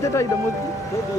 teta idamoki. Jadi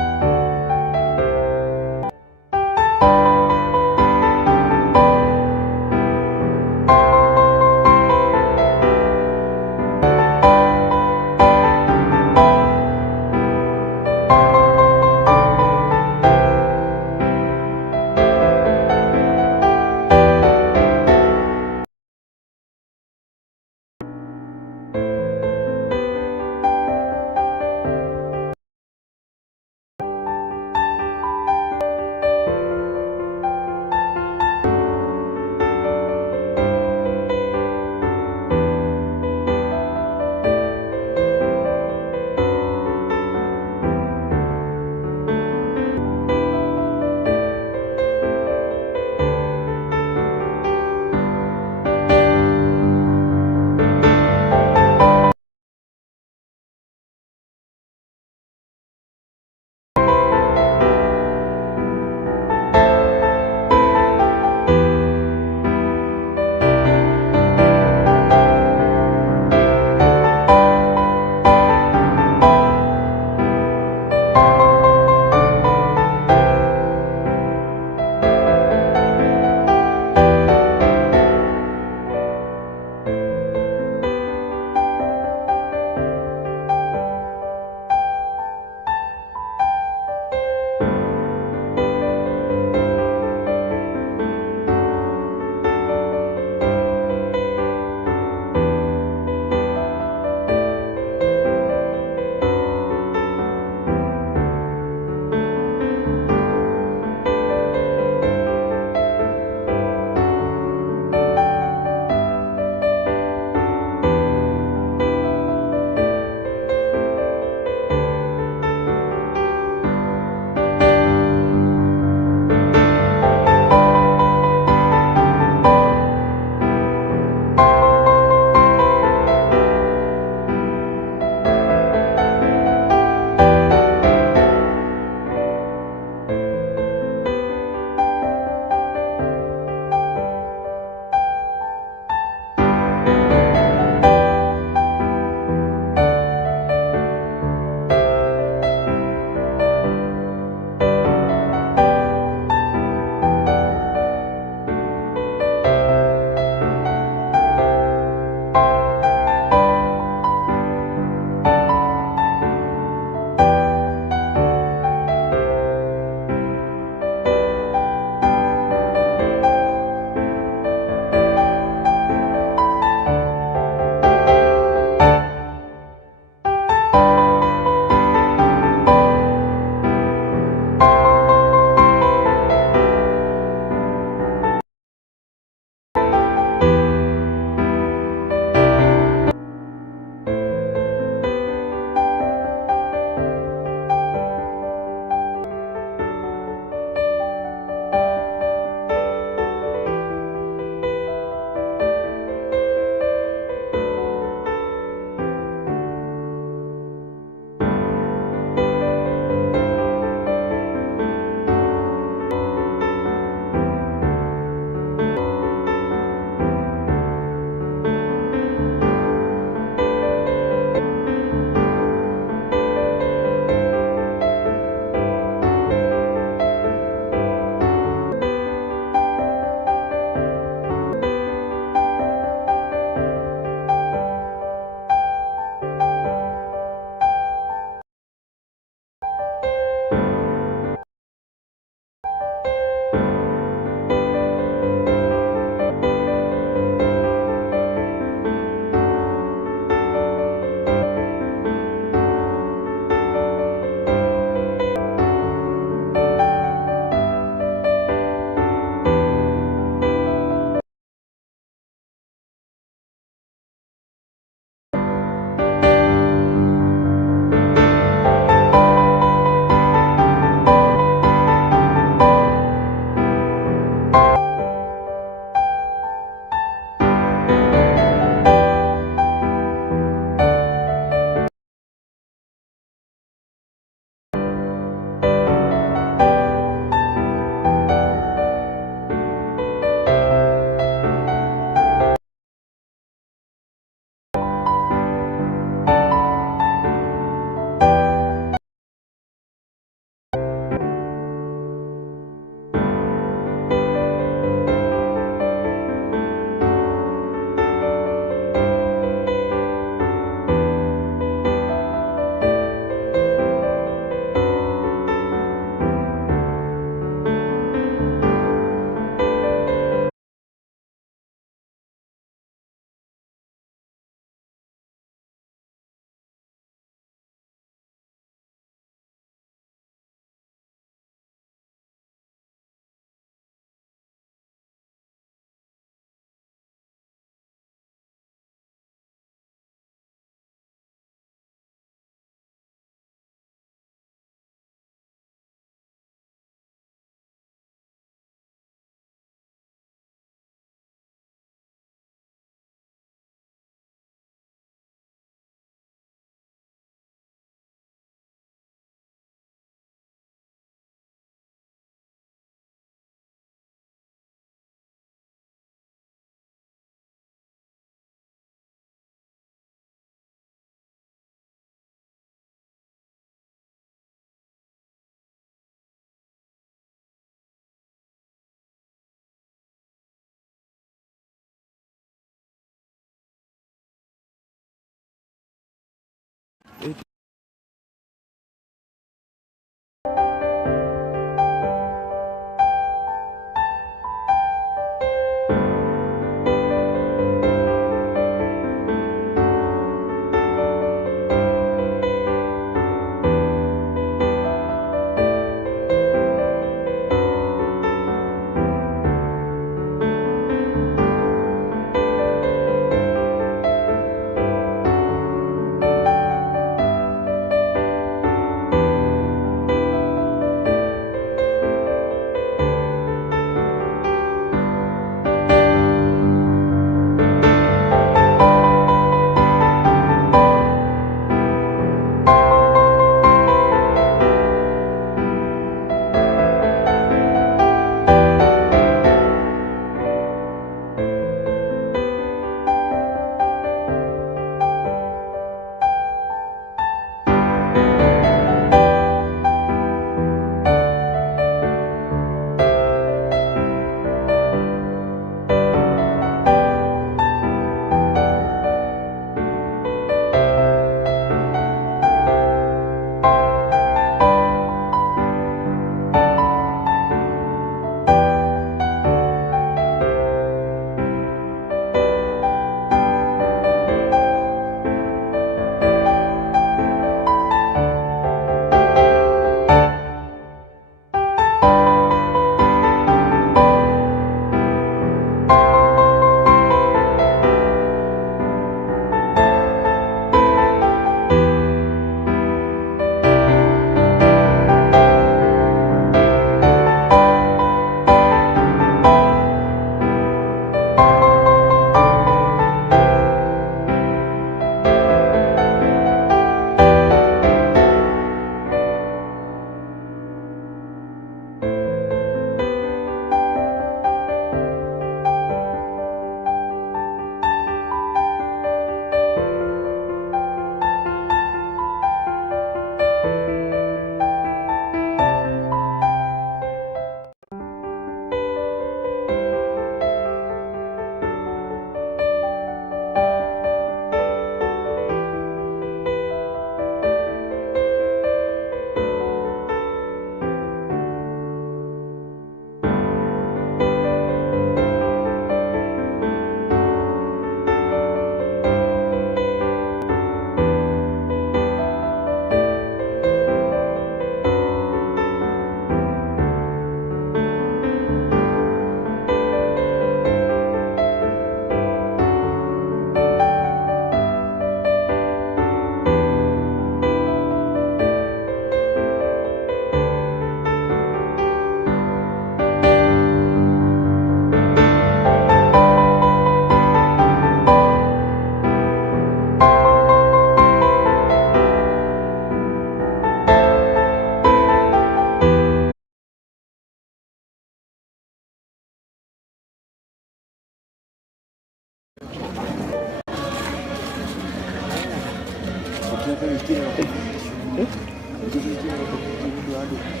Oh.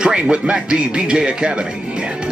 Train with Mac D DJ Academy.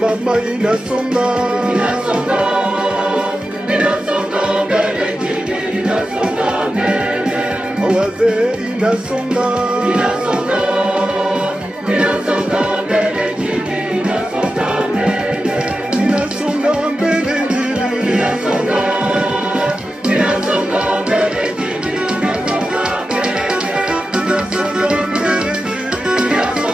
Mama inasonga mbele, inasonga mbele, wazee inasonga mbele, inasonga mbele, inasonga mbele, inasonga mbele, inasonga mbele,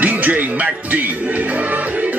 DJ Mac D.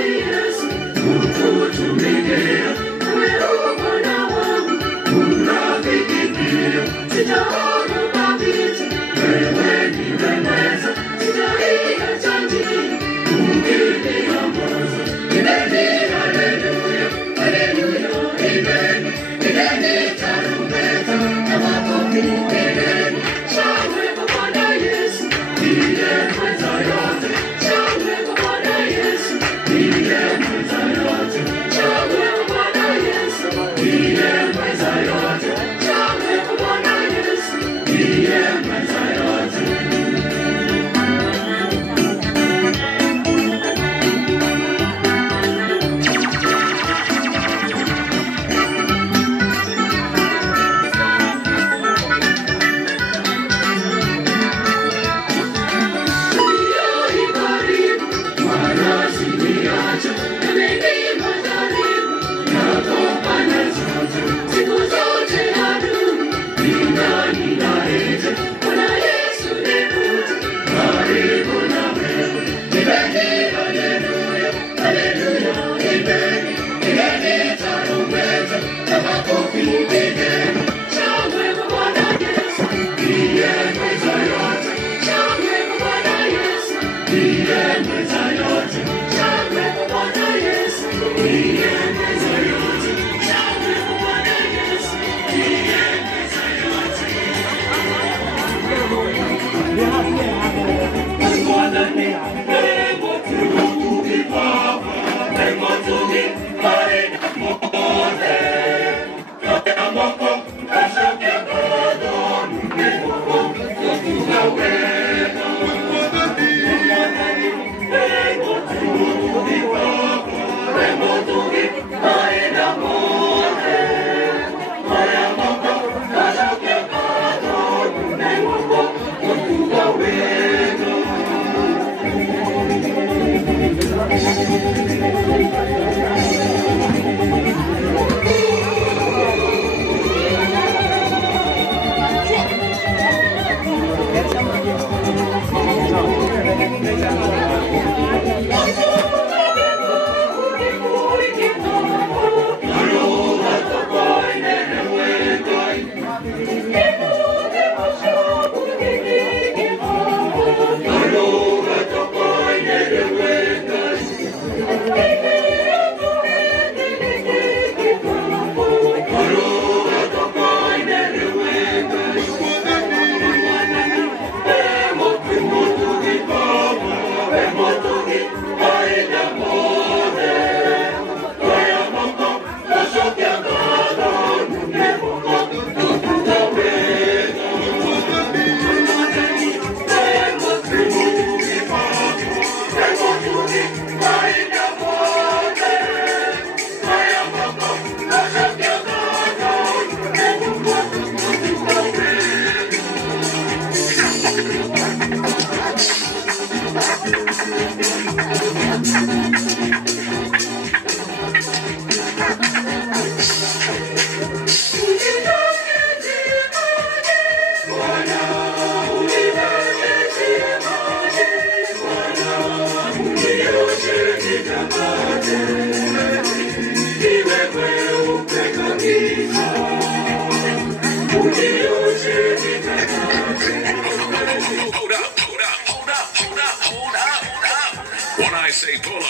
When I say pull up,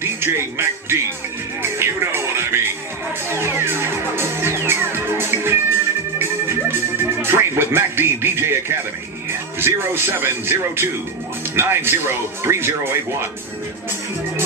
DJ Mac D, you know what I mean. Train with Mac D DJ Academy, 0702-903081.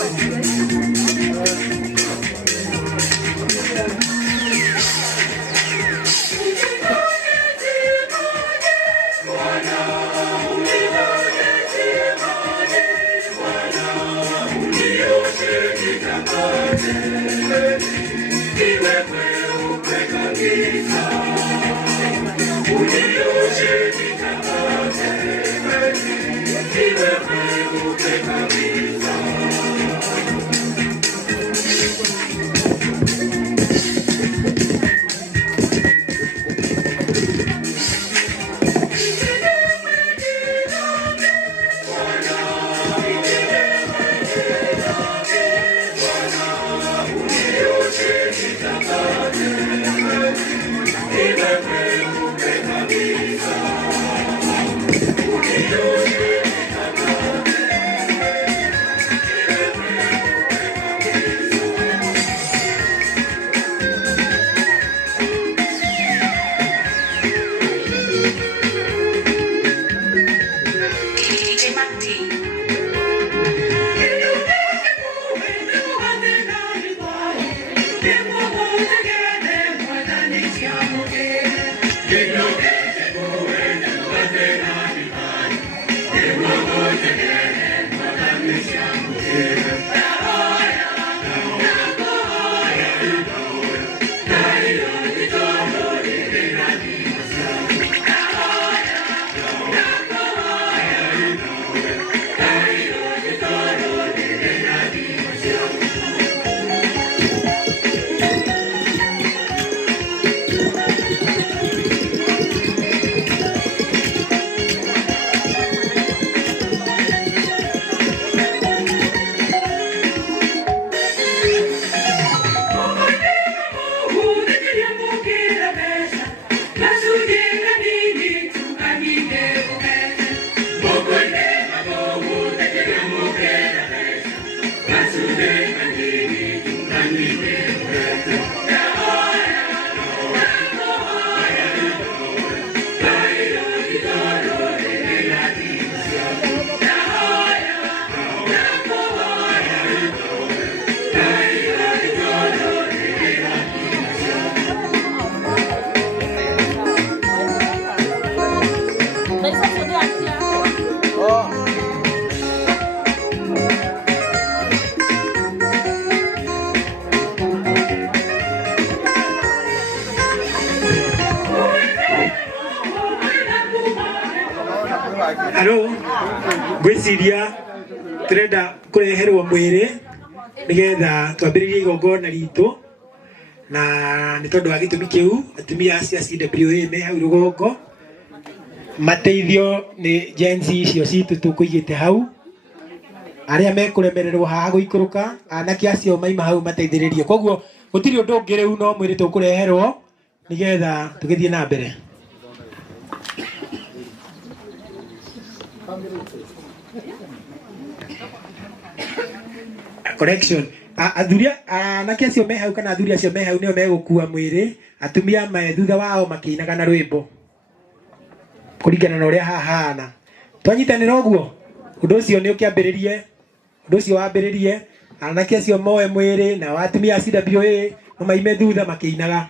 Hello, gwiciria turenda kureherwo mwiri nigetha twambiririe igongona ritu na ni tondu wa gitumi kiu atumia cia CWA me hau rugongo mateithio ni jenzi icio citu tukuigite hau aria mekuremererwo haha guikuruka anake acio maima hau mateithiririe koguo gutiri undu ungi riu no mwiri tukureherwo nigetha tugithie na mbere. Correction. Athuria anake acio me hau kana athuria acio me hau nio megukua mwiri atumia me thutha wao makiinaga na rwimbo kuringana na uria hahana twanyitanira uguo undu ucio ni ukiambiririe undu ucio wambiririe anake acio moe mwiri na atumia CWA no maime thutha makiinaga.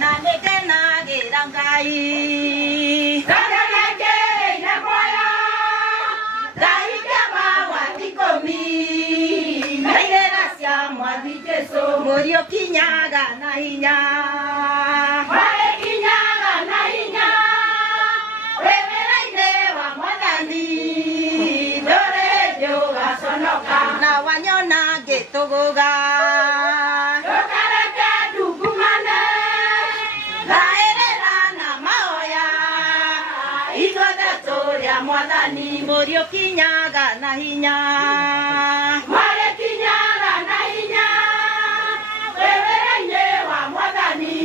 Nane te nage rangai, nane te Morio kinyaga na hinya. Wale kinyaga na hinya. Wewe raine wa mwathani. Ndore njuga conoka. Na wanyona ngĩtũgũga. Ndukareke ndungumane. Ndaĩrĩra na mahoya. Ithuothe tũrĩ a mwathani. Morio kinyaga na hinya. Wale kinyaga na hinya. Wewe raine wa mwathani.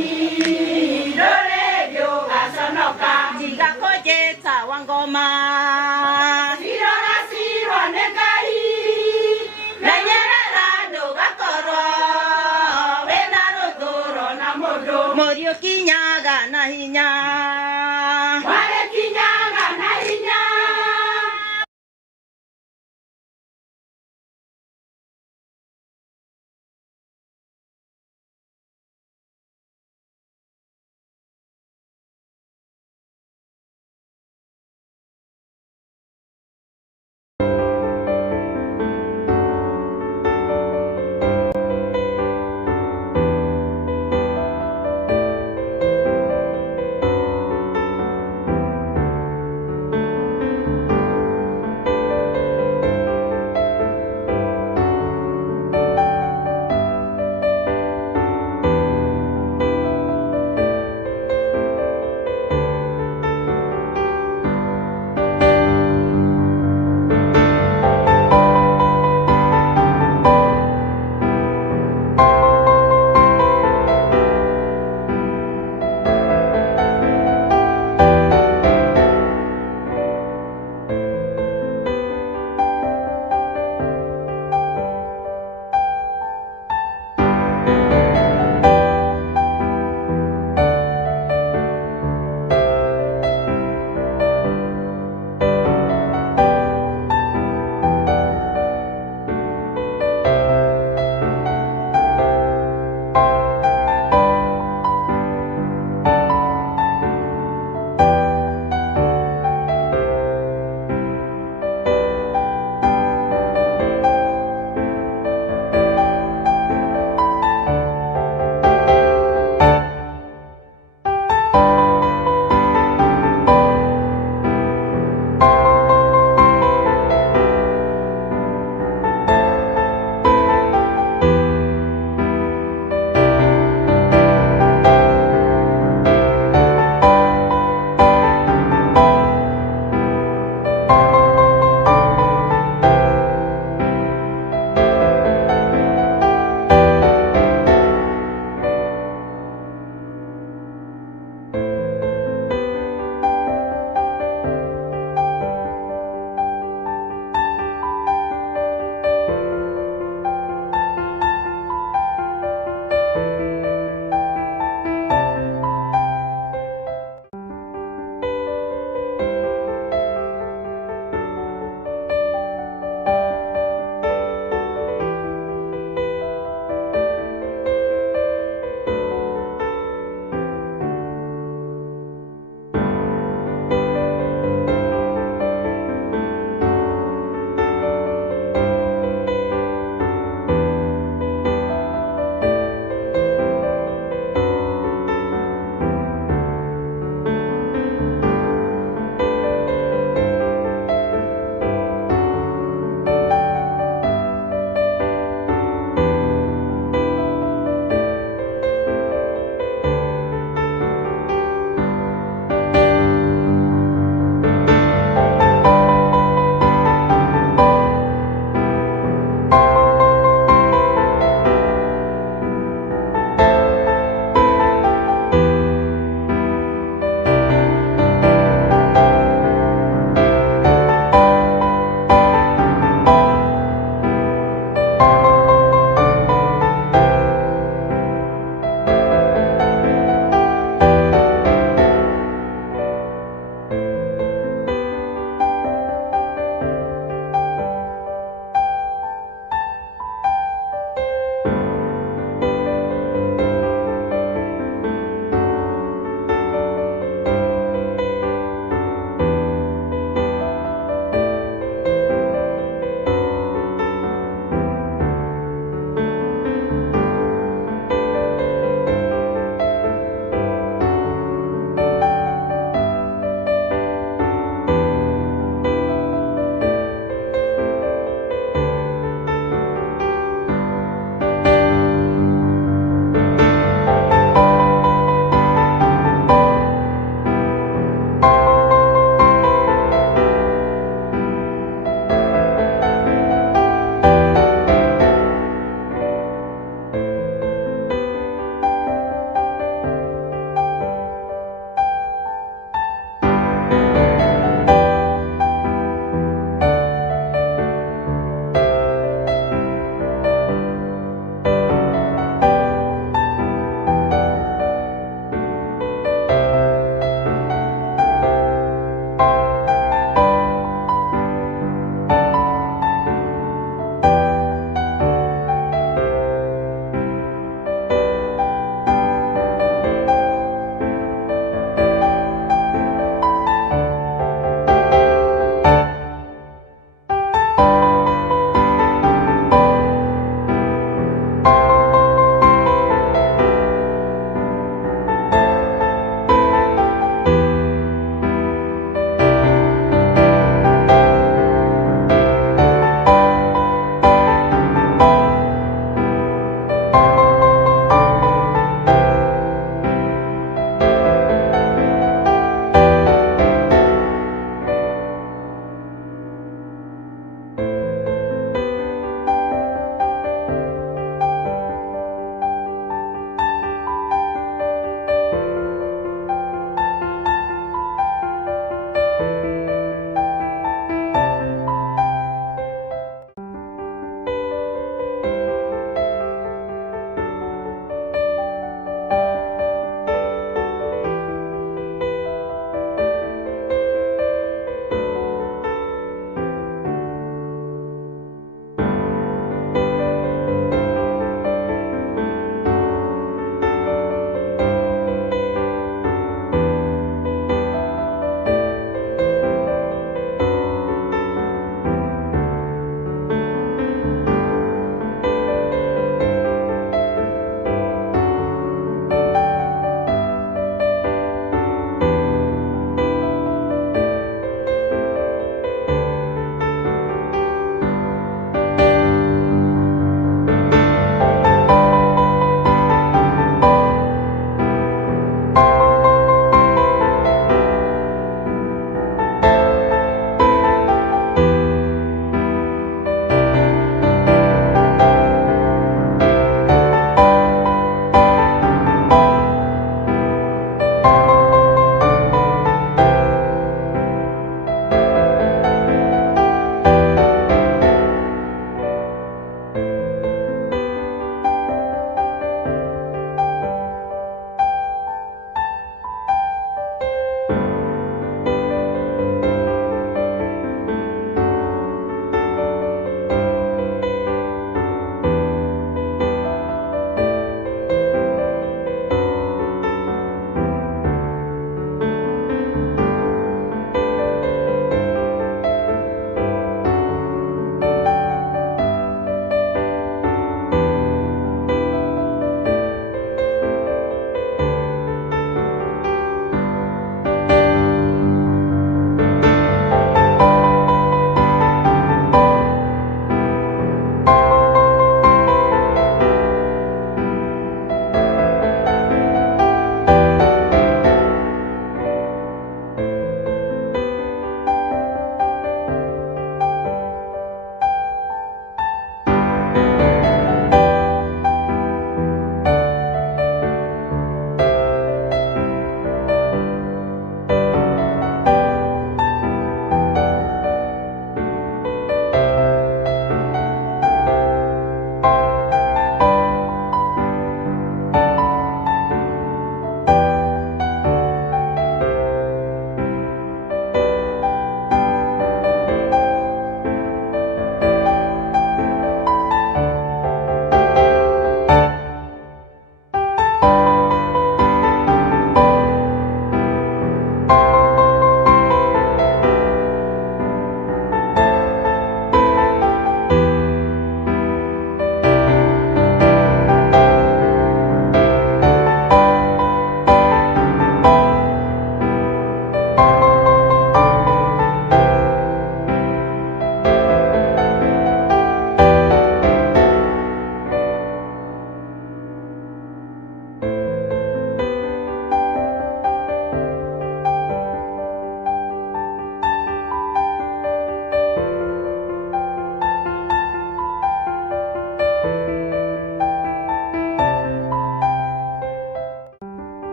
Ndore njuga conoka. Tiga kũnjĩta Wangoma. Irora cirwo nĩ Ngai. Menyerera ndũgakorwo wĩna rũthũro na mũndũ. Morio kinyaga na hinya.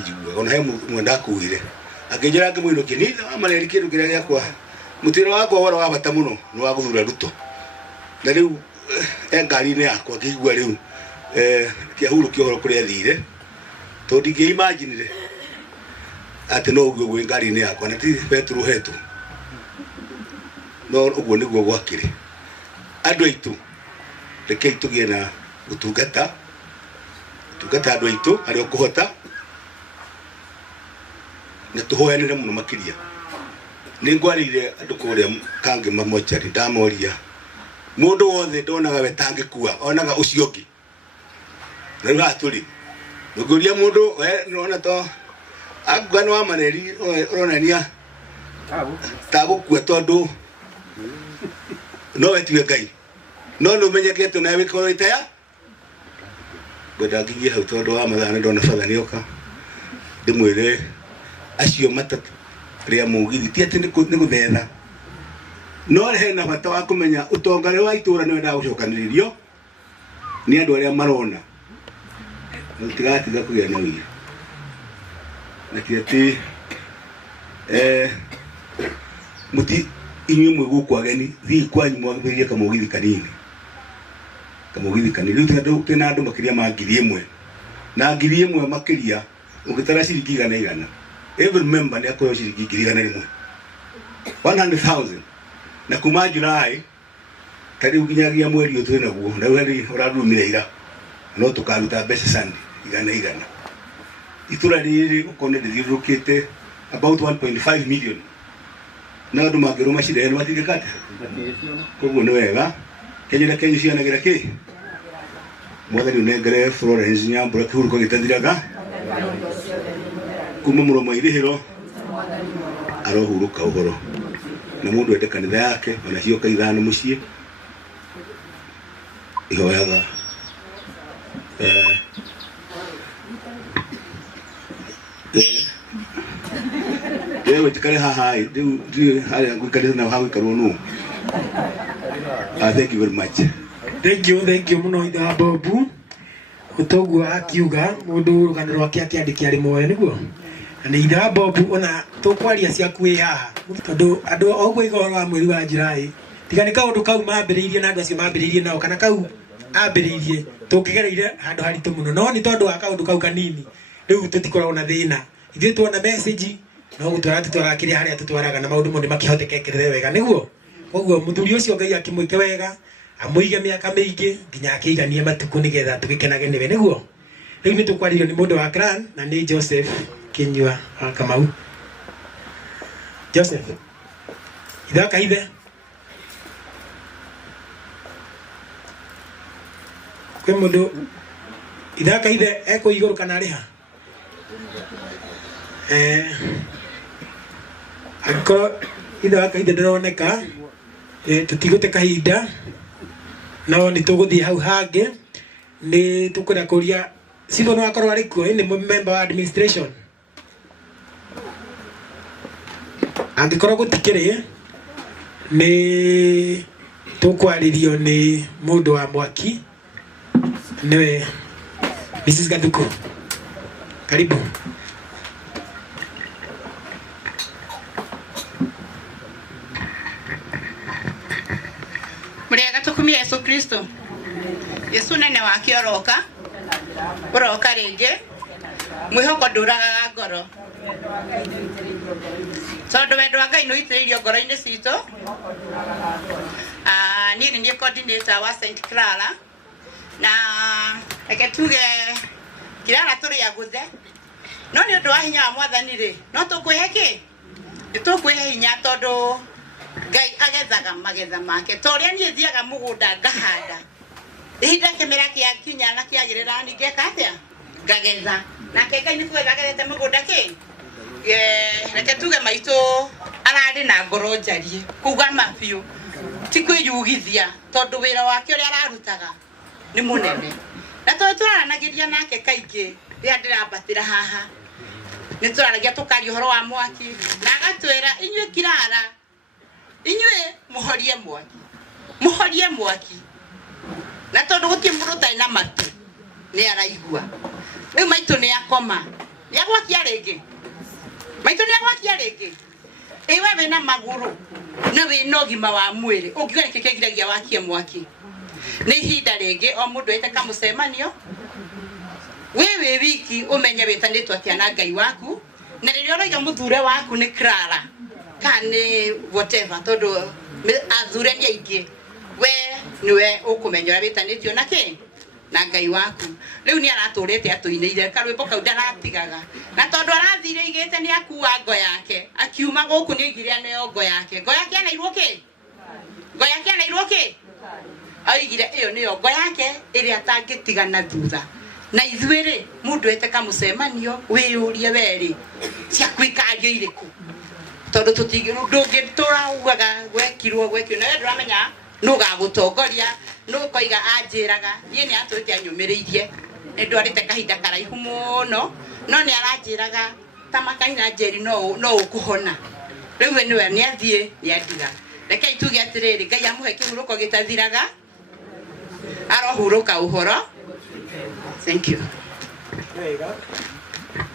ngijigua ona he mwenda kuire akijira ngimwino kinitha wa maneri kindu kiria giakwa mutiro wakwa wora wa bata muno ni wa guthura ruto na riu engari ni yakwa ngigua riu kia huru kihoro kuria thire to ndingi imagine ati no uguo gwe ngari ni yakwa na ti Petro hetu no uguo niguo gwakire andu aitu rekei tugie na utungata andu aitu ari okuhota na tuhoyanire muno makiria ni ngwarire andu kuria kange mamochari ndamoria mundu wothe ndonaga wetangikua onaga ucioki na riu aturi nguria mundu nona to agano wa maneri oronania tagukua tondu no wetiwe ngai no numenyekete na wikoro itaya ngodagiye hau tondu wa mathana ndona father nioka ndimwire acio matatu ria mugithi ti ati ni guthetha no hena bata wa kumenya utongare wa itura ni wenda gucokaniririo ni andu aria marona mutigatiga kugia na wira na kiati muti inywe mwe guku ageni thi kwanyu mwagiria kamugithi kanini riu tena andu makiria ma ngiri imwe na ngiri imwe makiria ungitara ciringi igana every member ni akoyo ciringi ngiri igana rimwe 100,000 na kuma Julai tari uginyagia mweri uyu twina guo na weri urarumire ira no tukaruta mbeca sandi igana itura riri ukone ndithirukite about 1.5 million na andu mangiruma cira eno matingikate koguo ni wega Kenya cianagira ki mwathani unengere Florence Nyambura kihuru ko gitathiraga kuma muromo irihiro arohuruka uhoro na mundu ende kanitha yake ona cio kaithano mucie ihoyaga wewe tikare haha ndio hali ngwikarira na hawe karunu. Thank you very much. Thank you muno itha Bobu utogwa akiuga mundu rugano rwake akiandiki ari moyo niguo ni itha Bobu ona tukwaria ciaku wi haha tondu andu ogwo igoro wa mweri wa Julai tigani kaundu kau mambiriirie na andu acio mambiriirie nao kana kau ambiriirie tukigereire handu haritu muno no ni tondu wa kaundu kau kanini riu tutikoragwo na thina ithuĩ tuona message no gutwara tutwarakiria haria tutwaraga na maundu mothe makihotekekere wega niguo koguo muthuri ucio Ngai akimwike wega amuige miaka mingi nginya akiganie matuku nigetha tugikenage niwe niguo riu ni tukwaririo ni mundu wa clan na ni Joseph Kinyua Kamau. Joseph itha kaithe kwe mundu itha kaithe eko iguru kana riha akoro itha kaithe ndroneka tutigute kahinda no ni tuguthie hau hangi ni tukwenda kuria sibo no akorwo ari kuo ni member wa administration angikorwo gutikiri ni tukwaririo ni mundu wa mwaki niwe Mrs. Gathuku karibu. Muriaga tukumia Yesu Kristo. Yesu nene wake oroka ringi mwihoko nduraga ngoro tondu wendo wa Ngai nuitiririo ngoro-ini citu. Ni ni coordinator wa St. Clara na reke tuge Clara turi aguthe no ni undu wa hinya wa mwathani ri no tukwihe ki tukwihe hinya tondu Ngai agethaga magetha make toria nie thiaga mugunda ngahanda ihinda kimera kia kinya na kiagirira ni ngeka atia ngagetha na Ngai ni kugetha agetete mugunda ki reke tuge maitu arari na ngoro njarie kuga mabiu ti kwiyugithia tondu wira wake uri ararutaga ni munene na turaranagiria nake kaingi ria ndirambatira haha ni turaragia tukari uhoro wa mwaki na agatwira inywe Clara inywe muhorie mwaki na tondu gutie mundu tai na matu ni araigua riu maitu ni akoma Niagwakia rĩngĩ. Maitũ niagwakia rĩngĩ. Ewe wena maguru na wena ũgima wa mwĩrĩ ũngĩona kĩkĩ kĩgiragia wakie mwaki. Nĩ ihinda rĩngĩ o mũndũ ete kamũcemanio. Wewe wiki umenye wetanĩtwo atĩa na Ngai waku na rĩrĩa ũraiga mũthure waku nĩ Clara kana whatever tondũ athure nĩ aingĩ we niwe ũkũmenya ũrĩa wetanĩtio na kĩ na Ngai waku. Rĩu nĩ aratũrĩte atũinĩire karwĩmbo kau ndaratigaga na tondũ arathire igĩte nĩ akua ngo yake akiuma gũkũ nĩ aigire aneo ngo yake anairwo kĩ ngo yake anairwo kĩ aigire ĩyo nĩyo ngo yake ĩrĩa atangĩtigana thutha. Na ithuĩ mũndũ ete kamũcemanio wĩyũrie werĩ ciaku ikario irĩkũ tondũ ndũngĩtũraugaga gwekirwo na wewe ndũramenya nũ gagũtongoria nũ koiga anjĩraga niĩ nĩ atwĩte anyũmĩrĩirie nĩ ndwarĩte kahinda karaihu mũno no nĩ aranjĩraga ta Makaina Njeri no ũkũhona. Rĩu we nĩwe nĩ athiĩ nĩ andiga. Rekei tuge atĩrĩrĩ Ngai amũhe kĩhurũko gĩtathiraga arohurũka ũhoro. Thank you.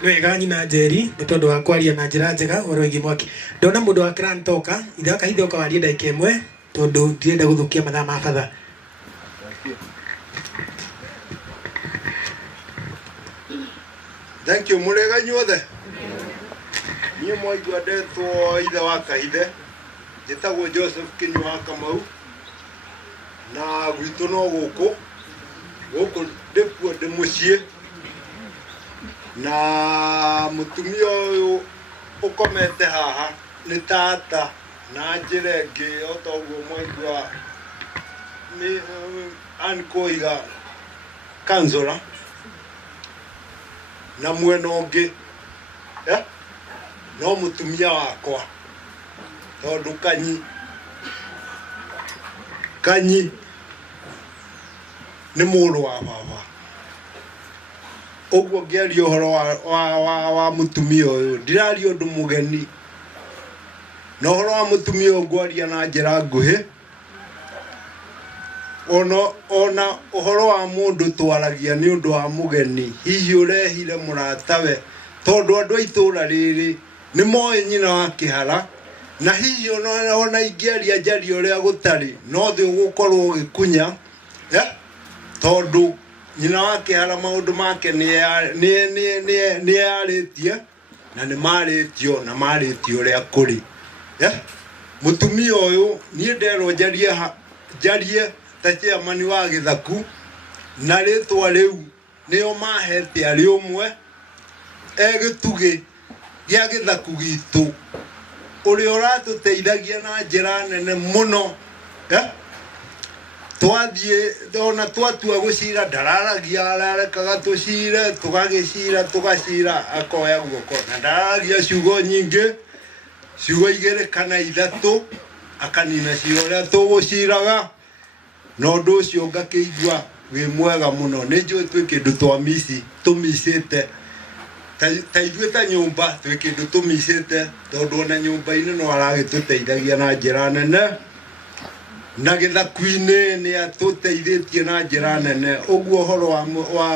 Wega nyina Njeri nĩ tondũ wa kwaria na njĩra njega ũhoro wĩgiĩ mwaki. Ndona mũndũ wa Clan toka ithaka hitho ka warie ndagĩka ĩmwe tondũ ndirenda gũthũkia mathaa ma batha. Thank you mũrega inyuothe. Niĩ mwaigua ndetwo ithe wa Kahithe njĩtagwo Joseph Kinyua Kamau na gwitũ no gũkũ ndĩkuo ndĩ mũciĩ na mũtumia ũyũ ũkomete haha nĩ tata na njĩra ĩngĩ o ta ũguo mwaigua nĩ Ankoiga Kanzora na mwena ũngĩ no mũtumia wakwa tondũ Kanyi nĩ mũrũ wa baba. Ũguo ngĩaria ũhoro wa mũtumia ũyũ ndiraria ũndũ mũgeni na ũhoro wa mũtumia ũyũ ngwaria na njĩra nguhĩ ona ũhoro wa mũndũ twaragia nĩ ũndũ wa mũgeni hihi ũrehire mũratawe tondũ andũ a itũũra rĩrĩ nĩ moĩ nyina wa Kĩhara na hihi ona ingĩaria njaria ũrĩa gũtarĩ no thĩ ũgũkorwo ũgĩkunya tondũ nyina wa Kĩhara maũndũ make nĩ yarĩtie na nĩ marĩtio na marĩtio ũrĩa kũrĩ. Mũtumia ũyũ niĩ nderwo njarie ta chairman wa Gĩthaku na rĩtwa rĩu nĩo mahete arĩ ũmwe gĩtugĩ gĩa Gĩthaku gitũ ũrĩa ũratũteithagia na njĩra nene mũno. Twathiĩ ona twatua gũcira ndararagia ararekaga tũcire tũgacira akoya guoko na ndararagia ciugo nyingĩ ciugo 2 kana 3 akanina cio ũrĩa tũgũciraga na ũndũ ũcio ngakĩigua wĩ mwega mũno. Nĩ njũĩ twĩ kĩndũ tũmicĩte ta ithuĩ ta nyũmba twĩ kĩndũ tũmicĩte tondũ ona nyũmba-inĩ no aragĩtũteithagia na njĩra nene na Gĩthaku-inĩ nĩ atũteithĩtie na njĩra nene. Ũguo ũhoro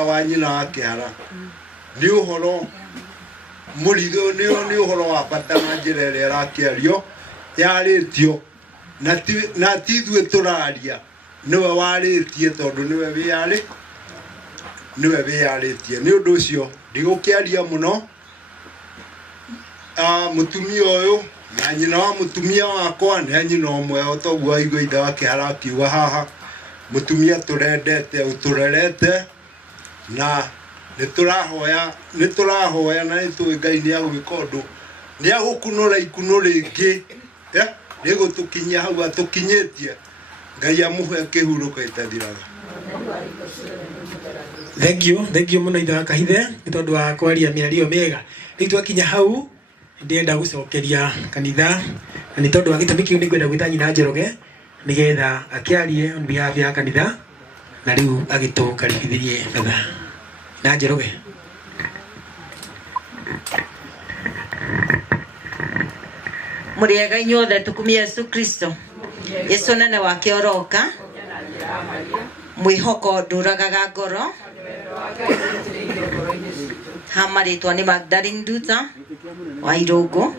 wa nyina wa Kĩhara nĩ ũhoro mũritũ nĩ ũhoro wa bata na njĩra ĩrĩa ĩrakĩario yarĩtio na ti ithuĩ tũraria nĩwe warĩtie tondũ nĩwe wĩyarĩtie. Nĩ ũndũ ũcio ndigũkĩaria mũno. Mũtumia ũyũ na nyina wa mũtumia wakwa nĩ nyina ũmwe o toguo aigua ithe wa Kĩhara akiuga haha mũtumia tũrendete ũtũrerete na nĩ tũrahoya na nĩ tũĩ Ngai nĩ agwĩka ũndũ nĩ agũkunũra ikuno rĩngĩ nĩ gũtũkinyia hau atũkinyĩtie. Ngai amũhe kĩhurũko gĩtathiraga. Thank you mũno ithe wa Kahithe nĩ tondũ wa kwaria mĩario mĩega. Rĩu twakinya hau ndĩrenda gũcokeria kanitha na nĩ tondũ wa gĩtũmi kĩu nĩngwenda gwĩta nyina Njoroge nĩgetha akĩarie on behalf ya kanitha na rĩu agĩtũkaribithĩrie batha na Njoroge. Mũrĩega inyuothe tukumie Yesu Kristo. Yesu nene wake oroka mwĩhoko ndũragaga ngoro hamaritwa ni Magdalene Nduta wa Irungu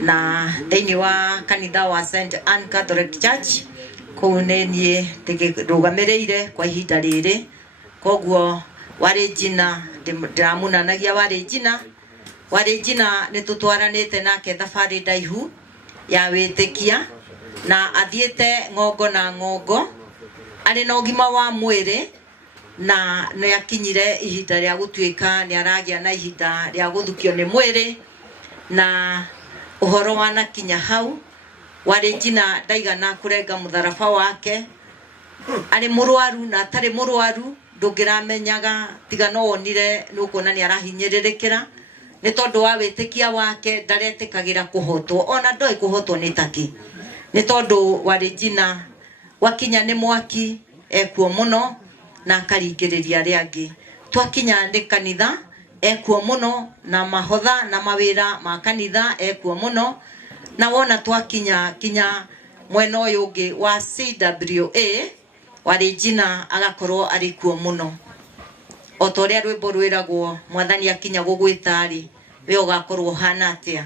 na thĩinĩ wa kanitha wa St. Anne Catholic Church kũu nĩ niĩ ndĩrũgamĩrĩire kwa ihinda rĩrĩ. Koguo warĩ njina ndĩramunanagia warĩ njina nĩ tũtwaranĩte nake thabarĩ ndaihu ya wĩtĩkia na athiĩte ngongo na ngongo arĩ na ũgima wa mwĩrĩ na nĩ akinyire ihinda rĩa gũtuĩka nĩ aragĩa na ihinda rĩa gũthukio nĩ mwĩrĩ na ũhoro wanakinya hau warĩ njina ndaigana kũrenga mũtharaba wake arĩ mũrwaru na atarĩ mũrwaru ndũngĩramenyaga tiga no wonire nĩ ũkuona nĩ arahinyĩrĩrĩkĩra nĩ tondũ wa wĩtĩkia wake ndaretĩkagĩra kũhotwo ona ndoĩ kũhotwo nĩ taki nĩ tondũ warĩ njina wakinya nĩ mwaki ekuo mũno na akaringĩrĩria arĩa angĩ twakinya nĩ kanitha ekuo mũno na mahotha na mawĩra ma kanitha ekuo mũno na wona twakinya mwena ũyũ ũngĩ wa CWA warĩ njina agakorwo arĩ kuo mũno o ta ũrĩa rwĩmbo rwĩragwo mwathani akinya gũgwĩta rĩ we ũgakorwo hana atĩa.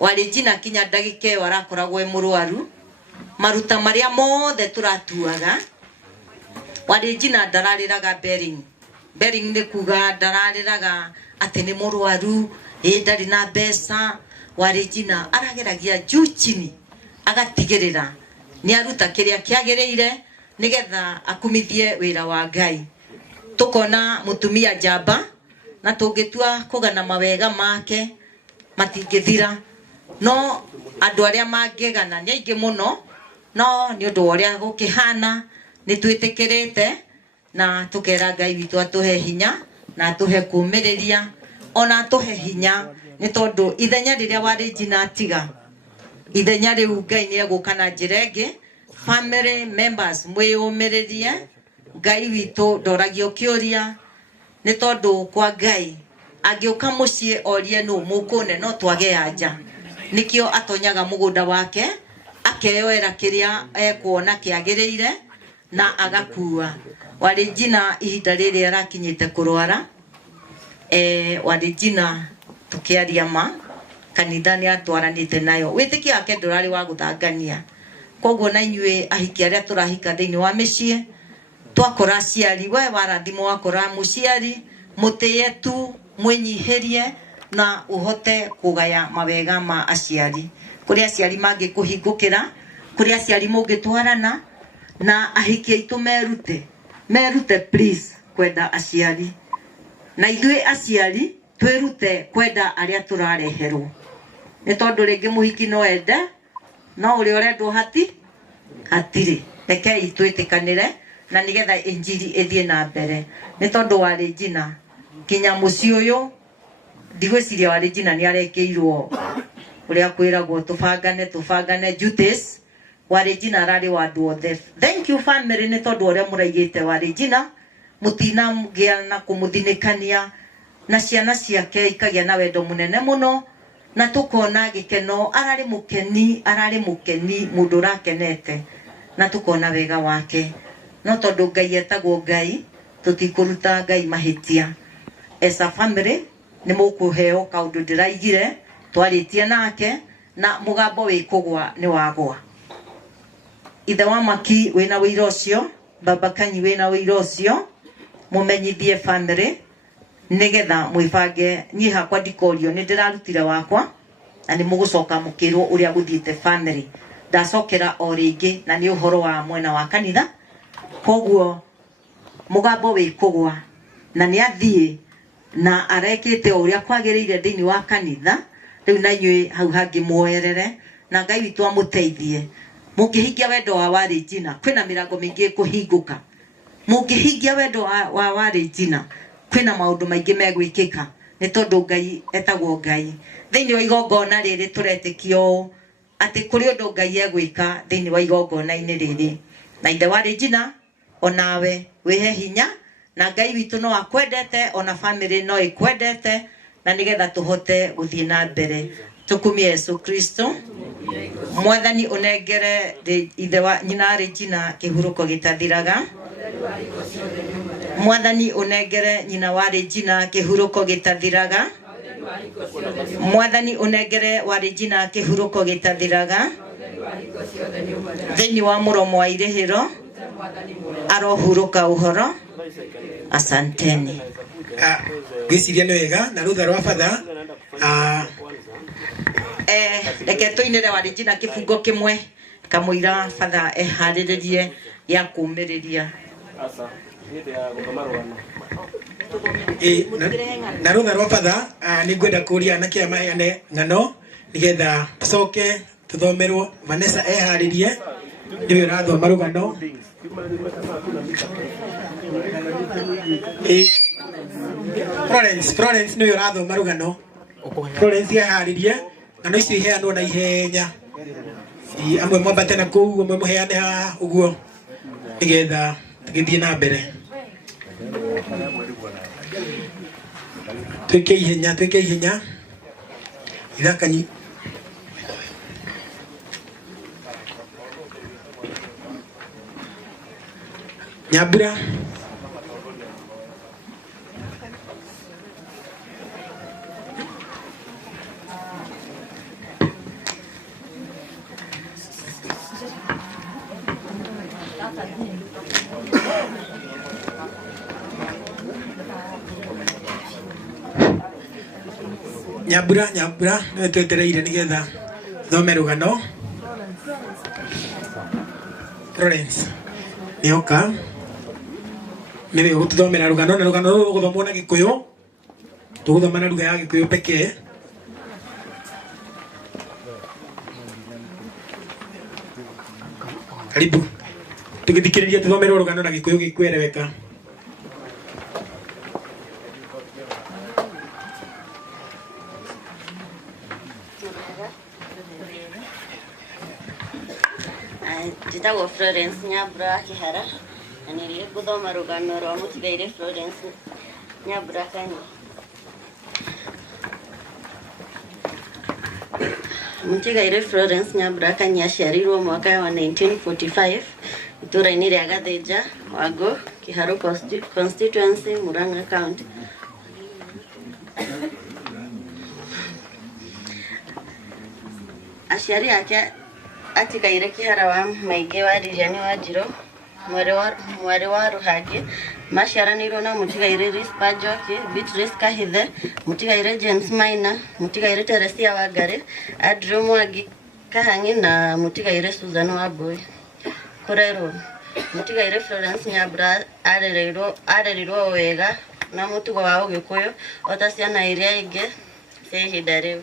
Warĩ njina kinya ndagĩka ĩyo arakoragwo e mũrwaru maruta marĩa mothe tũratuaga warĩ njina ndararĩraga bearing nĩ kuga ndararĩraga atĩ nĩ mũrwaru ndarĩ na mbeca. Warĩ njina arageragia juu chini agatigĩrĩra nĩ aruta kĩrĩa kĩagĩrĩire nigetha akumithie wĩra wa Ngai. Tukona mutumia njamba na tũngĩtua kũgana mawega make matingĩthira no andũ arĩa mangĩgana nĩ aingĩ mũno no nĩ ũndũ wa ũrĩa gũkĩhana nĩ twĩtĩkĩrĩte na tũkera Ngai witũ atũhe hinya na atũhe kũmĩrĩria ona atũhe hinya nĩ tondũ ithenya rĩrĩa warĩ njina atiga ithenya rĩu Ngai nĩ egũka na njĩra ĩngĩ. Family members mwĩyũmĩrĩrie Ngai witũ ndoragio kĩũria nĩ tondũ kwa Ngai angĩũka mũciĩ orie nũ mũkũne no twage anja nikĩo atonyaga mũgũnda wake akeyoera kĩrĩa ekuona kĩagĩrĩire na agakua. Warĩ njina ihinda rĩrĩ arakinyĩte kũrwara warĩ njina tũkĩaria ma kanitha nĩ atwaranĩte nayo wĩtĩkia wake ndũrarĩ wa gũthangania. Koguo na inyuĩ ahiki arĩa tũrahika thĩinĩ wa mĩciĩ twakora aciari we warathimwo wakora mũciari mũtĩye tu mwĩnyihĩrie na ũhote kũgaya mawega ma aciari kũrĩ aciari mangĩkũhingũkĩra kũrĩ aciari mũngĩtwarana na ahiki aitũ merute please kwenda aciari na ithuĩ aciari twĩrute kwenda arĩa tũrareherwo nĩ tondũ rĩngĩ mũhiki no ende no ũrĩa ũrendwo hatirĩ. Rekei twĩtĩkanĩre na nigetha injiri ĩthiĩ na mbere nĩ tondũ warĩ njina kinya mũciĩ ũyũ ndigwĩciria warĩ njina nĩ arekĩirwo ũrĩa kwĩragwo tũbangane duties. Warĩ njina ararĩ wa andũ othe. Thank you family nĩ tondũ ũrĩa mũraigĩte warĩ njina mũtinagĩa na kũmũthinĩkania na ciana ciake ikagĩa na wendo mũnene mũno na tukona gĩkeno ararĩ mũkeni mũndũ ũrakenete na tukona wega wake no tondũ Ngai etagwo Ngai tũtikũruta Ngai mahĩtia. As a family nĩ mũkũheo kaũndũ ndĩraigire twarĩtie nake na mũgambo wĩ kũgwa nĩ wagwa. Ithe wa Maki wĩna wĩira ũcio Baba Kanyi wĩna wĩira ũcio mũmenyithie family nigetha mwĩbange. Niĩ hakwa ndikorio nĩ ndĩrarutire wakwa na nĩ mũgũcoka mũkĩrwo ũrĩa gũthiĩte family. Ndacokera o rĩngĩ na nĩ ũhoro wa mwena wa kanitha koguo mũgambo wĩ kũgwa na nĩ athiĩ na arekĩte ũrĩa kwagĩrĩire thĩinĩ wa kanitha. Rĩu na inyuĩ hau hangĩ muoerere na Ngai witũ amũteithie mũngĩhingia wendo wa warĩ njina kwĩna mĩrango mĩingĩ kũhingũka. Mũngĩhingia wendo wa warĩ njina kwĩna maũndũ maingĩ megwĩkĩka nĩ tondũ Ngai etagwo Ngai. Thĩinĩ wa igongona rĩrĩ tũretĩkio atĩ kũrĩ ũndũ Ngai egwĩka thĩinĩ wa igongona-inĩ rĩrĩ na ithe warĩ njina onawe wĩhe hinya na Ngai witũ no akwendete ona family no ikwendete na nigetha tũhote gũthiĩ na mbere. Tũkumie Yesu Kristo. Mwathani ũnengere ithe wa nyina arĩ njina kĩhurũko gĩtathiraga Mwathani unengere nyina wa Regina kihuruko gitathiraga. Mwathani unengere wa Regina kihuruko gitathiraga. Thĩinĩ wa mũromo wa irĩhĩro arohuruka uhoro. Asanteni. Gwiciria nĩ wega na rutha rwa batha. Reke tũinĩre wa Regina kĩbungo kĩmwe kamũira batha eharĩrĩrie ya kumĩrĩria. Na rutha rwa batha nĩ ngwenda kũria anake aya maheane ng'ano nĩgetha tũcoke tuthomerwo. Vanessa eharĩrie nĩwe ũrathoma rũgano. Florence nĩwe ũrathoma rũgano. Florence eharĩrie ng'ano icio iheanwo na ihenya. Amwe mwambate na kũu, amwe mũheane haha ũguo nĩgetha tũgĩthiĩ na mbere. Twĩke ihenya ithakanyi. Nyambura Nyambura nĩ twetereire nĩgetha thome rũgano. Florence nĩoka nĩwe ũgũtũthomera rũgano, na rũgano rũrũ rũgũthomwo na Gĩkũyũ. Tũgũthoma na lugha ya Gĩkũyũ pekee. Karibu tũgĩthikĩrĩria tũthomerwo rũgano na Gĩkũyũ gĩkweleweka. Njĩtagwo Florence Nyambura Kĩhara na nĩrĩ gũthoma rũgano rwa mũtigairĩ Florence Nyambura Kanyi. Mũtigairĩ Florence Nyambura Kanyi aciarirwo mwaka wa 1945 itũũra-inĩ rĩa Gathĩnja, Wangũ, Kĩharũ constituency, Murang'a County. Aciari ake atigaire Kĩhara wa Maingĩ wa Lilian Wanjirũ, mwarĩ wa Rũhangĩ. Maciaranĩirwo na mũtigairĩ Rispa Njoki, Beatrice Kahithe, mũtigairĩ James Maina, mũtigairĩ Teresia Wangarĩ, Andrew Mwangi Kahang'i na mũtigairĩ Susan Wambui. Kũrerwo mũtigairĩ Florence Nyambura arerirwo wega na mũtugo wa Ũgĩkũyũ o ta ciana iria ingĩ cia ihinda rĩu.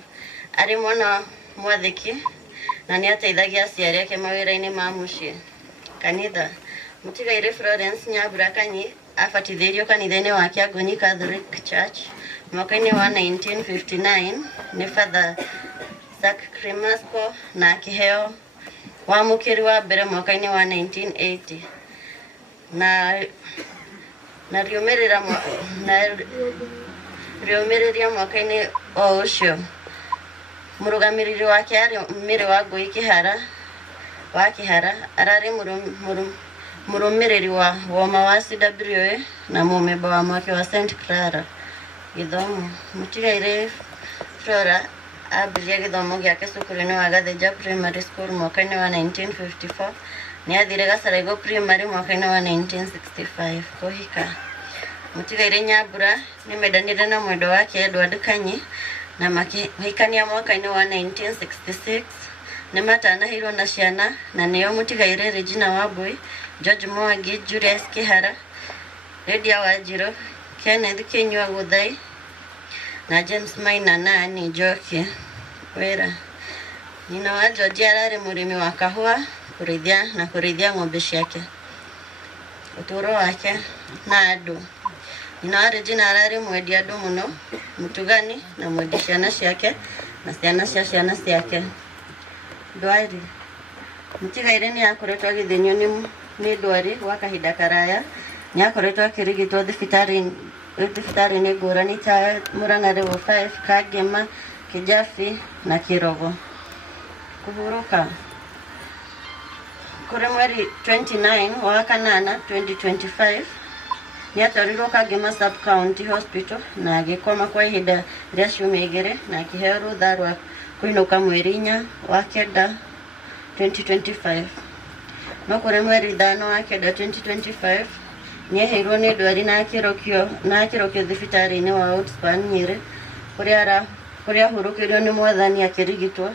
Arĩ mwana mwathĩki na nĩ ateithagia aciari ake mawĩra-inĩ ma mũciĩ. Kanitha mũtigairĩ Florence Nyambura Kanyi abatithĩirio kanitha-inĩ wa Kĩangũnyi Catholic Church mwaka-inĩ wa 1959 nĩ Father Zach Cremasco na akĩheo wamũkĩri wa mbere mwaka-inĩ wa 1980 na riumĩrĩria mwaka-inĩ o ũcio. Mũrũgamĩrĩri wake arĩ Mĩrĩ wa Ngũi Kĩhara ararĩ mũrũmĩrĩri wa woma wa CWA na mũmemba wa mwake wa St. Clara. Gĩthomo mũtigairĩ Flora ambirie gĩthomo gĩake cukuru-inĩ wa Gathĩnja Primary School mwaka-inĩ wa 1954. Nĩ athire Gacaraigo Primary mwaka-inĩ wa 1965. Kũhika mũtigairĩ Nyambura nĩ mendanire na mwendwa wake Edward Kanyi na makĩhikania mwaka-inĩ wa 1966. Nĩ matanahĩirwo na ciana na nĩo mũtigairĩ Regina Wambui, George Mwangi, Julius Kĩhara, Lydia Wanjirũ, Kenneth Kĩnyua Gũthai na James Maina na Annie Njoki. Wĩra nyina wa George ararĩ mũrĩmi wa kahũa kũrĩithia ng'ombe ciake. Ũtũũro wake na andũ. Nyina wa Regina ararĩ mwendi andũ mũno, mũtugani na mwendi ciana ciake na ciana cia ciana ciake. Ndwari mũtigairĩ nĩ akoretwo agĩthĩnio nĩ ndwari gwa kahinda karaya. Nĩ akoretwo akĩrigitwo thibitarĩ-inĩ ngũrani ta Murang'a Level 5, Kangema, Kĩjabi na Kĩrogo. Kũhurũka kũrĩ mweri 29 wa kanana 2025 nĩ atwarirwo Kangema Sub County Hospital na agĩkoma kwa ihinda rĩa ciumia 2 na akĩheo rũtha rwa kũinũka mweri 4 wa kenda 2025. No kũrĩ mweri 5 wa kenda 2025 nĩ aheirwo nĩ ndwari na akĩrokio thibitarĩ-inĩ wa Outspan Nyĩrĩ kũrĩa ahurũkĩirio nĩ Mwathani akĩrigitwo.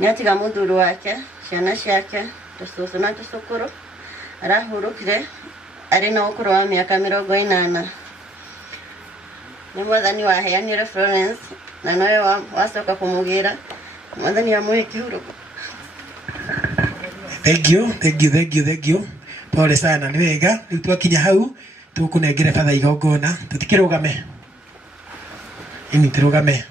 Nĩ atiga mũthuri wake, ciana ciake, tũcũcũ na tũcũkũrũ. Arahurũkire arĩ na ũkũrũ wa mĩaka 80. Nĩ Mwathani waheanire Florence na nowe wacoka kũmũgĩra. Mwathani amũhe kĩhurũko. Thank you. Pole sana, nĩ wega. Rĩu twakinya hau tũkũnengere batha igongona. Tũtikĩrũgame. Ini tũrũgame.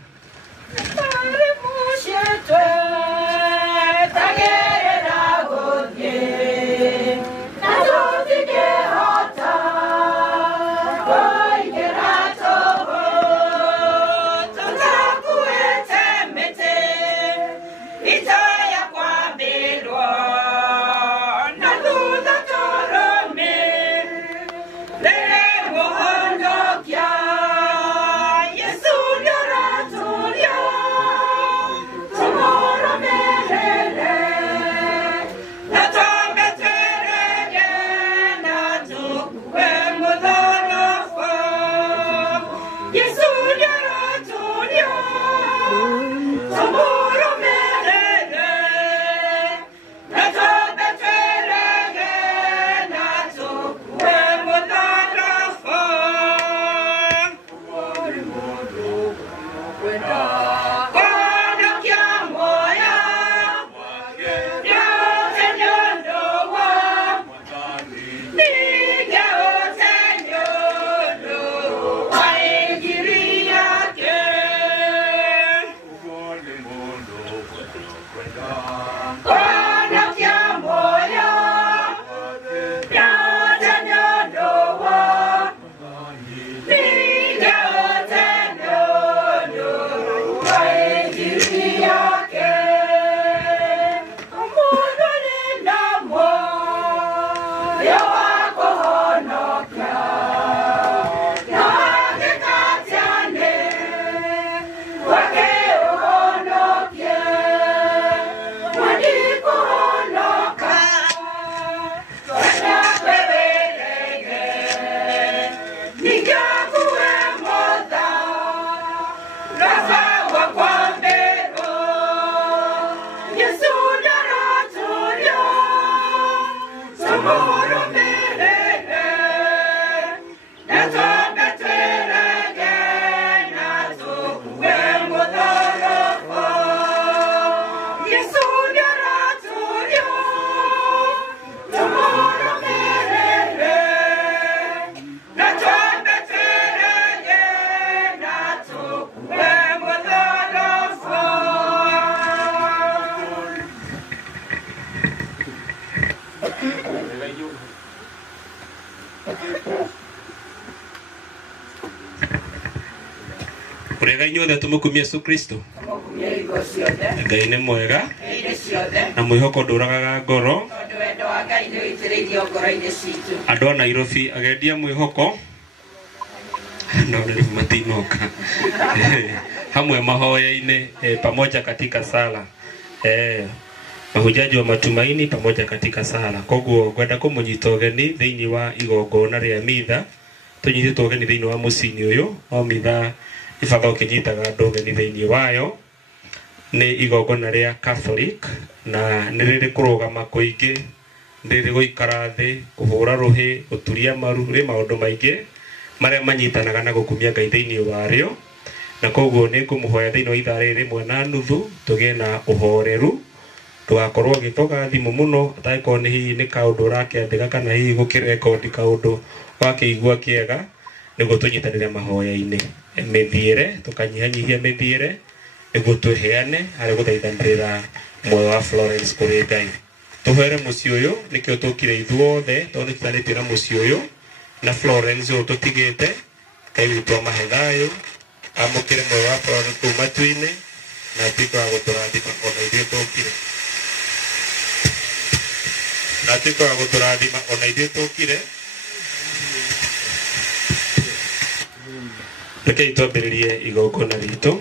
Urega inyuothe tumukumie Yesu Kristo. Ngai nĩ mwega na mwĩhoko ndũragaga ngoro. Andũ a Nairobi agendia mwĩhoko ndio matinoka hamwe mahoya-inĩ pamoja katika sala mahujaji wa matumaini pamoja katika sala. Koguo ngwenda kũmũnyita ũgeni thĩinĩ wa igongona rĩa mitha. Tũnyitĩtwo ũgeni thĩinĩ wa mũciĩ ũyũ o mitha ibatha ũkĩnyitaga andũ ũgeni thĩinĩ wayo. Nĩ igongona rĩa Catholic na nĩ rĩrĩ kũrũgama kũingĩ, nĩ rĩrĩ gũikara thĩ, kũhũra rũhĩ, gũturia maru, rĩ maũndũ maingĩ marĩa manyitanaga na gũkumia Ngai thĩinĩ warĩo. Na koguo nĩ ngũmũhoya thĩinĩ wa ithaa rĩrĩ 1.5 tũgĩe na ũhoreru. Ndũgakorwo ũgĩtoga thimũ mũno, atagĩkorwo nĩ hihi nĩ kaũndũ ũrakĩandĩka kana hihi gũkĩrekondi kaũndũ wakĩigua kĩega, nĩguo tũnyitanĩre mahoya-inĩ. Mĩthiĩre tũkanyihanyihia mĩthiĩre nĩguo twĩheane harĩ gũthaithanĩrĩra muoyo wa Florence kũrĩ Ngai. Tũhere mũciĩ ũyũ nĩkĩo tũkire ithuothe tondũ tũtanĩtio na mũciĩ ũyũ na Florence ũyũ tũtigĩte. Ngai witũ amahe thayũ, amũkĩre muoyo wa Florence kũu matu-inĩ na atuĩke wa gũtũrathima ona ithuĩ tũkire. Na atuĩke wa gũtũrathima ona ithuĩ tũkire. Rekei twambĩrĩrie igongona ritũ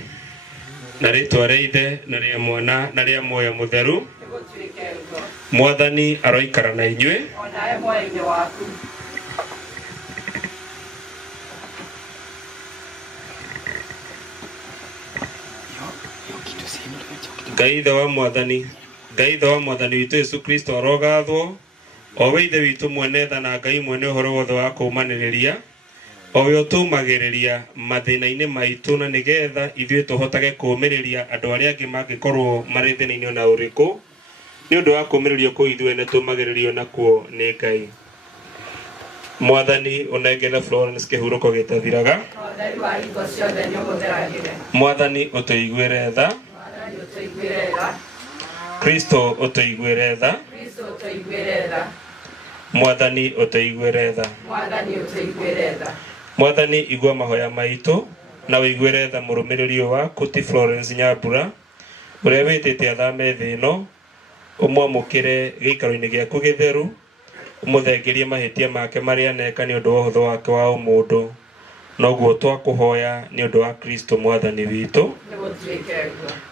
na rĩtwa rĩa Ithe na rĩa Mwana na rĩa Muoyo Mũtheru. Mwathani aroikara na inyuĩ. Ngai Ithe wa Mwathani witũ Yesu Kristo arogathwo, o we Ithe witũ mwene tha na Ngai mwene ũhoro wothe wa kũũmanĩrĩria, o we ũtũmagĩrĩria mathĩna-inĩ maitũ na nĩgetha ithuĩ tũhotage kũũmĩrĩria andũ arĩa angĩ mangĩkorwo marĩ thĩna-inĩ na ũrĩkũ, nĩ ũndũ wa kũũmĩrĩrio kũu ithuĩ nĩ tũmagĩrĩrio nakuo nĩ Ngai. Mwathani ũnengere Florence kĩhurũko gĩtathiraga. Mwathani ũtũiguĩre tha. Kristo ũtũiguĩre tha. Mwathani ũtũiguĩre tha. Mwathani igua mahoya maitũ na ũiguĩre tha mũrũmĩrĩri waku ti Florence Nyambura ũrĩa wĩtĩte athame thĩ ĩno, ũmwamũkĩre gĩikaro-inĩ gĩaku gĩtheru, ũmũthengerie mahĩtia make marĩa aneka nĩ ũndũ wa ũhũthũ wake wa ũmũndũ, noguo twakũhoya nĩ ũndũ wa Kristo Mwathani witũ.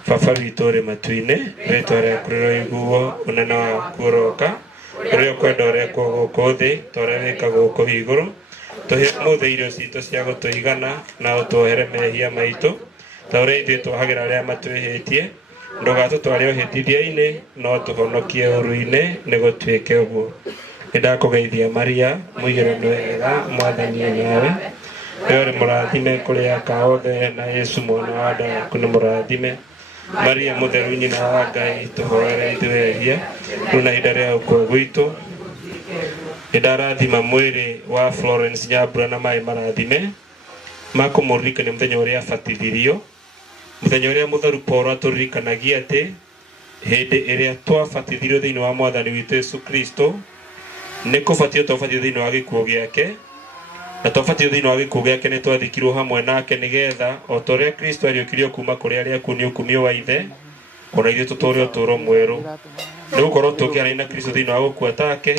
Baba witũ ũrĩ matu-inĩ, rĩtwa rĩaku rĩroiguo, ũnene waku ũroka, ũrĩa ũkwenda ũrekwo gũkũ thĩ ta ũrĩa wĩkagwo gũkũ igũrũ. Tũhe ũmũthĩ irio citũ cia gũtũigana na ũtwohere mehia maitũ ta ũrĩa ithuĩ twohagĩra arĩa matwĩhĩtie, ndũgatũtware ũhĩtithia-inĩ no tũhonokie ũru-inĩ, nĩ gũtuĩke ũguo. Nĩndakũgeithia Maria, mũigĩrĩrwo wega, Mwathani nawe, we ũrĩ mũrathime kũrĩ aka othe na Yesu mwana wa nda yaku nĩ mũrathime. Maria mũtheru nyina wa Ngai, tũhoere ithuĩ ehia rĩu na ihinda rĩa gũkua gwitũ. Nĩndarathima mwĩrĩ wa Florence Nyambura na maĩ marathime makũmũririkania mũthenya ũrĩa abatithirio, mũthenya ũrĩa mũtheru Paul atũririkanagia atĩ hĩndĩ ĩrĩa twabatithirio thĩinĩ wa Mwathani witũ Yesu Kristo nĩ kũbatio twabatio thĩinĩ wa gĩkuũ gĩake, na twabatio thĩinĩ wa gĩkuũ gĩake nĩ twathikirwo hamwe nake nĩgetha o ta ũrĩa Kristo ariũkirio kuma kũrĩ arĩa akuũ nĩ ũkumio wa Ithe, ona ithuĩ tũtũũre ũtũũro mwerũ. Nĩ gũkorwo tũngĩaranĩria na Kristo thĩinĩ wa gũkua take,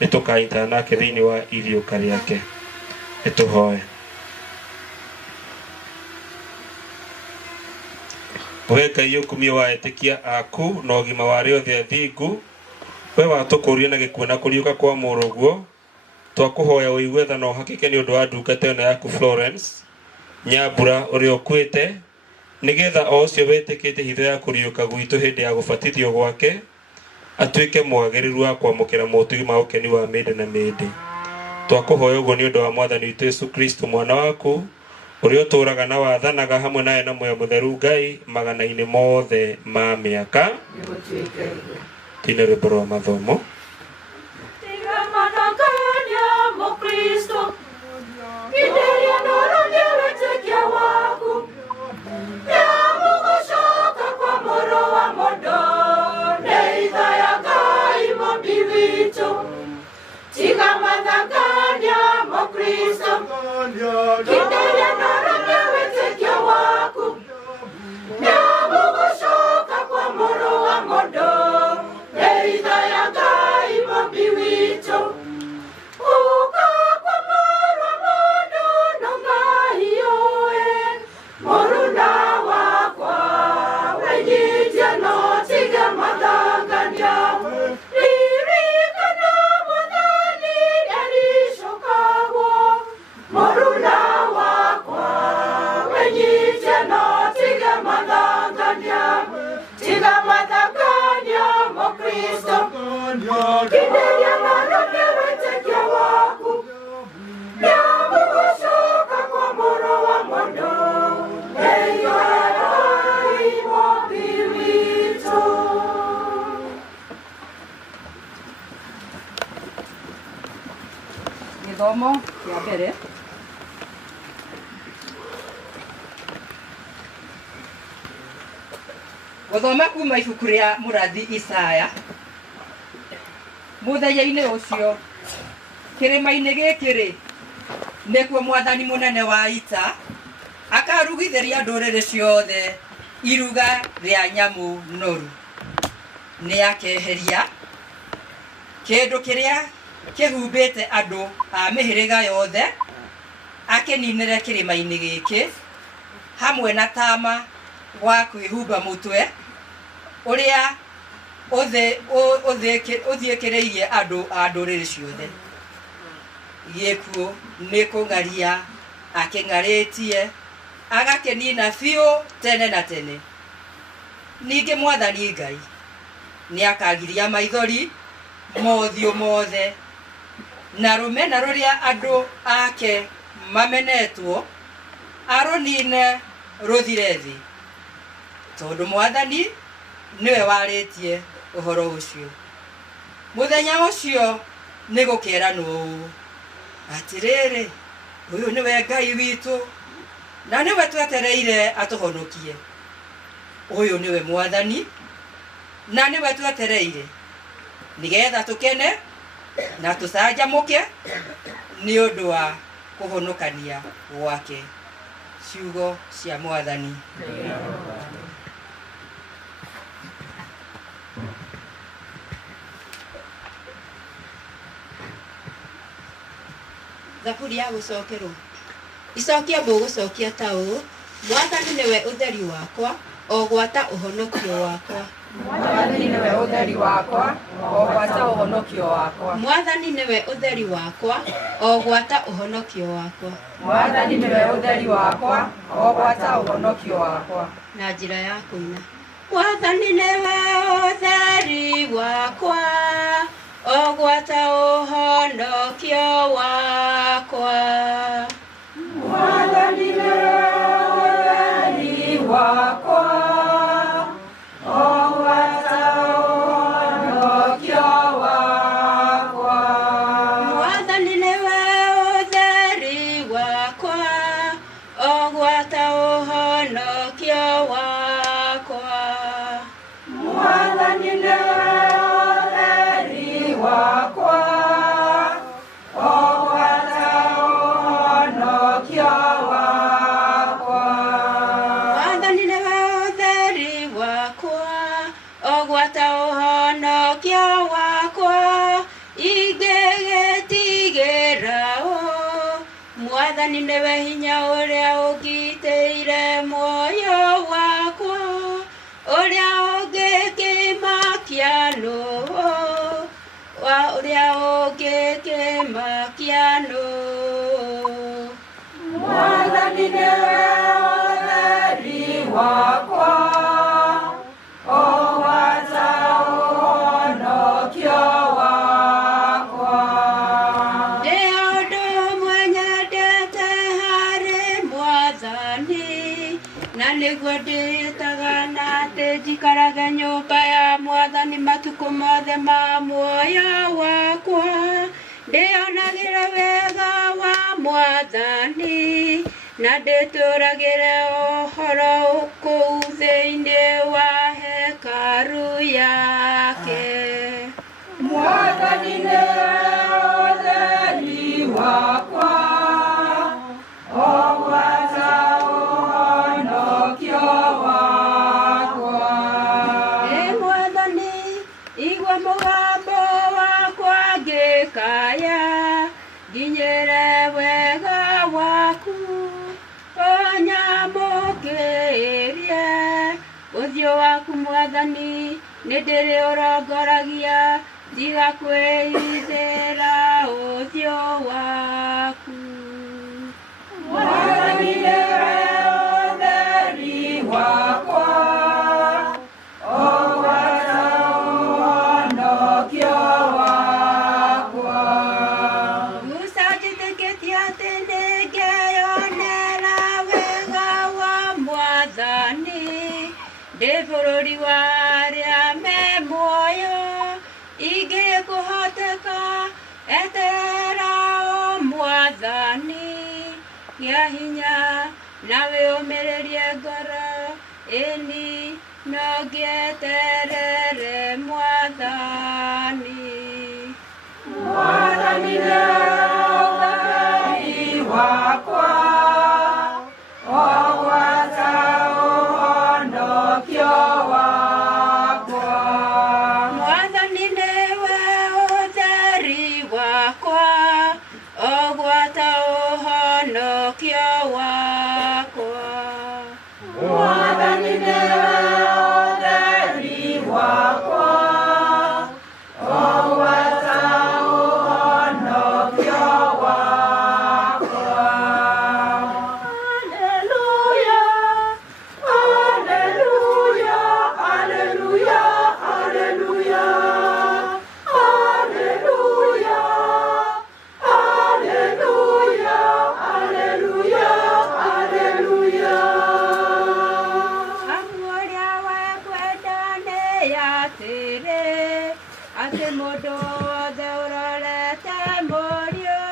nĩ tũkanyitana nake thĩinĩ wa iriũka rĩake. Nĩ tũhoe. We Ngai ũkumio wa etĩkia aku na ũgima warĩ othe athingu, we watũkũũrire na gĩkuũ na kũriũka kwa mũrũguo, twakũhoya ũigue tha na ũhakĩke nĩ ũndũ wa ndungata ĩno yaku Florence Nyambura ũrĩa ũkuĩte, nĩgetha o ũcio wetĩkĩte hitho ya kũriũka gwitũ hĩndĩ ya gũbatithio gwake atuĩke mwagĩrĩru wa kwamũkĩra motũgi ma ũkeni wa mĩndĩ na mĩndĩ. Twakũhoya ũguo nĩ ũndũ wa Mwathani witũ Yesu Kristo mwana waku ũrĩa ũtũũraga na wathanaga hamwe nawe na Muoyo Mũtheru Ngai magana-inĩ mothe ma mĩaka. Tũine rwĩmbo rwa mathomo. Gĩthomo kĩa mbere. Gũthoma kuma ibuku rĩa mũrathi Isaya. Mũthenya-inĩ ũcio kĩrĩma-inĩ gĩkĩ rĩ, nĩkuo Mwathani mũnene wa ita akarugithĩria ndũrĩrĩ ciothe iruga rĩa nyamũ noru. Nĩ akeheria kĩndũ kĩrĩa kĩhumbĩte andũ a mĩhĩrĩga yothe, akeninire kirima-ini giki hamwe na tama wa kwihumba mutwe uria uthiekereirie andu a nduriri ciothe gikuo ni kungaria akengaritie agakenina biu tene na tene. Ningi Mwathani Ngai ni akagiria maithori mothio mothe na rumena ruria andu ake mamenetwo arunine ruthirethi tondu Mwathani niwe waritie uhoro ucio. Muthenya ucio ni gukeranwo atiriri uyu niwe Ngai witu na niwe twetereire atuhonokie. Uyu niwe Mwathani na niwe twetereire nigetha tukene na tucanjamuke ni undu wa kuhonokania gwake. Ciugo cia Mwathani. Thaburi ya gucokerwo. Icokia mũgũcokia ta ũũ: Mwathani niwe ũtheri wakwa, o gwata ũhonokio wakwa. Mwathani niwe ũtheri wakwa, o gwata ũhonokio wakwa. Mwathani niwe ũtheri wakwa, o gwata ũhonokio wakwa. Mwathani niwe ũtheri wakwa, o gwata ũhonokio wakwa. Na njĩra ya kũina. Mwathani niwe ũtheri wakwa, o gwata ũhonokio wakwa. Mwathani niwe ũtheri wakwa, o gwata ũhonokio wakwa. Mwathani niwe ũtheri wakwa, o gwata ũhonokio wakwa. Mwathani niwe ũtheri wakwa, o gwata ũhonokio wakwa. Mwathani niwe ũtheri wakwa, o gwata ũhonokio wakwa. Ingĩgĩtigĩra ũ, Mwathani niwe hinya ũrĩa ũngitĩire muoyo wakwa. Ũrĩa ũngĩkĩmakia nũũ, ũrĩa ũngĩkĩmakia nũũ. Mwathani niwe ũtheri wakwa, o gwata ũhonokio wakwa. Ndĩ ũndũ ũmwe nyendete harĩ Mwathani, na nĩguo ndĩĩtaga na atĩ njikarage nyũmba ya Mwathani matukũ mothe ma muoyo wakwa. Ndĩonagĩre wega wa Mwathani, na ndĩtũũragĩre ũhoro kũu thĩinĩ wa hekarũ yake. Mwathani niwe ũtheri wakwa, o gwata ũhonokio wakwa. Ĩ Mwathani, igua mũgambo wakwa ngĩkaya, nginyĩre wega waku. Ũnyamũkĩrie ũthiũ waku Mwathani, nĩ ndĩrĩ ũrongoragia, tiga kwĩhithĩra ũthiũ waku. Mwathani niwe ũtheri wakwa, o gwata ũhonokio wakwa. Musa njĩtĩkĩtie atĩ nĩngeyonera wega wa Mwathani, ndĩ bũrũri wa arĩa me muoyo. Ingĩkũhoteka eterera o Mwathani, gĩa hinya na wĩyũmĩrĩrie ngoro, ĩni no ngĩeterere Mwathani. Mwathani niwe ũtheri wakwa, o gwata ũhonokio wakwa. Mwathani niwe ũtheri wakwa, o gwata ũhonokio atĩ mũndũ wothe ũrorete Mũriũ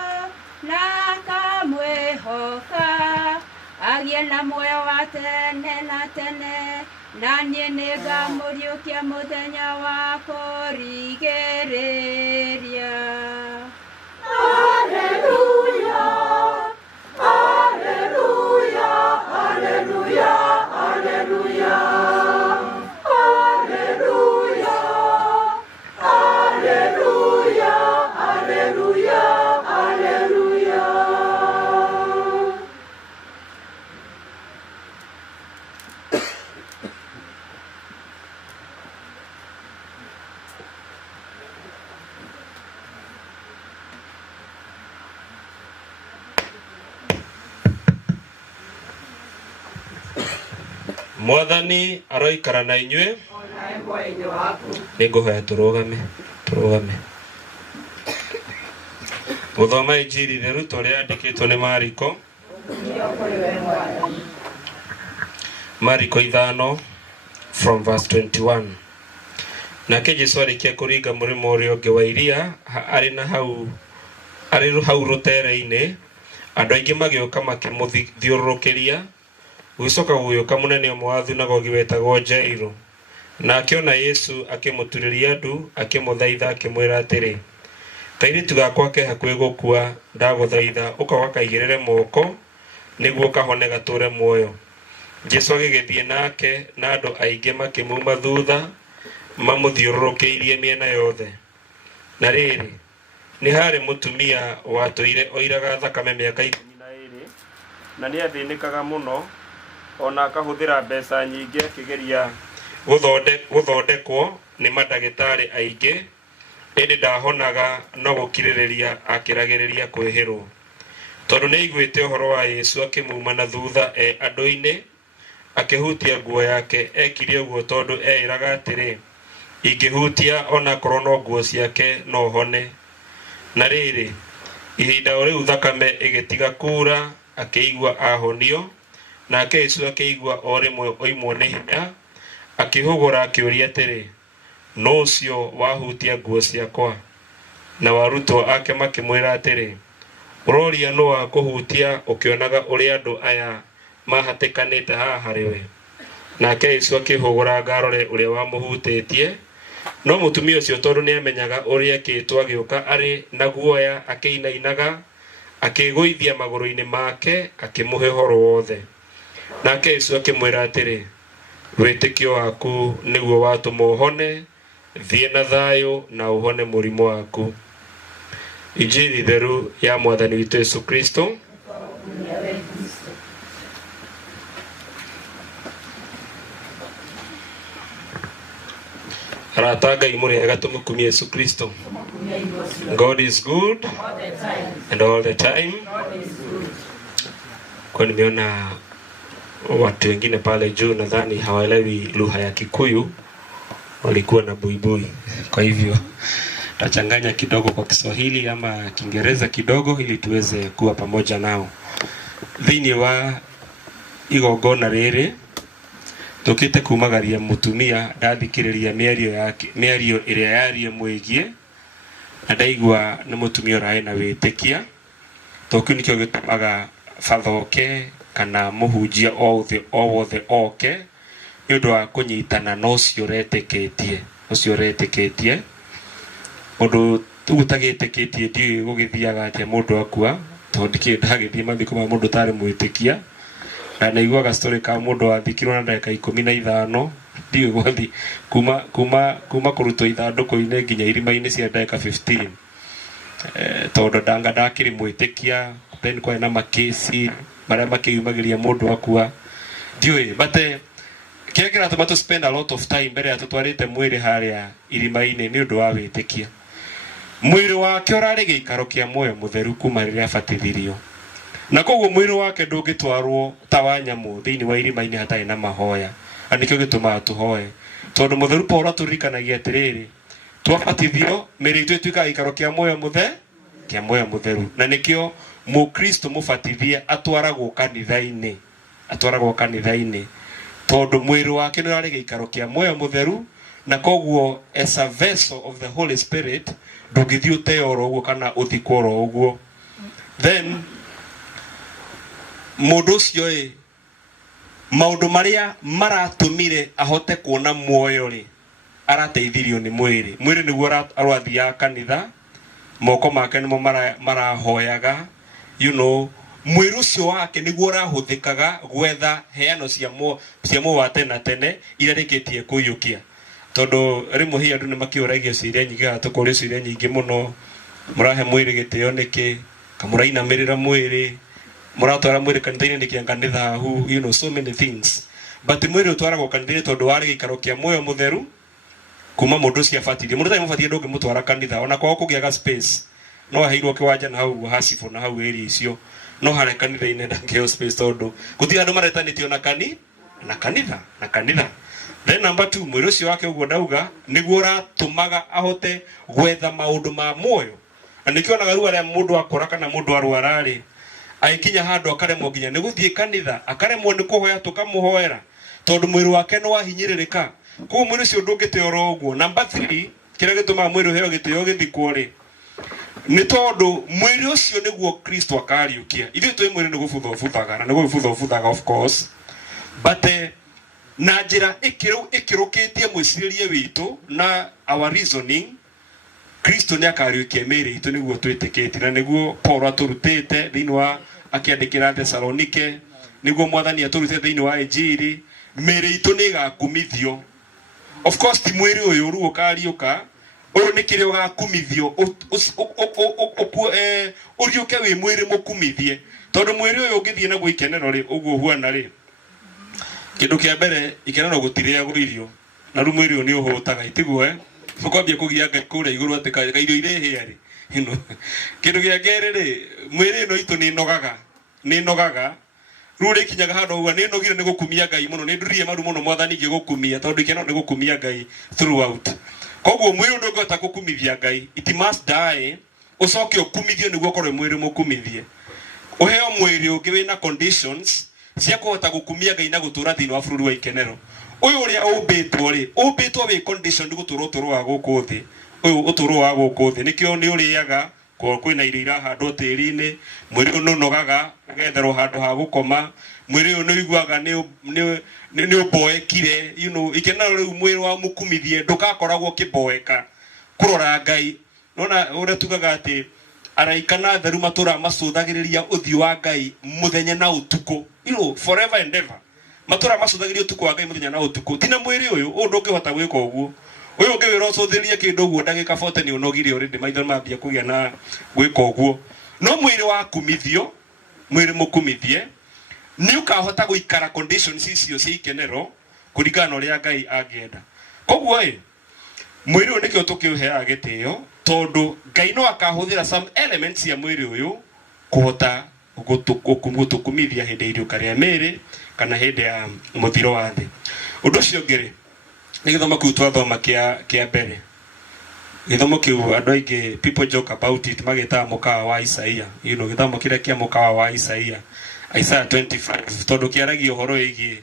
na akamwĩhoka agĩe na muoyo wa tene na tene, na niĩ nĩngamũriũkia mũthenya wa kũrigĩrĩria. Haleluya, haleluya, haleluya, haleluya. Haleluya, haleluya, haleluya, haleluya. Mwathani aroikara na inyuĩ. Nĩngũhoya tũrũgame. Gũthoma injiri theru ũrĩa yandĩkĩtwo nĩ Mariko. Mariko 5 from verse 21. Nake Jesũ arĩkia kũringa mũrĩmo ũrĩa ũngĩ wa iria arĩ hau rũtere-inĩ, andũ aingĩ magĩũka makĩmũthiũrũrũkĩria. Gũcoka gũgĩũka mũnene ũmwe wa thunagogi wetagwo Jairũ, na akĩona Yesu akĩmũturĩria ndu, akĩmũthaitha akĩmwĩra atĩrĩ, kairĩtu gakwa ke hakuhĩ gũkua, ndagũthaitha ũka gakaigĩrĩre moko nĩguo kahone gatũre muoyo. Jesũ agĩgĩthiĩ nake, na andũ aingĩ makĩmuma thutha mamũthiũrũrũkĩirie mĩena yothe. Na rĩrĩ, nĩ harĩ mũtumia watũire oiraga thakame mĩaka 12, na nĩ athĩnĩkaga mũno, ona akahũthĩra mbeca nyingĩ akĩgeria gũthondekwo nĩ mandagĩtarĩ aingĩ, ĩndĩ ndahonaga, no gũkirĩrĩria akĩragĩrĩria kwĩhĩrwo. Tondũ nĩ aiguĩte ũhoro wa Yesu, akĩmuma na thutha andũ-inĩ, akĩhutia nguo yake. Ekire ũguo tondũ eĩraga atĩrĩ, ingĩhutia onakorwo no nguo ciake no hone. Na rĩrĩ, ihinda o rĩu thakame ĩgĩtiga kuura, akĩigua ahonio. Nake Yesu akĩigua o rĩmwe oimwo nĩ hinya, akĩhũgũra akĩũria atĩrĩ, no ũcio wahutia nguo ciakwa? Na arutwo ake makĩmwĩra atĩrĩ, ũroria nũ wa kũhutia, ũkĩonaga ũrĩa andũ aya mahatĩkanĩte haha harĩwe? Nake Yesu akĩhũgũra ngarore ũrĩa wamũhutĩtie. No mũtumia ũcio tondũ nĩamenyaga ũrĩa ekĩtwo, agĩũka arĩ na guoya, akĩinainaga, akĩgũithia magũrũ-inĩ make, akĩmũhe ũhoro wothe. Nake Yesu akĩmwĩra atĩrĩ, wĩtĩkio waku nĩguo watũma ũhone, thiĩ na thayũ na ũhone mũrimũ waku. Injili theru ya Mwathani witũ Yesu Kristo. Arata Ngai mũrĩega, tũmũkumie Yesu Kristo. God is good and all the time. Kwa nimeona watu wengine pale juu nadhani hawaelewi lugha ya Kikuyu, walikuwa na buibui. Kwa hivyo tachanganya kidogo kwa Kiswahili ama Kiingereza kidogo ili tuweze kuwa pamoja nao. Thĩinĩ wa igongona rĩrĩ tũkĩte kumagaria mũtumia ndathikĩrĩria mĩario ĩrĩa yarie mwĩgie, na ndaigua nĩ mũtumia ũrarĩ na wĩtĩkia. Tokĩu nĩkĩo gĩtũmaga bathoke kana mũhunjia o wothe oke nĩ ũndũ wa kũnyitana na ũcio ũretĩkĩtie. Ũndũ ũtagĩtĩkĩtie ndiũĩ gũgĩthiaga atĩa mũndũ akua, tondũ ndagĩthiĩ mathiko ma mũndũ ũtarĩ mwĩtĩkia. Na naiguaga story ka mũndũ wathikirwo na ndagĩka 15, ndiũĩ gwathi kuma kũrutwo ithandũkũ-inĩ nginya irima-inĩ cia ndagĩka 15, tondũ ndakĩrĩ mwĩtĩkia. Then kwa na makesi marĩa makĩyumagĩria mũndũ akua, ndiũĩ. But kĩrĩa kĩratũma to spend a lot of time mbere ya tũtwarĩte mwĩrĩ harĩa irima-inĩ nĩ ũndũ wa wĩtĩkia. Mwĩrĩ wake ũrarĩ gĩikaro kĩa muoyo mũtheru kuma rĩrĩa abatithirio, na koguo mwĩrĩ wake ndũngĩtwarwo ta wa nyamũ thĩinĩ wa irima-inĩ hatarĩ na mahoya. Na nĩkĩo gĩtũmaga tũhoe, tondũ mũtheru Paul atũririkanagia atĩrĩrĩ, twabatithio mĩĩrĩ itũ ĩtuĩkaga gĩikaro kĩa muoyo mũtheru. Na nĩkĩo Mũkristo mũbatithia atwaragwo kanitha-inĩ, tondũ mwĩrĩ wake nĩ ũrarĩ gĩikaro kĩa muoyo mũtheru, na koguo as a vessel of the Holy Spirit ndungithii uteoro uguo kana uthikoro uguo. Then mundu ucio maundu maria maratumire ahote kuona muoyo arateithirio ni mwiri niguo arathia kanitha, moko make nimo marahoyaga, you know, mwiri ucio wake niguo arahuthikaga gwetha heano cia wa tena tene iria rikitie kuyukia. Tondu rimwe hi andu ni makiuragia ciria nyingi atukuria ciria nyingi muno, murahe mwiri gitio niki, kamurainamirira mwiri, muratwara mwiri kanitha-ini niki kanitha hu, you know, so many things. But mwiri utwaragwo kanitha-ini tondu wari gikaro kia muoyo mutheru kuma mundu ucio abatithio. Mundu taimũbatie ndũngĩ mũtwara kanitha ona kwao kũgĩaga space, no aheirwo kĩwanja na hau hacibũ na hau area icio, no harĩa kanitha-inĩ ndangĩheo space tondu gũtirĩ andũ maretanĩtio na kanitha. Then number 2, mwĩrĩ ũcio wake ũguo ndauga nĩguo ũratũmaga ahote gwetha maũndũ ma muoyo. Na nĩkĩonaga rĩu arĩa mũndũ akora kana mũndũ arwara agĩkinya handũ akaremwo nginya nĩ gũthiĩ kanitha, akaremwo nĩ kũhoya tũkamũhoera tondu mwĩrĩ wake nĩ wahinyĩrĩrĩka. Kwa mwĩrĩ ũcio ndũngĩteoro ũguo. Number 3, kĩrĩa gĩtũmaga mwĩrĩ ũheo gĩtĩo gĩthikwo nĩ tondu mwĩrĩ ũcio nĩguo Kristo akariũkia. Ithuĩ twĩ mwĩrĩ nĩ gũbutha ũbuthaga na nĩ gũbutha of course, but na njĩra ĩkĩrũkĩtie mwĩcirĩrie witũ na our reasoning, Kristo nĩ akariũkia mĩĩrĩ itũ nĩguo twĩtĩkĩtie, na nĩguo Paul atũrutĩte thĩinĩ wa akĩandĩkĩra Thesalonike, nĩguo Mwathani atũrutĩte thĩinĩ wa Injili, mĩĩrĩ itũ nĩ ĩgakumithio. Of course ti mwĩrĩ ũyũ rĩu ũkariũka, ũyũ nĩ kĩrĩa ũgakumithio ũriũke wĩ mwĩrĩ mũkumithie, tondu mwĩrĩ ũyũ ũngĩthiĩ naguo ikenero ũguo huana kĩndũ kĩa mbere ikenero gũtirĩagwo irio, na rĩu mwĩrĩ ũyũ nĩ ũhũtaga itiguo ũkwambia kũgia Ngai kũrĩa igũrũ atĩ irio irĩhĩa kĩndũ gĩa kerĩ mwĩrĩ ĩno itũ nĩ ĩnogaga rĩu rĩkinyaga handũ ũguo nĩ nogire nĩ gũkumia Ngai mũno, nĩ nduririe maru mũno Mwathani ingĩgũkumia tondu ikenero nĩ gũkumia Ngai throughout. Koguo mwĩrĩ ndũngĩhota gũkumithia Ngai, it must die, ũcoke ũkumithio nĩguo ũkorwo mwĩrĩ mũkumithie. Ũheo mwĩrĩ ũngĩ wĩna conditions cia kũhota gũkumia Ngai na gũtũra thĩinĩ wa bũrũri wa ikenero. Ũyũ ũrĩa ũmbĩtwo wĩ condition gũtũra ũtũro wa gũkũ thĩ, ũyũ ũtũro wa gũkũ thĩ nĩkĩo nĩ ũrĩaga, kwĩna irio irahandwo tĩri-inĩ, mwĩrĩ ũyũ nĩ ũnogaga ũgetherwo handũ ha gũkoma, mwĩrĩ ũyũ nĩ ũiguaga nĩ ũmboekire, you know, ikenero rĩu mwĩrĩ wa mũkumithie ndũgakoragwo ũkĩmboeka kũrora Ngai. Nona ũrĩa tugaga atĩ araika na theru matũra macũthagĩrĩria ũthiũ wa Ngai mũthenya na ũtukũ, you know, forever and ever matũra macũthagĩrĩria ũtukũ wa Ngai mũthenya na ũtukũ. Tina mwĩrĩ ũyũ ndũngĩhota gwĩka ũguo. Ũyũ ũngĩ wĩra ũcũthĩrĩrie kĩndũ ũguo ndagĩka 40 nĩ ũnogire already, maitho mambia kũgĩa na gwĩka ũguo. No mwĩrĩ wa kumithio, mwĩrĩ mũkumithie nĩ ũkahota gũikara conditions icio cia ikenero kũringana na ũrĩa Ngai angĩenda. Koguo mwĩrĩ ũyũ nĩkĩo tũkĩũheaga gĩtĩo tondu Ngai no akahũthĩra some elements cia mwĩrĩ ũyũ kũhota gũtũkumithia hĩndĩ iriũka rĩa mĩĩrĩ kana hĩndĩ ya mũthiro wa thĩ. Ũndũ ũcio ũngĩ nĩ gĩthomo kĩu twathoma kĩa mbere. Gĩthomo kĩu andũ aingĩ people joke about it magĩtaga mũkawa wa Isaia, you know, gĩthomo kĩrĩa kĩa mũkawa wa Isaia 25, tondu kĩaragia ũhoro wĩgiĩ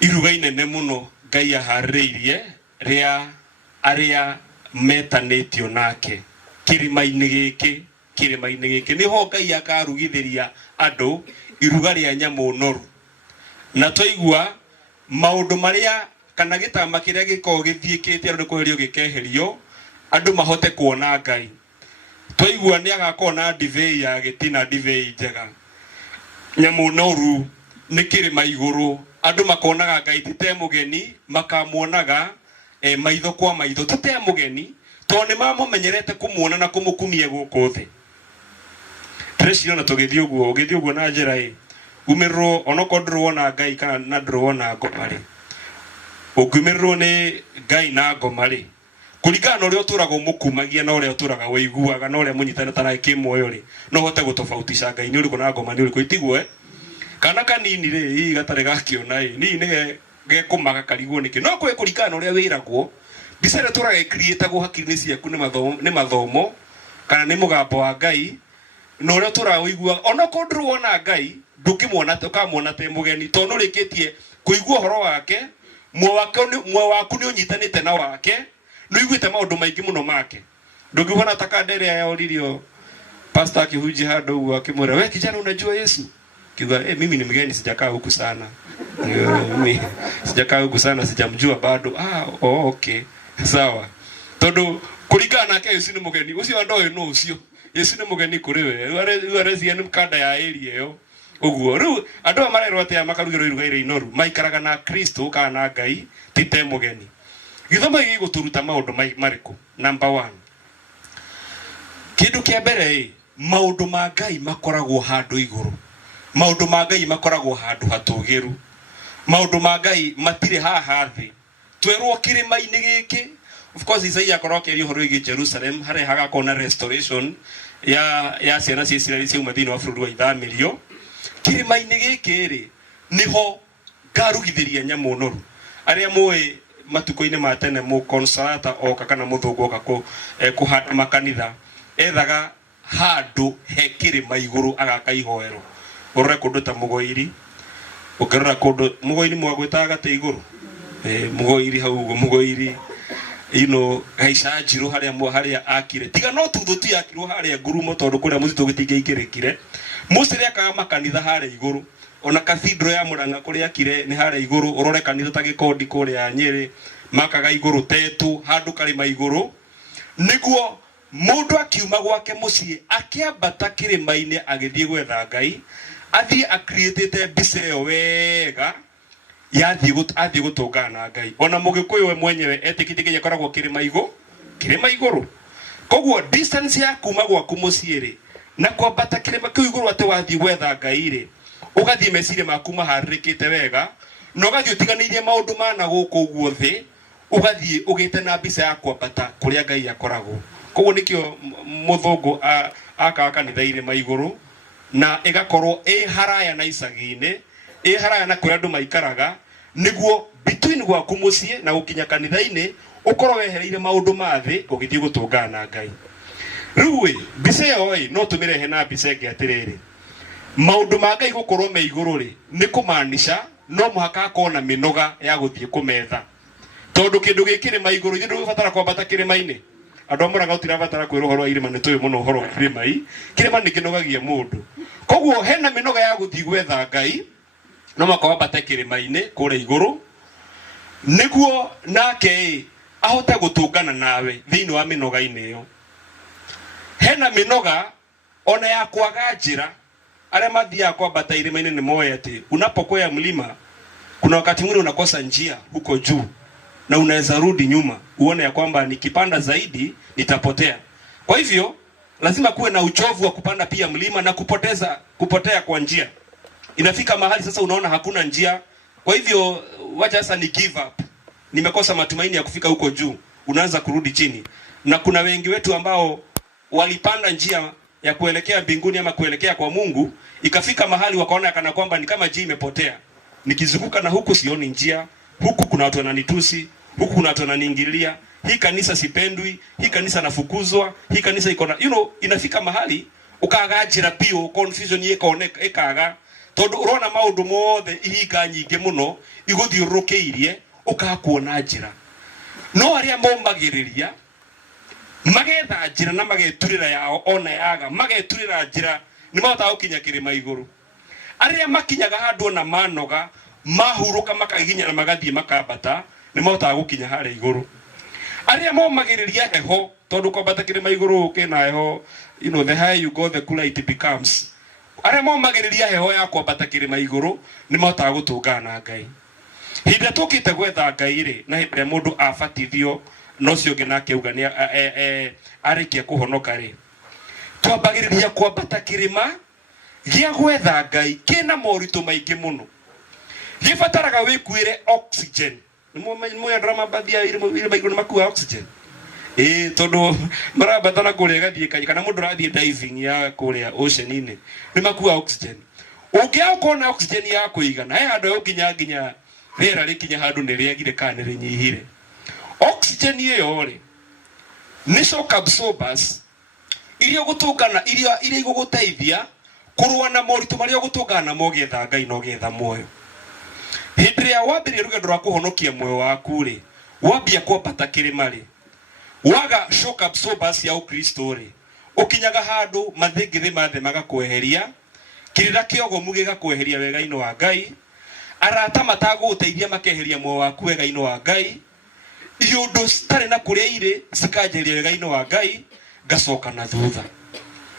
iruga inene mũno Ngai aharĩrĩirie rĩa arĩa metanĩtio nake kĩrĩma-inĩ gĩkĩ nĩho Ngai akarugithĩria andũ iruga rĩa nyamũ noru. Na twaigua maũndũ marĩa kana gĩtama kĩrĩa gĩkoragwo gĩthiĩkĩte andũ kweherio gĩkeherio andũ mahote kuona Ngai. Twaigua nĩ agakorwo na ndivei ya gĩtina, ndivei njega, nyamũ noru, nĩ kĩrĩma igũrũ, andũ makonaga Ngai tite mũgeni, makamuonaga maitho kwa maitho tite mũgeni tondũ nĩ mamũmenyerete kũmuona na kũmũkumia gũkũ thĩ. Tũreciria na tũgĩthiĩ ũguo na njĩra umĩrĩrwo onokorwo ndũrona Ngai kana na ndũrona ngoma ũkiumĩrĩrwo nĩ Ngai na ngoma kũringana na ũrĩa ũtũraga ũmũkumagia na ũrĩa ũtũraga wĩiguaga na ũrĩa mũnyitanĩte naye kĩmuoyo no ũhote gũtofautisha Ngai nĩ ũrĩkũ na ngoma nĩ ũrĩkũ. Itiguo kana kanini hihi gatarĩ gakĩona niĩ nĩ gekũmaga karigwo nĩkĩ, no kwĩ kũringana na ũrĩa wĩragwo. Mbica ĩrĩa tũraga ĩkiriĩtagwo hakiri-inĩ ciaku nĩ mathomo kana nĩ mũgambo wa Ngai na ũrĩa tũraga wĩiguaga onokorwo ndũrona Ngai ndũkĩmuona ũkamuona te mũgeni tondũ nĩũrĩkĩtie kũigua ũhoro wake, muo waku ni unyitanite na wake no iguite maundu maingi muno make ndungibona takandere ya oririo pastor akihuji hado huko akimwera wewe kijana unajua Yesu kiwa mimi ni mgeni sijakaa huku sana mimi sijakaa huku sana sijamjua bado okay sawa todo kuligana nake Yesu ni mugeni ucio ndoe no ucio Yesu ni mugeni kuri we arezi ni mkanda ya area yo uguo ru andu amarerwo atia makarugiro irugaire inoru maikaraga na Kristo kana Ngai tite mugeni githomo gigi guturuta maundu mariku number 1 kindu kia mbere maundu ma Ngai makoragwo handu iguru maundu ma Ngai makoragwo handu hatugiru maundu ma Ngai matire haha thi twerwo kirima-ini giki of course Isaia korokerio horo igi Jerusalem hare hagakona restoration ya ciana cia Israeli cia umathini wa bururi wa ithamirio kirima-ini giki ri niho ngarugithiria nyamu noru aria muwe matuko-ini ma tene mu consolata oka kana muthungu oka kuhanda makanitha ethaga handu he kirima iguru agaka ihoero urore kundu ta mugoiri ukirora kundu mugoiri mwagwitaga te iguru mugoiri hau mugoiri haisha njiro haria akire tiga no tuthu tu yakirwo haria ngurumo tondu kuria muthito gitingeikirekire musire akaga makanitha haria iguru ona cathedral ya Murang'a kuria akire ni haria iguru urore kanitha ta Gikondi kuria Nyeri makaga iguru tetu handu karima iguru niguo mundu akiuma gwake mucii akiambata kirima-ini agithie gwetha Ngai athie acreatete mbica iyo wega athie gutungana na Ngai ona mugikuyu we mwenyewe etikitikinya koragwo kirima iguru koguo distance ya kuma gwaku mucii ri na kwambata kirima kiu iguru ati wathie gwetha Ngai ri ugathie meciria maku maharirikite wega no gathie utiganirie maundu mana guku guothe ugathie ugite na mbica ya kwambata kuria Ngai akoragwo koguo nikio muthungu aka kanitha irima iguru na igakorwo haraya na icagi-ini haraya na kuria andu maikaraga niguo between gwaku mucii na gukinya kanitha-ini ukorwo wehereire maundu mathi ugithie gutungana na Ngai riu mbica iyo no tumirehe na mbica ingi atiriri maundu ma Ngai gukorwo me iguru ri ni kumaanisha no muhaka akona minoga ya guthie kumetha tondu kindu gikirima iguru ndu ubatara kwambata kirima-ini andu amuraga utirabatara kwirwo horo irima ni tuyu muno horo kirima ni kinogagia mundu koguo hena minoga ya guthie gwetha Ngai no makawambata kirima-ini kuria iguru niguo nake ahote gutungana nawe thiini wa minoga-ini iyo hena minoga ona ya kwaga njira aria mathia kwambata irima-ini ni moe ati unapokwea mlima kuna wakati mwingine unakosa njia huko juu na unaweza rudi nyuma uone ya kwamba nikipanda zaidi nitapotea. Kwa hivyo lazima kuwe na uchovu wa kupanda pia mlima na kupotea kwa njia. Inafika mahali sasa unaona hakuna njia. Kwa hivyo wacha sasa ni give up. Nimekosa matumaini ya kufika huko juu. Unaanza kurudi chini. Na kuna wengi wetu ambao walipanda njia ya kuelekea mbinguni ama kuelekea kwa Mungu, ikafika mahali wakaona kana kwamba ni kama njia imepotea. Nikizunguka na huku sioni njia. Huku kuna watu wananitusi, huku kuna watu wananiingilia, hii kanisa sipendwi, hii kanisa nafukuzwa, hii kanisa iko na inafika mahali ukaga njira pio confusion ikaga tondu urona maundu mothe ihinga nyingi muno iguthiurukiirie ukakuona njira no aria mombagiriria magetha njira na mageturira yao ona yaga mageturira njira ni mahota gukinya kirima iguru aria makinyaga handu na manoga mahuruka makaginya na magathie makambata ni mahota gukinya haria iguru aria momagiriria heho tondu kwambata kirima iguru kina heho the higher you go the cooler it becomes aria momagiriria heho ya kwambata kirima iguru ni mahota gutungana na Ngai hinda tukite gwetha Ngai ri na hinda mundu abatithio no cio ngi nake uga ni arikia kuhonoka ri twambagiriria kwambata kirima gia gwetha Ngai kina moritu maingi muno gibataraga wikuire oxygen mo drama badia irima iguru makua oxygen tondu marabatana kuria gathie kana mundu rathie diving ya kuria ocean-ini ni makua oxygen ungiakona oxygen ya kuigana he handu ukinya rera rikinya handu ni riagire kana rinyihire oxygen iyo ri ni shock absorbers iria gutungana iria iguguteithia kurua na moritu maria gutungana mo getha Ngai no getha moyo hindri ya wambire rugendo rwa kuhonokia moyo waku ri wambia kwambata kirima ri waga shock absorbers ya ukristo ri ukinyaga handu mathingithi mathe magakweheria kirira kiogo mugiga kweheria wega-ino wa Ngai arata mataguteithia makeheria moyo waku wega-ino wa Ngai iundu stare na kuria ire sikanjeria wega-ino wa Ngai ngacoka na thutha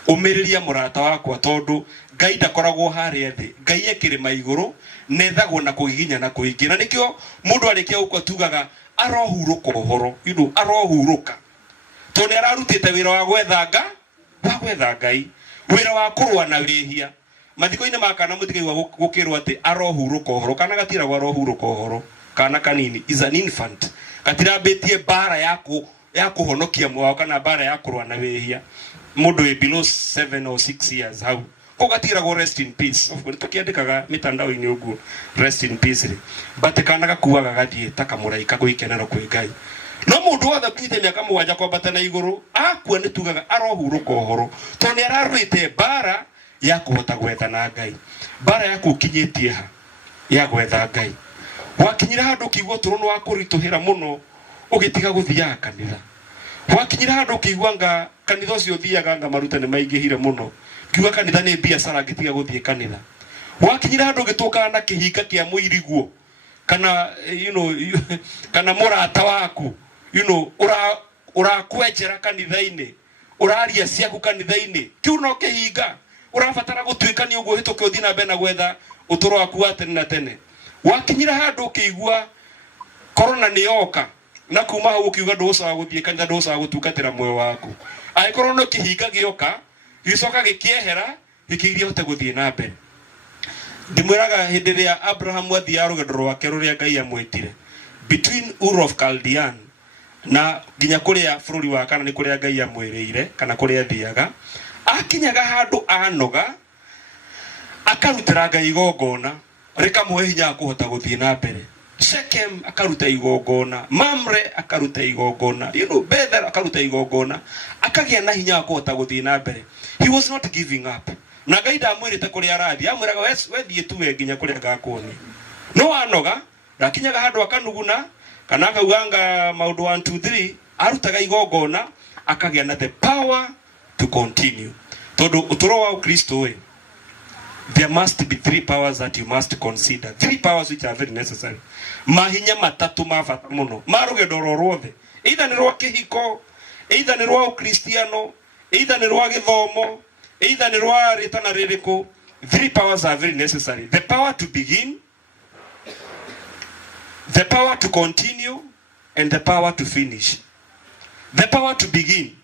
umiriria murata wakwa tondu Ngai ndakoragwo haria thi Ngai ekirima iguru nethagwo na kugiginya na kuingira nikio mundu arikia uko tugaga arohuruka uhoro arohuruka to ni ararutite wira wa gwethanga Ngai wira wa kurwa na wihia mathiko-ini makana mutikaiwa gukirwa ati arohuruka uhoro kana gatira gwa arohuruka uhoro kana kanini is an infant gatirabetie bara ya kuhonokia mwao kana bara ya kurwa na wihia mundu we below 7 or 6 years hau ko gatira go rest in peace of course tukiandikaga mitandao-ini uguo rest in peace ri but kana gakuaga gathie takamuraika guikenera kwi Ngai no mundu wothe kinyite miaka 7 kwambata na iguru akua ni tugaga arohuruka uhoro to ni ararwite bara ya kuhota gwetha na Ngai bara ya kukinyitie ha ya gwetha Ngai wakinyira handu kiigua turu no akurituhira muno ugitiga guthia kanitha wakinyira handu kiigua nga kanitha ucio thiaga nga maruta ni maingihire muno kiuga kanitha ni biacara ngitiga guthie kanitha wakinyira handu gituka na kihinga kia muiriguo kana kana murata waku urakwenjera kanitha-ini uraria ciaku kanitha-ini kiu no kihinga urabatara gutwikania uguo hituke uthii na mbere na gwetha uturo waku wa tene na tene wakinyira handu ukiigua corona ni yoka na kuma hau ukiuga ndugucoka guthie kanitha ndugucoka gutungatira moyo waku aikorwo no kihinga gioka gicoka gikiehera gikiiria hote guthie na mbere ndimwiraga hindi ria Abraham athia rugendo rwake ruria Ngai amwitire between Ur of Chaldean na ginya kuria bururi wa kana ni kuria Ngai amwiriire kana kuria thiaga akinyaga handu anoga akarutira Ngai igongona rikamuhe hinya kuhota guthie na mbere Shechem akaruta igongona Mamre akaruta igongona Bethel akaruta igongona akagia na hinya kuhota guthie na mbere he was not giving up na Ngai ndamwirite kuria arathi amwiraga wethie tu we ginya kuria ngakuoni no anoga ndakinyaga handu akanuguna kana akauganga maundu 1 2 3 arutaga igongona akagia na the power to continue tondu uturo wa Kristo we there must be 3 powers that you must consider 3 powers which are very necessary mahinya matatu mabata muno marugendo rorothe either ni rwa kihiko either ni rwa ukristiano either ni rwa githomo either ni rwa ritana ririko 3 powers are very necessary the power to begin the power to continue and the power to finish the power to begin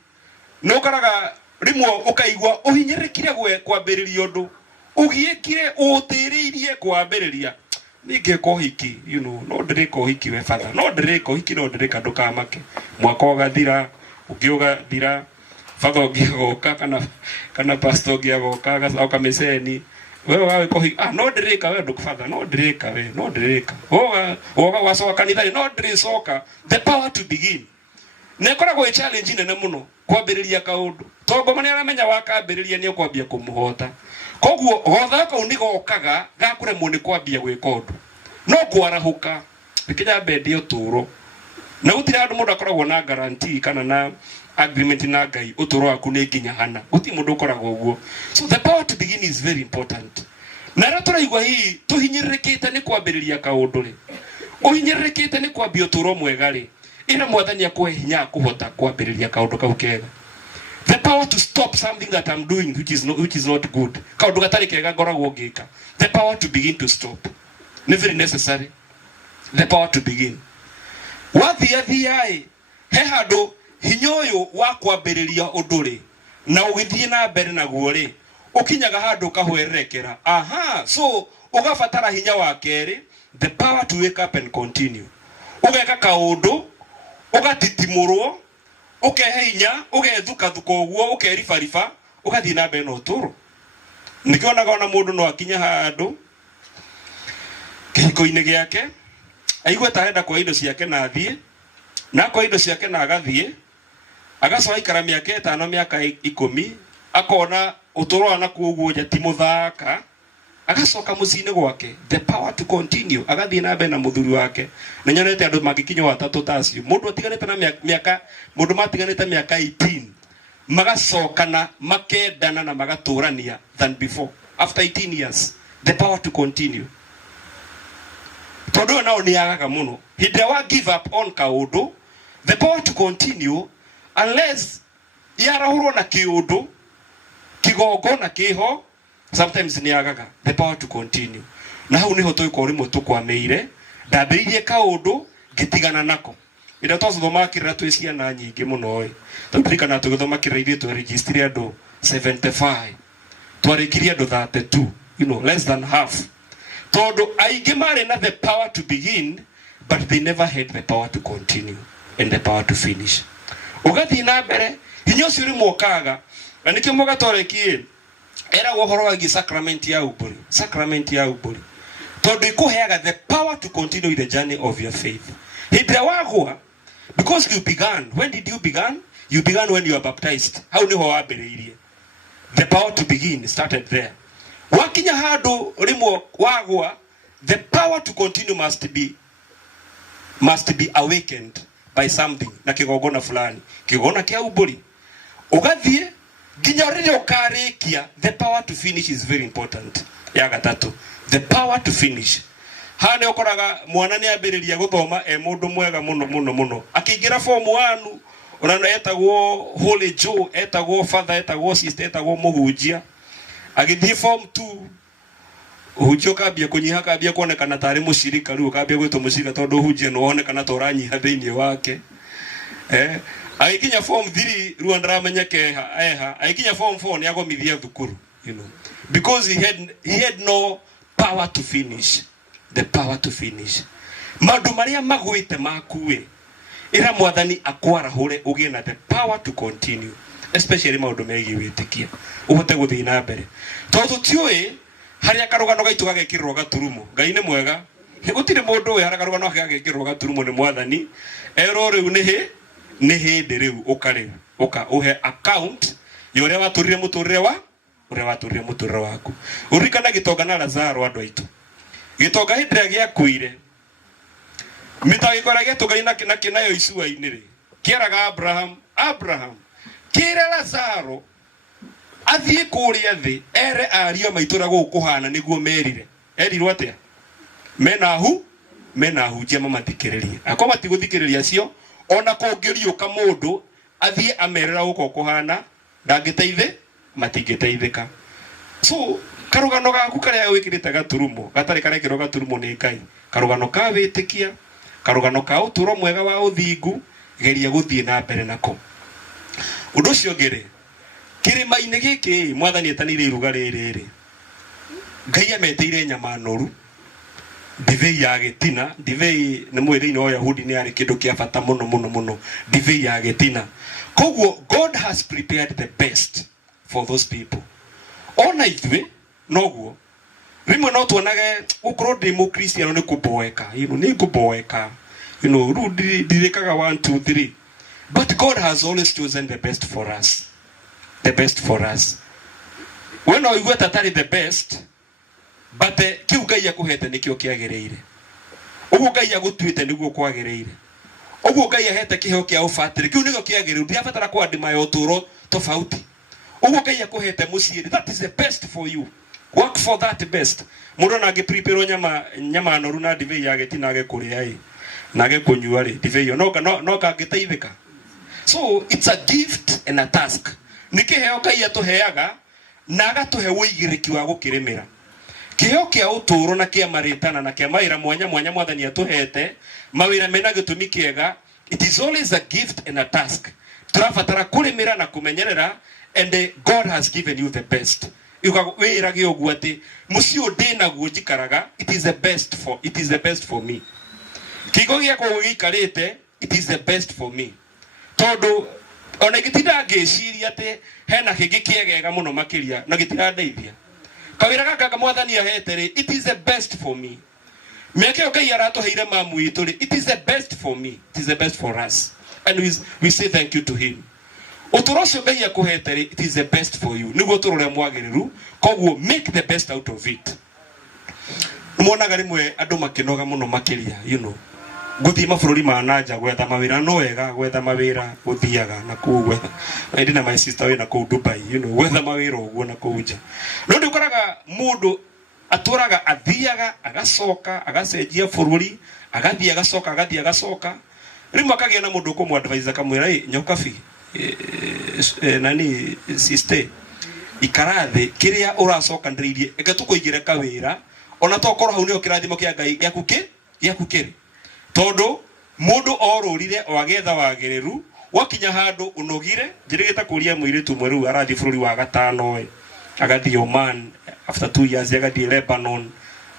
no karaga rimwo ukaigwa uhinyirikire kwambiriria undu ugiekire utiriirie kwambiriria ningeka uhiki no ndirika uhiki we father no ndirika uhiki no ndirika ndukamake mwaka ugathira ugiugathira father ugigoka kana pastor ugigoka agacoka meseni wewe wawe kohiki no ndirika we nduku father no ndirika we no ndirika oga wacoka kanitha no ndiricoka the power to begin nekoragwo challenge nene muno kwambiriria kaundu tongo mani aramenya wakambiriria ni ukwambia kumuhota koguo gotha kau ni gokaga gakuremwo ni kwambia gwika undu no kwarahuka ikinya bendi uturo na gutira andu mundu akoragwo na guarantee kana na agreement na Ngai uturo waku ni nginya hana guti mundu ukoragwo uguo so the power to begin is very important na ra turaigwa hii tuhinyirikite ni kwambiriria kaundu ri uhinyirikite ni kwambia uturo mwega ri ina mwathani akwe hinya kuhota kwambiriria kaundu kau kega the power to stop something that I'm doing which is not good kaundu gatari kega ngoragwo ngika the power to begin to stop ni very necessary the power to begin wathiathiai he handu hinyoyo wa kwambiriria undu ri na ugithie na mbere naguo ri ukinyaga handu kahwerekera so ugabatara hinya wa keri the power to wake up and continue ugeka kaundu ugatitimurwo ukehe hinya ugethuka uguo ukerifarifa ugathie na mbere no turu nikionaga ona mundu no akinya handu kihiko-ini giake aigwe tarenda kwa indo ciake na thie na kwa indo ciake na agathie agacoka ikara miaka 5 miaka 10 akona uturo na kuguo ja ti muthaka agacoka mucine gwake, the power to continue, agathie na mbere na muthuri wake. Na nyonete andu magikinya watatu tacio, mundu atiganite na miaka, mundu matiganite miaka 18, magacokana makendana na magaturania than before. After 18 years, the power to continue. Todo nao ni agaga muno. Hindi wa give up on kaundu, the power to continue, unless yarahurwo na kiundu kigongo na kiho, sometimes ni agaga, the power to continue. Na hau niho tuiko rimwe tukwameire, ndambiririe kaundu gitigana nako. Ira twathoma kirira twi ciana nyingi muno oi. Tũtirikana tũgĩthoma kirira ithuĩ twa register andu 75. Twarikirie andu 32, you know, less than half. Todo aingĩ marĩ na the power to begin, but they never had the power to continue and the power to finish. Ugathii na mbere, hinya ũcio ũrĩ mũkaga, na nĩkĩo mũgatũrekie era ũhoro wa sacrament ya uburi. Sacrament ya uburi. Todo ikuheaga the power to continue the journey of your faith. Hĩndĩ wagwa, because you began. When did you begin? You began when you were baptized. Hau niho wambĩrĩirie. The power to begin started there. Wakinya handu rimwe wagwa, the power to continue must be awakened by something, na kigogona fulani, kigogona kia uburi. Ugathie ginya rĩrĩa ũkarĩkia, the power to finish is very important. Ya gatatu, the power to finish. Hane ukoraga mwana ni ambĩrĩria guthoma mundu mwega muno akĩingĩra form 1, ona etagwo Holy Joe, etagwo father, etagwo sister, etagwo muhunjia. Agithie form 2, hujio kambia kunyiha, kambia kuonekana tari mushirika, riu kambia gwitwo mushirika tondu hujia no onekana to ranyiha thiini wake. Agikinya form 3, riu ndaramenya keha agikinya form 4 ni agomithia thukuru, you know, because he had no power to finish. The power to finish. Maundu maria magwite makuwe, ira mwathani akwarahure ugie na the power to continue, especially maundu megie witikia uhote guthii na mbere. Tondu tiui haria karugano gaitu gagekirwo gaturumo. Ngai ni mwega, gutire mundu we haria karugano gagekirwo gaturumo ni mwathani. Ero riu ni hindi riu ukariu uka uhe account yore waturire muturire wa uria waturire muturire waku. Urikana gitonga na Lazaro andu aitu. Gitonga hindira giakuire, mitagikora gitonga na kinayo icua-ini ri kieraga Abraham kire Lazaro athie kuria thi ere aria maitura gukuhana niguo merire. Erirwo atia? Menahu jema matikiririe. Akwa matiguthikiriria cio, ona kungiriuka mundu athie amerera guko kuhana ndangiteithe matingiteithika. So karugano gaku karia wikirite gaturumo gatari karekirwo gaturumo ni Ngai. Karugano ka witikia, karugano ka uturo mwega wa uthingu, geria guthie na mbere nako. Undu ucio ngiri kirima-ini giki mwathani etanire iruga riri. Ngai ameteire nyama noru, divei ya getina. Divei ni mwithini wa Yahudi ni ari kindu kia bata muno. Divei ya getina. Koguo God has prepared the best for those people. Ona ithuĩ noguo rimwe no tuonage ukorwo ndi mu Christian ni kuboeka, you know, ni kuboeka, you know, ru direkaga 1 2 3, but God has always chosen the best for us. The best for us. When we go tatari the best, but kiu Ngai akuhete nikio kiagereire. Uguo Ngai agutuite niguo kwagereire. Uguo Ngai ahete kiheo kia ufatire kiu niguo kiagereire. Ndiabatara kwa ndima ya uturo tofauti. Uguo Ngai akuhete muciiri, that is the best for you. Work for that best. Mundu na prepare nyama noru na divei ya getina agekuria ri na agekunyua ri divei no kangiteithika. So it's a gift and a task. Nikiheo Ngai atuheaga na agatuhe uigiriki wa gukirimira. Kiheo kia uturo na kia maritana na kia mawira mwanya mwathani atuhete mawira mena gitumi kiega. It is always a gift and a task. Turabatara kurimira na kumenyerera, and God has given you the best. Wĩrage ũguo atĩ mũciĩ ũndĩ naguo njikaraga, it is the best for me. Kiugo gĩakwa gĩikarĩte, it is the best for me. Tondũ ona gĩtinda ngĩciria atĩ hena kĩngĩ kĩegega mũno makĩria na gĩtirandeithia. Kawĩra gaka mwathani ahete rĩ, it is the best for me. Mĩaka ĩyo Ngai aratũheire mamu witũ rĩ, it is the best for me. It is the best for us. And we say thank you to him. Utoroso Ngai akuhete, it is the best for you. Niguo turore mwagiriru, koguo make the best out of it. Muonaga rimwe andu makinoga muno makiria, you know. Guthi mabũrũri ma nanja gwetha mawĩra no wega gwetha mawĩra guthiaga na kuu gwetha. Indi na my sister wina kuu Dubai, you know, gwetha mawĩra ũguo na kuu nja. No ndikoraga mundu atũraga athiaga agacoka agacenjia bũrũri agathia agacoka agathia agacoka. Rimwe akagĩa na mundu kũmũ advise akamwĩra nyoka bi nani sister ikarathi kiria uracokanĩrĩirie eke tũkũigĩre kawĩra ona tokorwo hau nĩho kĩrathimo kĩa Ngai gĩaku kĩrĩ. Tondu mundu orurire o agetha wagĩrĩru wakinya handu unogire njirigita kuria muiritu mweru arathi bũrũri wa gatano agathie Oman after 2 years agathie Lebanon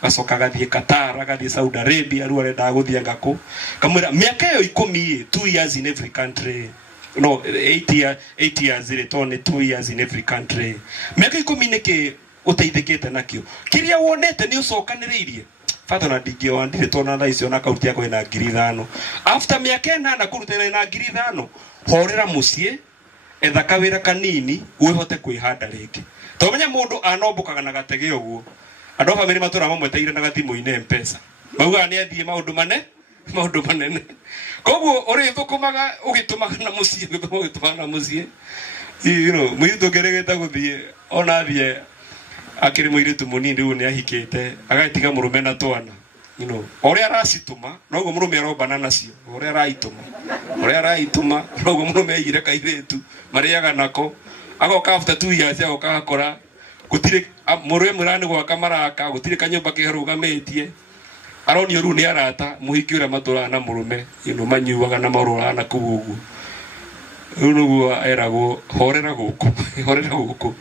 gacoka agathie Qatar agathie Saudi Arabia riu arenda guthia ngako kamwira miaka yo 10 2 years in every country. No, 8 years retone 2 years in every country. Miaka 10 niki uteithikite nakio kiria wonete ni ucokanĩrĩirie. Father na digi wandire tona na icio na kauti yako ina 5,000 after miaka 8 kurutena ina 5,000 horera mucie etha kawira kanini wihote kwihanda rĩngĩ. Tomenya mundu anombokaga na gatege uguo andu family matura mamweteire na gathimu-ine M-Pesa mauga ni athie maundu manene koguo uri thukumaga ugitumaga na mucie ugitumaga na mucie, you know, muitu ngeregeta guthie ona athie akiri muiritu munini riu ni ahikite agatiga murume na twana, you know, oria aracituma noguo murume arombana nacio oria araituma noguo murume aigire kairitu mariaga nako agoka after 2 years agoka akora gutire murume murani gwaka maraka gutire kanyumba kiharugametie aronio riu ni arata muhiki uria matura na murume, you know, manyuaga na marura na kugugu riu niguo eragwo horera guku.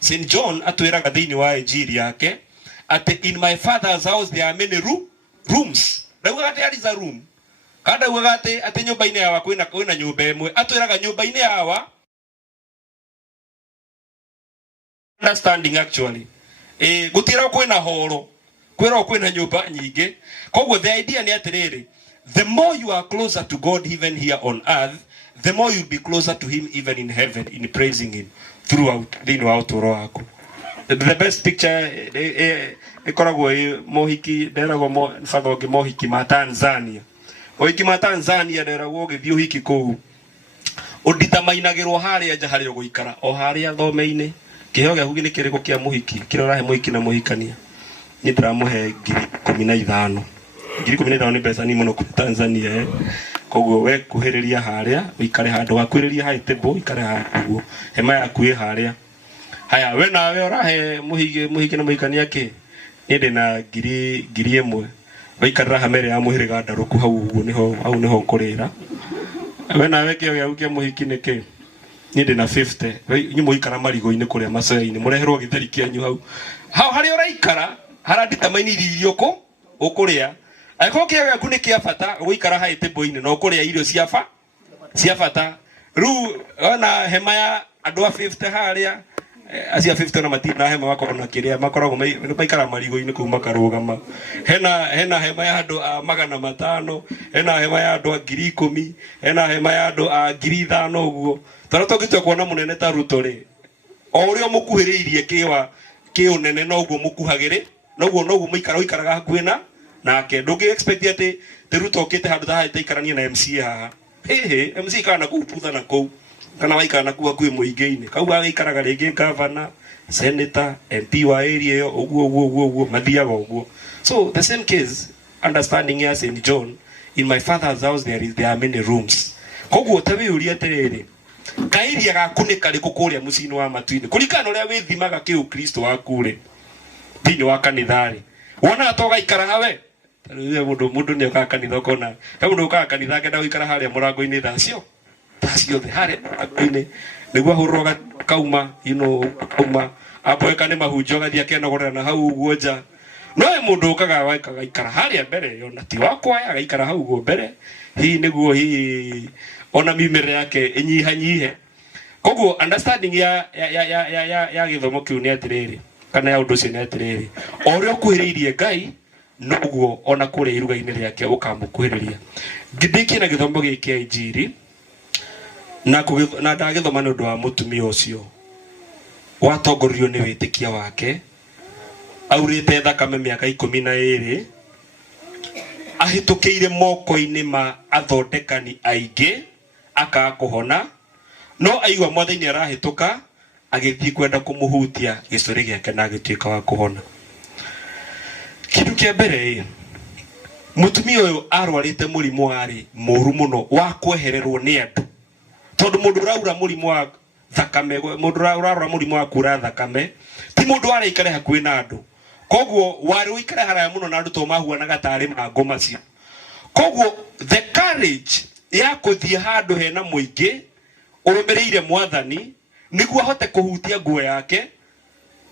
St. John atwiraga thiini wa injiri yake ati in my father's house there are many rooms. Ndauga ati there is a room. Kada uga ati nyumba-ini yawa kwina nyumba imwe. Atwiraga nyumba-ini yawa understanding actually. Gutira kwina horo. Kwira kwina nyumba nyingi. Koguo the idea ni atiriri. The more you are closer to God even here on earth, the more you'll be closer to him even in heaven in praising him throughout utoro wako. The best picture ikoragwo mohiki nderagwo fathogi mohiki ma Tanzania. Mohiki ma Tanzania nderagwo githio hiki kuu Uditamainagirwo haria nja haria guikara o haria thome-ini kiheo giaku ni kiriko kia muhiki kirora he muhiki na muhikania ni ndiramuhe 15,000 15,000 ni pesa ni muno ku Tanzania koguo we kuhiriria haria uikare handu wakwiriria hai table ikare handu hema yaku i haria haya we nawe orahe muhiki na muhikania ki ni ndina 1,000 waikarira hamere ya muhiriga ndaruku hau uguo niho kurira we nawe kio giaku kia muhiki ni ki ni ndina 50 nyi muikara marigo-ini kuria macai-ini mureherwo githeri kianyu hau hari uraikara harandita mainiri irio ko ukuria aiko kio giaku ni kia bata guikara hai table-ini no kuria irio cia bata ru ona hema ya andu a 50 haria acia 50 na matina hema makorwo na kiria makoragwo maikara marigo-ini kuu makarugama hena hema ya andu a 500 hena hema ya andu a 10,000 hena hema ya andu a 5,000 uguo tara togitwa kuona munene ta Ruto ri o urio mukuhiriirie ki unene no uguo mukuhagire no uguo muikaraga hakuhi nake ndungi expect ati Ruto okite handu ta ikarania na MC haha MC kana kuputha na kou kana waikara na kuwa kwi muingi-ini kau agaikaraga ringi governor senator MP wa area yo uguo mathiaga uguo. So the same case understanding here St. John in my father's house there are many rooms koguo tawi uria terere kairia gaku ni kariku kuria mucini wa matu-ini kurikana uria withimaga ki ukristo waku ri thini wa kanithari wona atoga ikara hawe riu mundu ni oka kanitha kona he mundu oka kanitha ngenda guikara haria murango-ini thacio the haria murango-ini niguo hurwo kauma kauma aboeka ni mahunjo gathia kenogorera na hau uguo nja no mundu okaga waikaga ikara haria mbere yona ti wakwa agaikara hau uguo mbere hi niguo hi ona mimere yake inyihanyihe koguo understanding ya githomo kiu ni atiriri kana ya undu cio ni atiriri orio kuhiriirie Ngai noguo ona kuria iruga-ini riake ukamukuhiriria ngindiki na githomo giki injiri na ndagithoma ni undu wa mutumia ucio watongorio ni witikia wake aurite thakame miaka 12 ahitukiire moko-ini ma athondekani aingi akakuhona no aigwa mwathani arahituka agithii kwenda kumuhutia gicuri giake na agituika wa kuhona. Kindu kia mbere mutumia uyu arwarite murimu wari muru muno wa kwehererwo ni andu tondu mundu uraura murimu wa thakame mundu uraura murimu wa kura thakame ti mundu araikare hakuhi na andu koguo wari uikare haraya muno na andu to mahuanaga tari mango macio koguo the courage ya kuthie handu hena muingi urumireire mwathani niguo ahote kuhutia nguo yake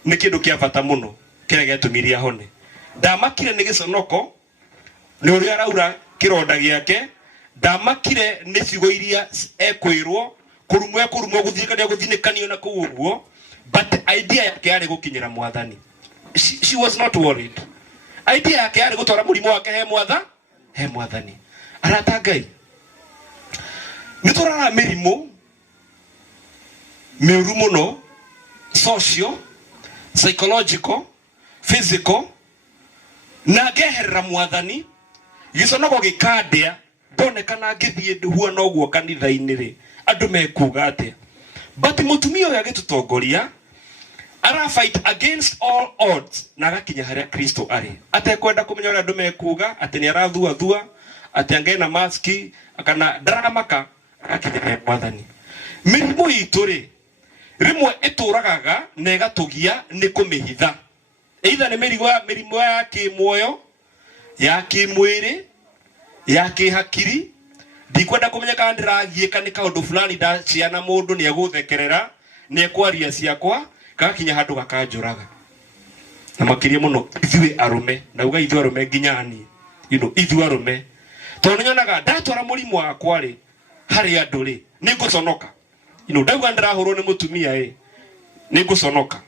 ni kindu kia bata muno kiria gitumiria hone ndamakire ni giconoko ni uria araura kironda giake ndamakire ni ciugo iria ekwirwo kurumwe guthinikania na kuu uguo but idea yake yari gukinyira mwathani she was not worried idea yake yari gutwara murimu wake he mwathani arata Ngai niturara mirimu miuru muno social psychological physical na ngeherera mwathani giconoko gikandia ndonekana ngithie nduhua noguo kanitha-ini ri andu mekuga atia but mutumia uyu agitutongoria ara fight against all odds na gakinya haria Kristo ari atekwenda kumenya uria andu mekuga ati ni arathua ati angena maski akana ndaramaka akinya mwathani mirimu itu ri rimwe ituragaga na igatugia ni kumihitha either ni mirimu ya kimuoyo ya kimwiri ya kihakiri ndikwenda kumenya kana ndiragieka ni kaundu fulani ndaciana mundu ni aguthekerera ni ekwaria ciakwa gakinya handu gakanjuraga na makiria muno ithuĩ arume nauga ithuĩ arume nginyani ithuĩ arume tondu nyonaga ndatwara murimu wakwa ri hari andu ri ni nguconoka ndauga ndirahurwo ni mutumia ni nguconoka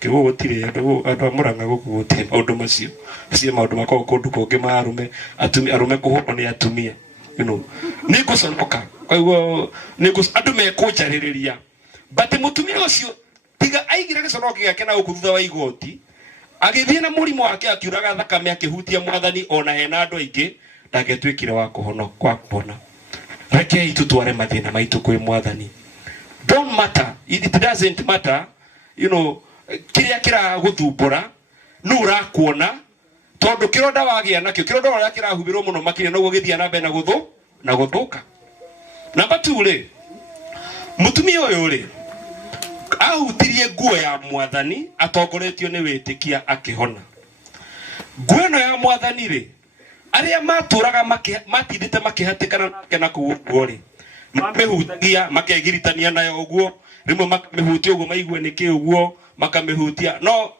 kigo gutire andu amuranga guku gutire maundu macio cie maundu makoo kundu kungi ma arume kuhurwo ni atumia ni nguconoka koguo ni andu mekunjaririria but mutumia ucio tiga aigira giconoki giake na guku thutha wa igoti agithie na murimu wake akiuraga thakame akihutia mwathani ona hena andu aingi ndagetwikire wa kuhona Rekei tutware mathina maitu kwi mwathani. Don't matter, it doesn't matter, you know, kiria kira guthumbura nu urakuona tondu kironda wagia nakio kironda wagia kirahubirwo muno makine no gugithia na mbere na guthuka. Number 2 ri mutumia uyu ri ahutirie nguo ya mwathani atongoretio ni witikia akihona. Nguo no ya mwathani ri aria maturaga matindite makihatikana na kuguo ri mamehutagia makegiritania nayo uguo rimwe mamehutia uguo maigue niki uguo makamehutia no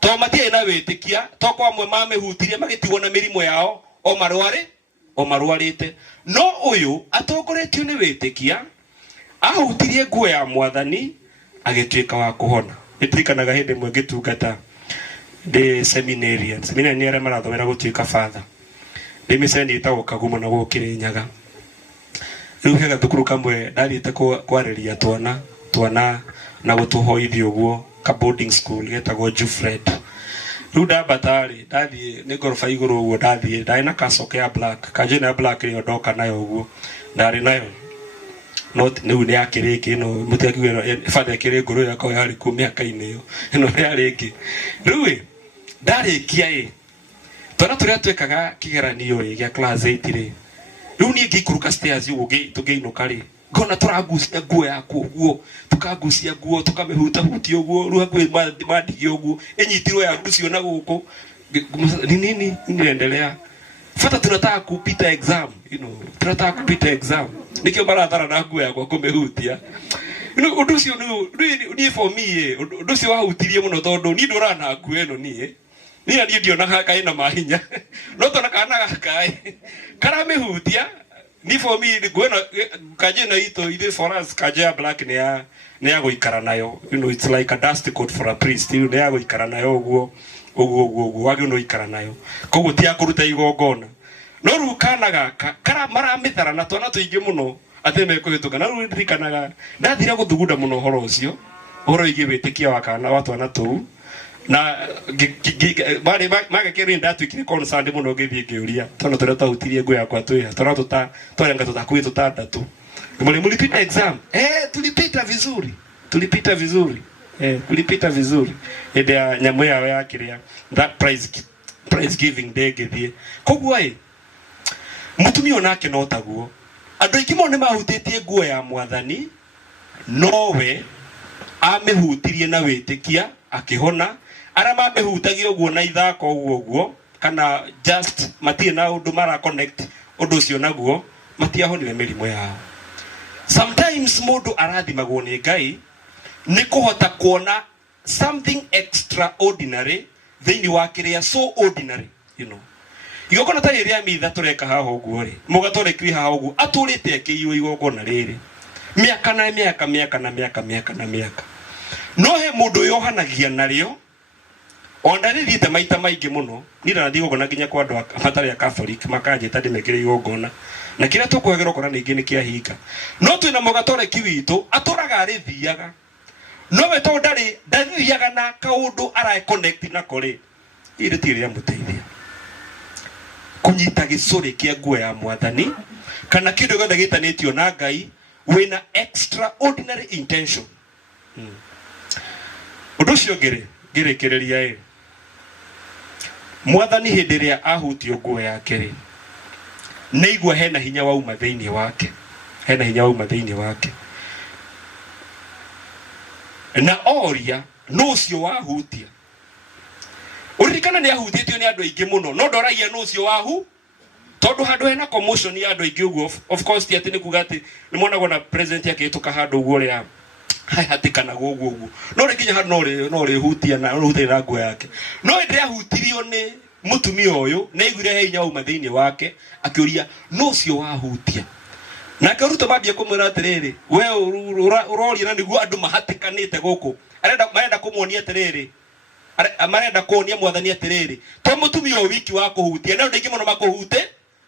to matie na witikia to kwa amwe mamehutirie magitigwo na mirimo yao o marwarite no uyu atongoretio ni witikia ahutirie nguo ya mwathani agituika wa kuhona. Nitirikanaga hindi mwe ngitungata the seminarians seminary aria marathomera gutuika father ndimiseni itago kagumo na gukirinyaga riu hega thukuru kamwe ndathiite kwariria twana na gutuhoithia uguo ka boarding school getagwo Jufred. Riu ndabatari ndathie ni gorofa iguru uguo ndathie ndari na kacoke ya black kanjina ya black rio ndoka nayo uguo ndari nayo not ni uni akiriki no mutiakigwero father kire nguru yakwa yari ku miaka-ini iyo no yari riu ndarikia twana turia twekaga kigeranio gya class 8 ri riu ni ngikuruka stairs uguo tugeinuka ri ngona turagucia nguo yaku uguo tukagucia nguo tukamehuta huti uguo riu hakuhi mandigi uguo inyitirwo ya rucio na guku nini niendelea fata tunataka kupita exam, you know, tunataka kupita exam nikio barathara na nguo yakwa kumehutia undu cio ni for me undu cio wahutirie muno tondu ni ndurana nguo eno ni na ndio na kaina mahinya no tona kana kai karamehutia ni for me nguo kaje na ito ile for us kaje black ne ya goikara nayo, you know, it's like a dust coat for a priest, you know, ne ya goikara nayo uguo wagi no ikara nayo koguo ti akuruta igongona no ru kana gaka kara maramithara na twana tuingi muno ateme kuhituka na ru ndirikanaga ndathira guthugunda muno horo ucio horo igi witikia wa kana wa twana tu na bari magakiri ndatwikire concerned muno ngithie ngiuria twana turia twahutirie nguo yakwa twiha twana twarenga tutakuwi tutandatu mulipita exam tulipita vizuri kulipita vizuri ende ya nyamu yao ya kiria that prize giving day githie koguo mutumia onake no taguo andu ingimo ne mahutitie nguo ya mwathani nowe amehutirie na witikia akihona ara mamehutagia uguo na ithako uguo kana just matie na undu mara connect undu cio naguo matiahonire mirimo yao. Sometimes mundu arathimagwo ni Ngai ni kuhota kuona something extraordinary thini wa kiria so ordinary, you know. Igokona ta iria mitha tureka haha uguo ri mugatore kwi haha uguo aturite akiyo igokona riri miaka na miaka no he mundu yohanagia nario onda rithiite maita maingi muno ni na ndigogona nginya kwa andu amatari ya Catholic makanjita ndimekire igongona na kira tukwegera ukora ningi ni kiahinga no twina mugatore kiwitu aturaga arithiaga no we to ndathiaga na kaundu ara connect na kore iri tiri ya muteithia kunyita gicuri kia nguo ya mwathani kana kindu gothe gitanitio na Ngai wina extraordinary intention. Undu cio ngirikireria mwathani hindi ria ahutio nguo yake ri neigua hena hinya wauma thiini wake na oria no cio wahutia uririkana ni ahutitio ni andu aingi muno no ndoragia no cio wahu tondu handu hena commotion ya andu aingi uguo of course ti ati ni kuga ati ni monagwo na president yake ituka handu uguo ria hai hatikana guguo no rikinya handu no ri hutia na hutia nguo yake no ndi ahutirio ni mutumia uyu na igure he hinya wauma thiini wake akiuria no cio wahutia na karuto babia kumwira atiriri we uroria na niguo andu mahatikanite guku arenda kumuonia atiriri marenda kuonia mwathani atiriri to mutumia o wiki wa kuhutia na ndingi muno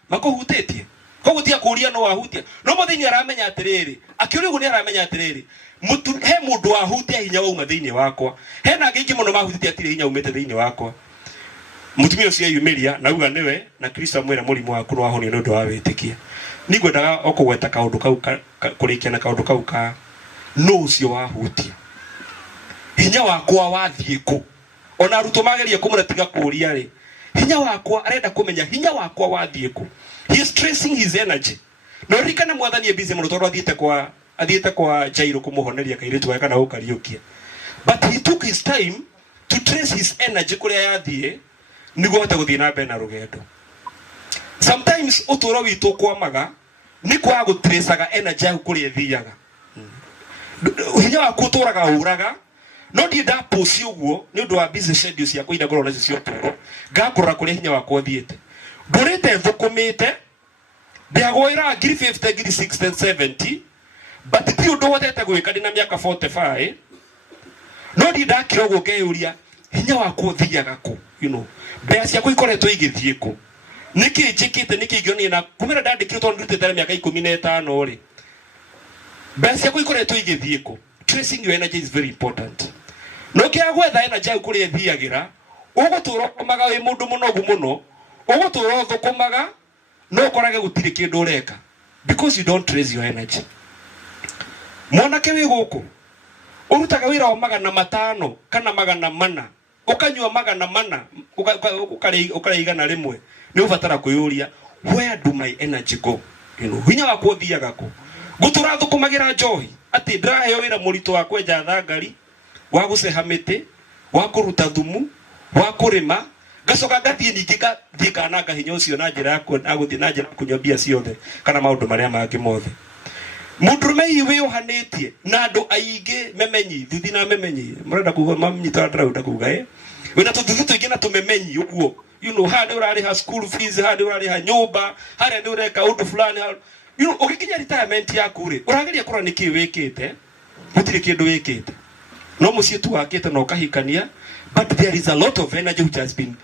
makuhutitie koguo tia kuria no wahutia no muthini aramenya atiriri akiuria uguo ni aramenya atiriri he mundu wahutia hinya wauma thiini wakwa he na ngingi muno mahutitie atire hinya umete thiini wakwa mutumia ucio yumiria na uga niwe na Kristo amwira murimu waku no ahonio ni undu wa witikia ni ngwendaga okugweta kaundu kau kurikia na kaundu kau ka no ucio wahutia hinya wakwa wathie ku ona aruto mageria kumuratiga kuria ri hinya wakwa arenda kumenya hinya wakwa wathie ku. He is tracing his energy. No rikana mwathani busy muno tondu athiete kwa Jairo kumuhoneria kairitu wake kana ukariukia, but he took his time to trace his energy kuria yathie niguo hote guthie na mbere na rugendo. Sometimes uturo witu kwamaga ni kwa gutracaga energy yaku kuria thiaga. Hinya waku uturaga uraga no ndi nda post uguo ni undu wa busy schedule cia kuina ngoro nacio cio turo ngakura kuria hinya wakwa thiete ndurite thukumite ndiagwira ngiri 50 ngiri 60 70 but ti undu wotete gwika ndina miaka 45 no ndi ndakira uguo ngeyuria hinya wakwa thiaga ku, you know, mbea ciakwa ikoretwo igithie ku niki njikite niki ngionire na kumira ndandikire tondu ndutite miaka 15 ri mbea ciakwa ikoretwo igithie ku. Tracing your energy is very important. No kia gwetha energy yaku kuria thiagira ugutura komaga wi mundu munogu muno ugutura thukumaga no korage gutire kindu ureka because you don't trace your energy. Mwanake wi guku urutaga wira wa 500 kana 400 ukanyua 400 ukariga na rimwe ni ubatara kuyuria where do my energy go, you know, hinya wakwa thiaga ku gutura thukumagira njohi ati ndirahe wira murito wa kwenja thangari wa guceha miti wa kuruta thumu wa kurima gacoka ngathie ningi ngathie kananga hinya ucio na njira yakwa aguthie na njira kunyobia ciothe kana maundu maria mangi mothe. Mundurume iwe yohanitie na andu aingi memenyi thuthi na memenyi murenda kuga mamnyita ndarauda kuga wina tuthuthi tuingi na tumemenyi uguo, you know, hadi urari ha school fees hadi urari ha nyumba hadi ndi ureka undu fulani, you know, ukikinya retirement yaku ri urageria kura niki wikite gutire kindu wikite no mucie tu wakite no kahikania, but there is a lot of energy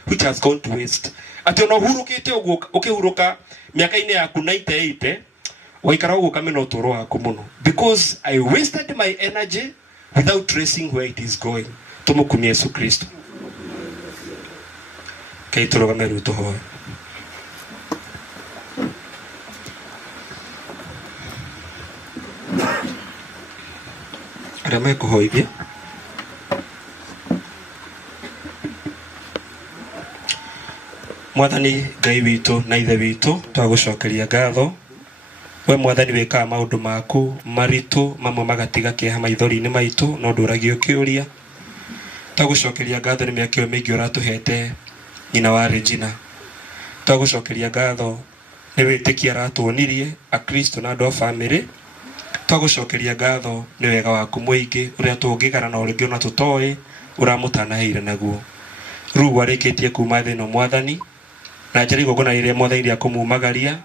which has gone to waste. Ati no hurukite uguo ukihuruka miaka ine yaku 98 waikara uguo kamena utoro waku muno because I wasted my energy without tracing where it is going. Tumukumie Yesu Kristo. Kai turogame ruto ho. Arame kuhoithia Mwathani Ngai witu na ithe witu twagucokeria ngatho we Mwathani wikaga maundu maku maritu mamwe magatiga kieha maithori-ini maitu no nduragio kiuria twagucokeria ngatho ni miaka mingi uratuhete nyina wa Regina twagucokeria ngatho ni witikia ratuonirie a Kristo na andu a family twagucokeria ngatho ni wega waku muingi uria tungigara na uringi ona tutoi uramutanaheire naguo ru warikitie kuma thino Mwathani na njari gogona iria Mwathani ria kumumagaria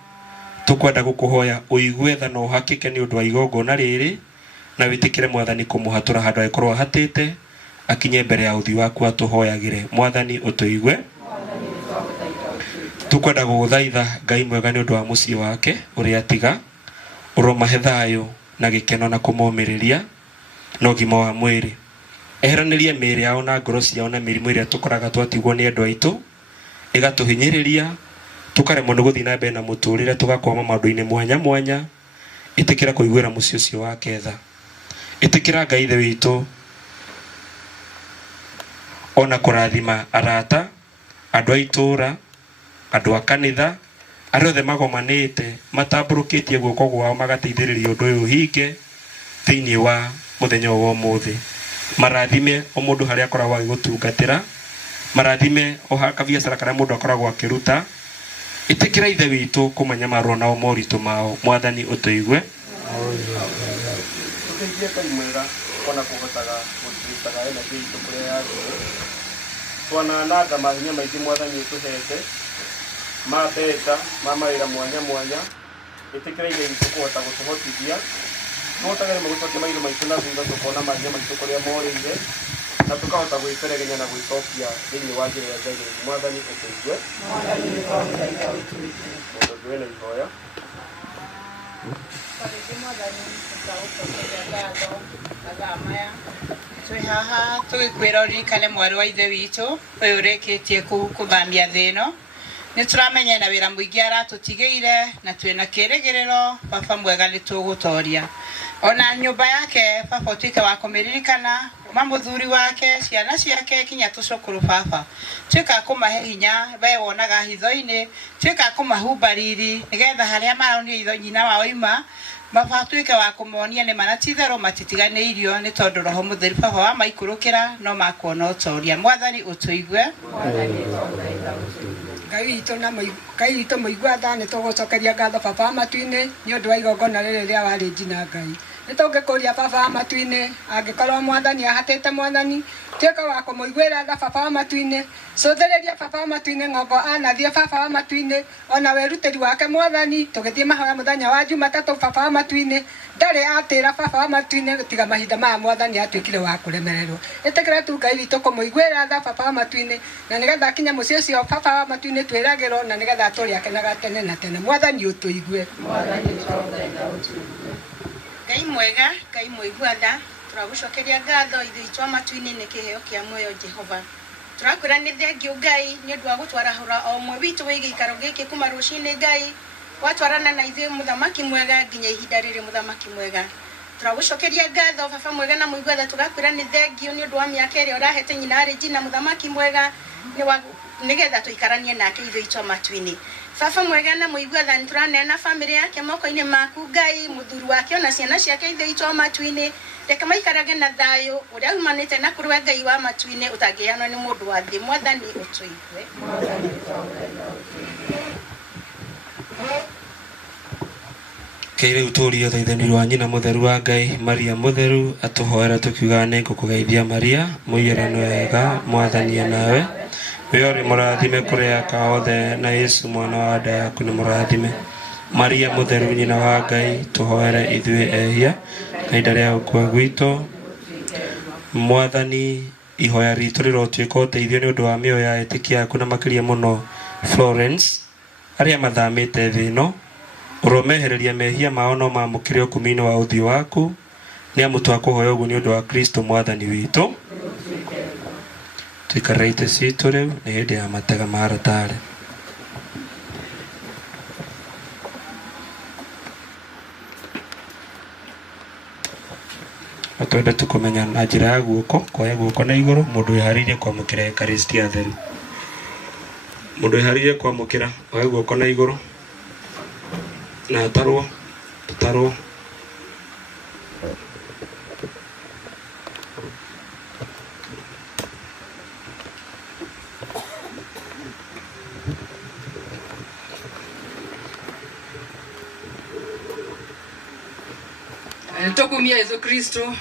tukwenda gukuhoya uigue tha no hakike ni undu wa igongona riri na witikire Mwathani kumuhatura handu akorwo hatite akinye mbere ya uthi waku atuhoyagire Mwathani utuigue tukwenda guguthaitha Ngai mwega ni undu wa mucii wake uria tiga uromahe thayo na gikeno na kumomiriria no gima wa mwiri eheranirie miri yao na ngoro ciao na mirimu iria tukoraga twatigwo ni andu aitu igatuhinyiriria tukaremwo ni guthii na mbere na muturire tugakwama maundu-ini mwanya mwanya itikira kuiguira mucii ucio wa ketha itikira Ngai ithe witu ona kurathima arata andu a itura andu a kanitha aria othe magomanite matamburukitie guoko gwao magateithiriria undu uyu hinge thiini wa muthenya wa umuthi marathime o mundu haria akoragwo agigutungatira marathime o kabiacara karia mundu akoragwo akiruta itikira ithe witu kumenya marwo nao moritu mao Mwathani utuigue tukiithie Ngai mwega ona kuhotaga gutiricaga energy itu kuria yathire twanananga mahinya maingi Mwathani utuhete ma mbeca ma mawira mwanya mwanya itikira ithe witu kuhota gutuhotithia tuhotage gucokia maitho maitu na thutha tukona mahinya maitu kuria morire na tukahota gwiceregenya na gwicokia thiini wa njira ya Ngai. Mwathani utuigue tuwene ihoya twi haha tugikwira uririkane mwari wa ithe witu uyu urikitie kuthamia thi ino nituramenya na wira muingi aratutigire na twina kirigiriro baba mwega nitugutoria ona nyumba yake baba utike wa kumiririkana mamuthuri wake ciana ciake kinya tucukuru baba twika kumahe hinya we wonaga hitho-ini twika kumahumba riri nigetha haria maronire hitho nyina wao ima baba twike wa kumonia ni manatithero matitiganeirio ni tondu roho mutheri baba wa maikurukira no makuona utoria mwathani utuigue Ngai itu muigua tha ni tugucokeria ngatho baba matu-ini ni undu wa igongona riri ria wari njina Ngai ni tungikuria baba matu-ini angikorwo mwathani ahatite mwathani twika wa kumuiguira tha baba matu-ini cuthiriria baba matu-ini ng'ongo anathie baba matu-ini ona weruteri wake mwathani tugithie mahoya muthenya wa Jumatatu baba matu-ini ndari atira baba matu-ini tiga mahinda ma mwathani atwikire wa kuremererwo itikira tu Ngai witu kumuiguira tha baba matu-ini na nigetha kinya mucie cio baba matu-ini twiragirwo na nigetha turi akenaga tene na tene mwathani utuigue Ngai mwega Ngai muigua tha turagucokeria ngatho ithuitwa matu-ini ni kiheo kia muoyo Jehova turakwira ni thengio Ngai ni undu wa gutwarahura o mwe witu wigi ikaro giki kuma rucini Ngai watwarana na ithuĩ muthamaki mwega nginya ihinda rĩrĩ muthamaki mwega turagucokeria ngatho baba mwega na muigua tha tugakwira ni thengio ni undu wa miaka ĩrĩa ũrahete nyina Regina muthamaki mwega nigetha tuikaranie nake ithuitwa matu-ini baba mwega na muigua tha nituranena family yake moko-ini maku Ngai muthuri wake ona ciana ciake ithuitwa matu-ini reke maikarage na thayo uria umanite na kurwa Ngai wa matu-ini utangianwo ni mundu wa thi mwathani utuigue Keire uturia thaithani rwa nyina mutheru wa Ngai Maria mutheru atuhoera tukiuga ni ngukugeithia Maria muiyerano wega mwathani nawe we uri murathime kuri aka othe na Yesu mwana wa nda yaku ni murathime Maria mutheru nyina wa Ngai tuhoere ithuĩ ehia kahinda ria gukua gwitu mwathani ihoya ritu rirotuika uteithio ni undu wa mioyo ya etikia yaku na makiria muno Florence aria mathamite thi ino uromehereria mehia mao no mamukire ukumini wa uthio waku ni amu twakuhoya uguo ni undu wa Kristo mwathani witu tuikarite citu riu ni hindi ya matega maratare atwende tukumenya na njira ya guoko koya guoko na iguru mundu iharirie kwamukira Eucharistia theru mundu iharirie kwamukira oya guoko na iguru na tarwo tukumia Yesu Kristo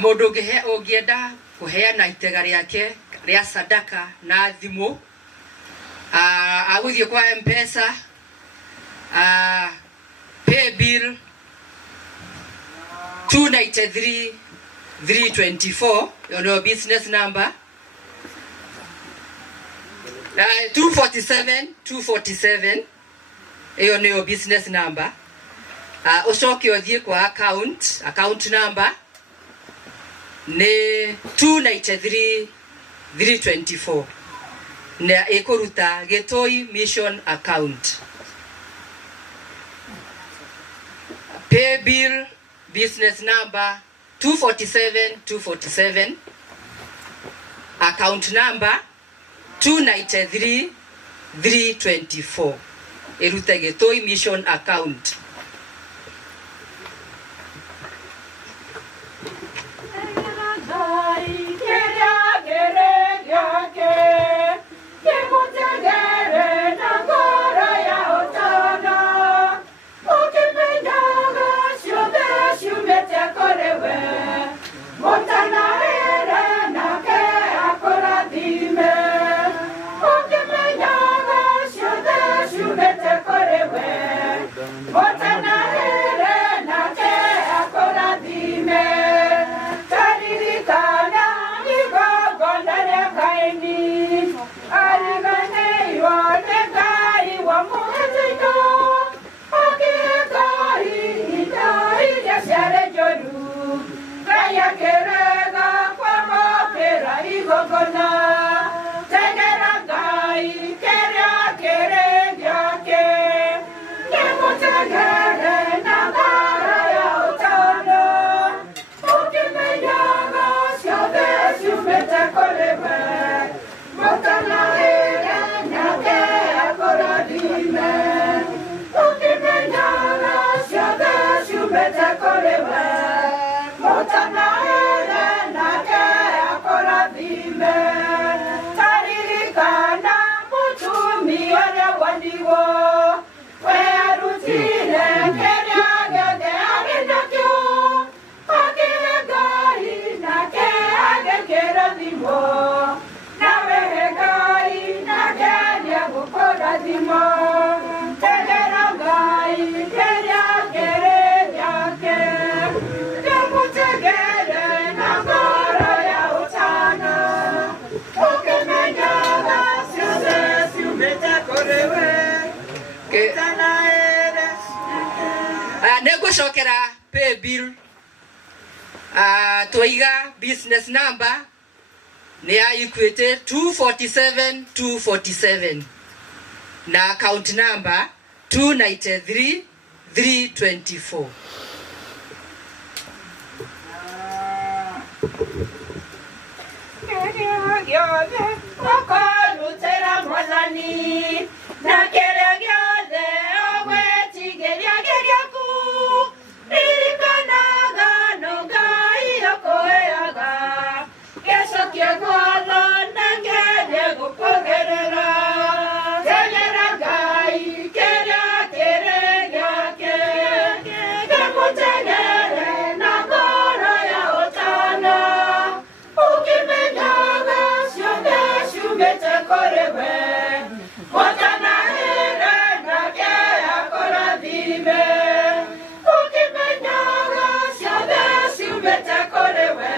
mundu ungienda kuheana itega riake ria sadaka na thimu aguthie kwa M-Pesa pay bill 293,324 your business number 247 hiyo ndio business number ucoke uthie kwa account number ni 293,324 na ikuruta Gitoi Mission account pay bill business number 247 account number 293,324 irute Gitoi Mission account What Negocokera pay bill toiga business number ni ya Equity 247 na account number 293,324. Okorutera Mwathani na kĩrĩa gĩothe ũgwĩtigĩria gĩgĩaku, ririkanaga no Ngai ũkũheaga gĩcokio guotho na kĩrĩa gũkũgerera. Tegera Ngai kĩrĩa kĩrĩ gĩake, gĩmũtegere na ngoro ya ũtana, ũkĩmenyaga ciothe ciumĩte kũrĩ we. Mũtanahĩre nake akũrathime, ũkĩmenyaga ciothe ciumĩte kũrĩ we.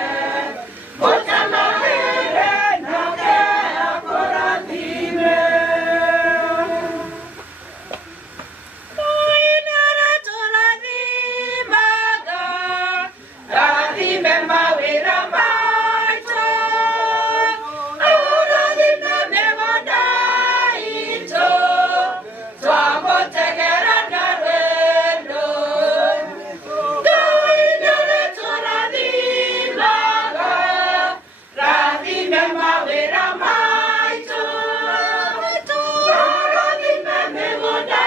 Mũtanahĩre nake akũrathime. Ngai nĩaratũrathimaga, rathime mawĩra maitũ, arathime mĩgũnda itũ, twamũtegera na rwendo. Ngai nĩaratũrathimaga, rathime mawĩra maitũ, arathime mĩgũnda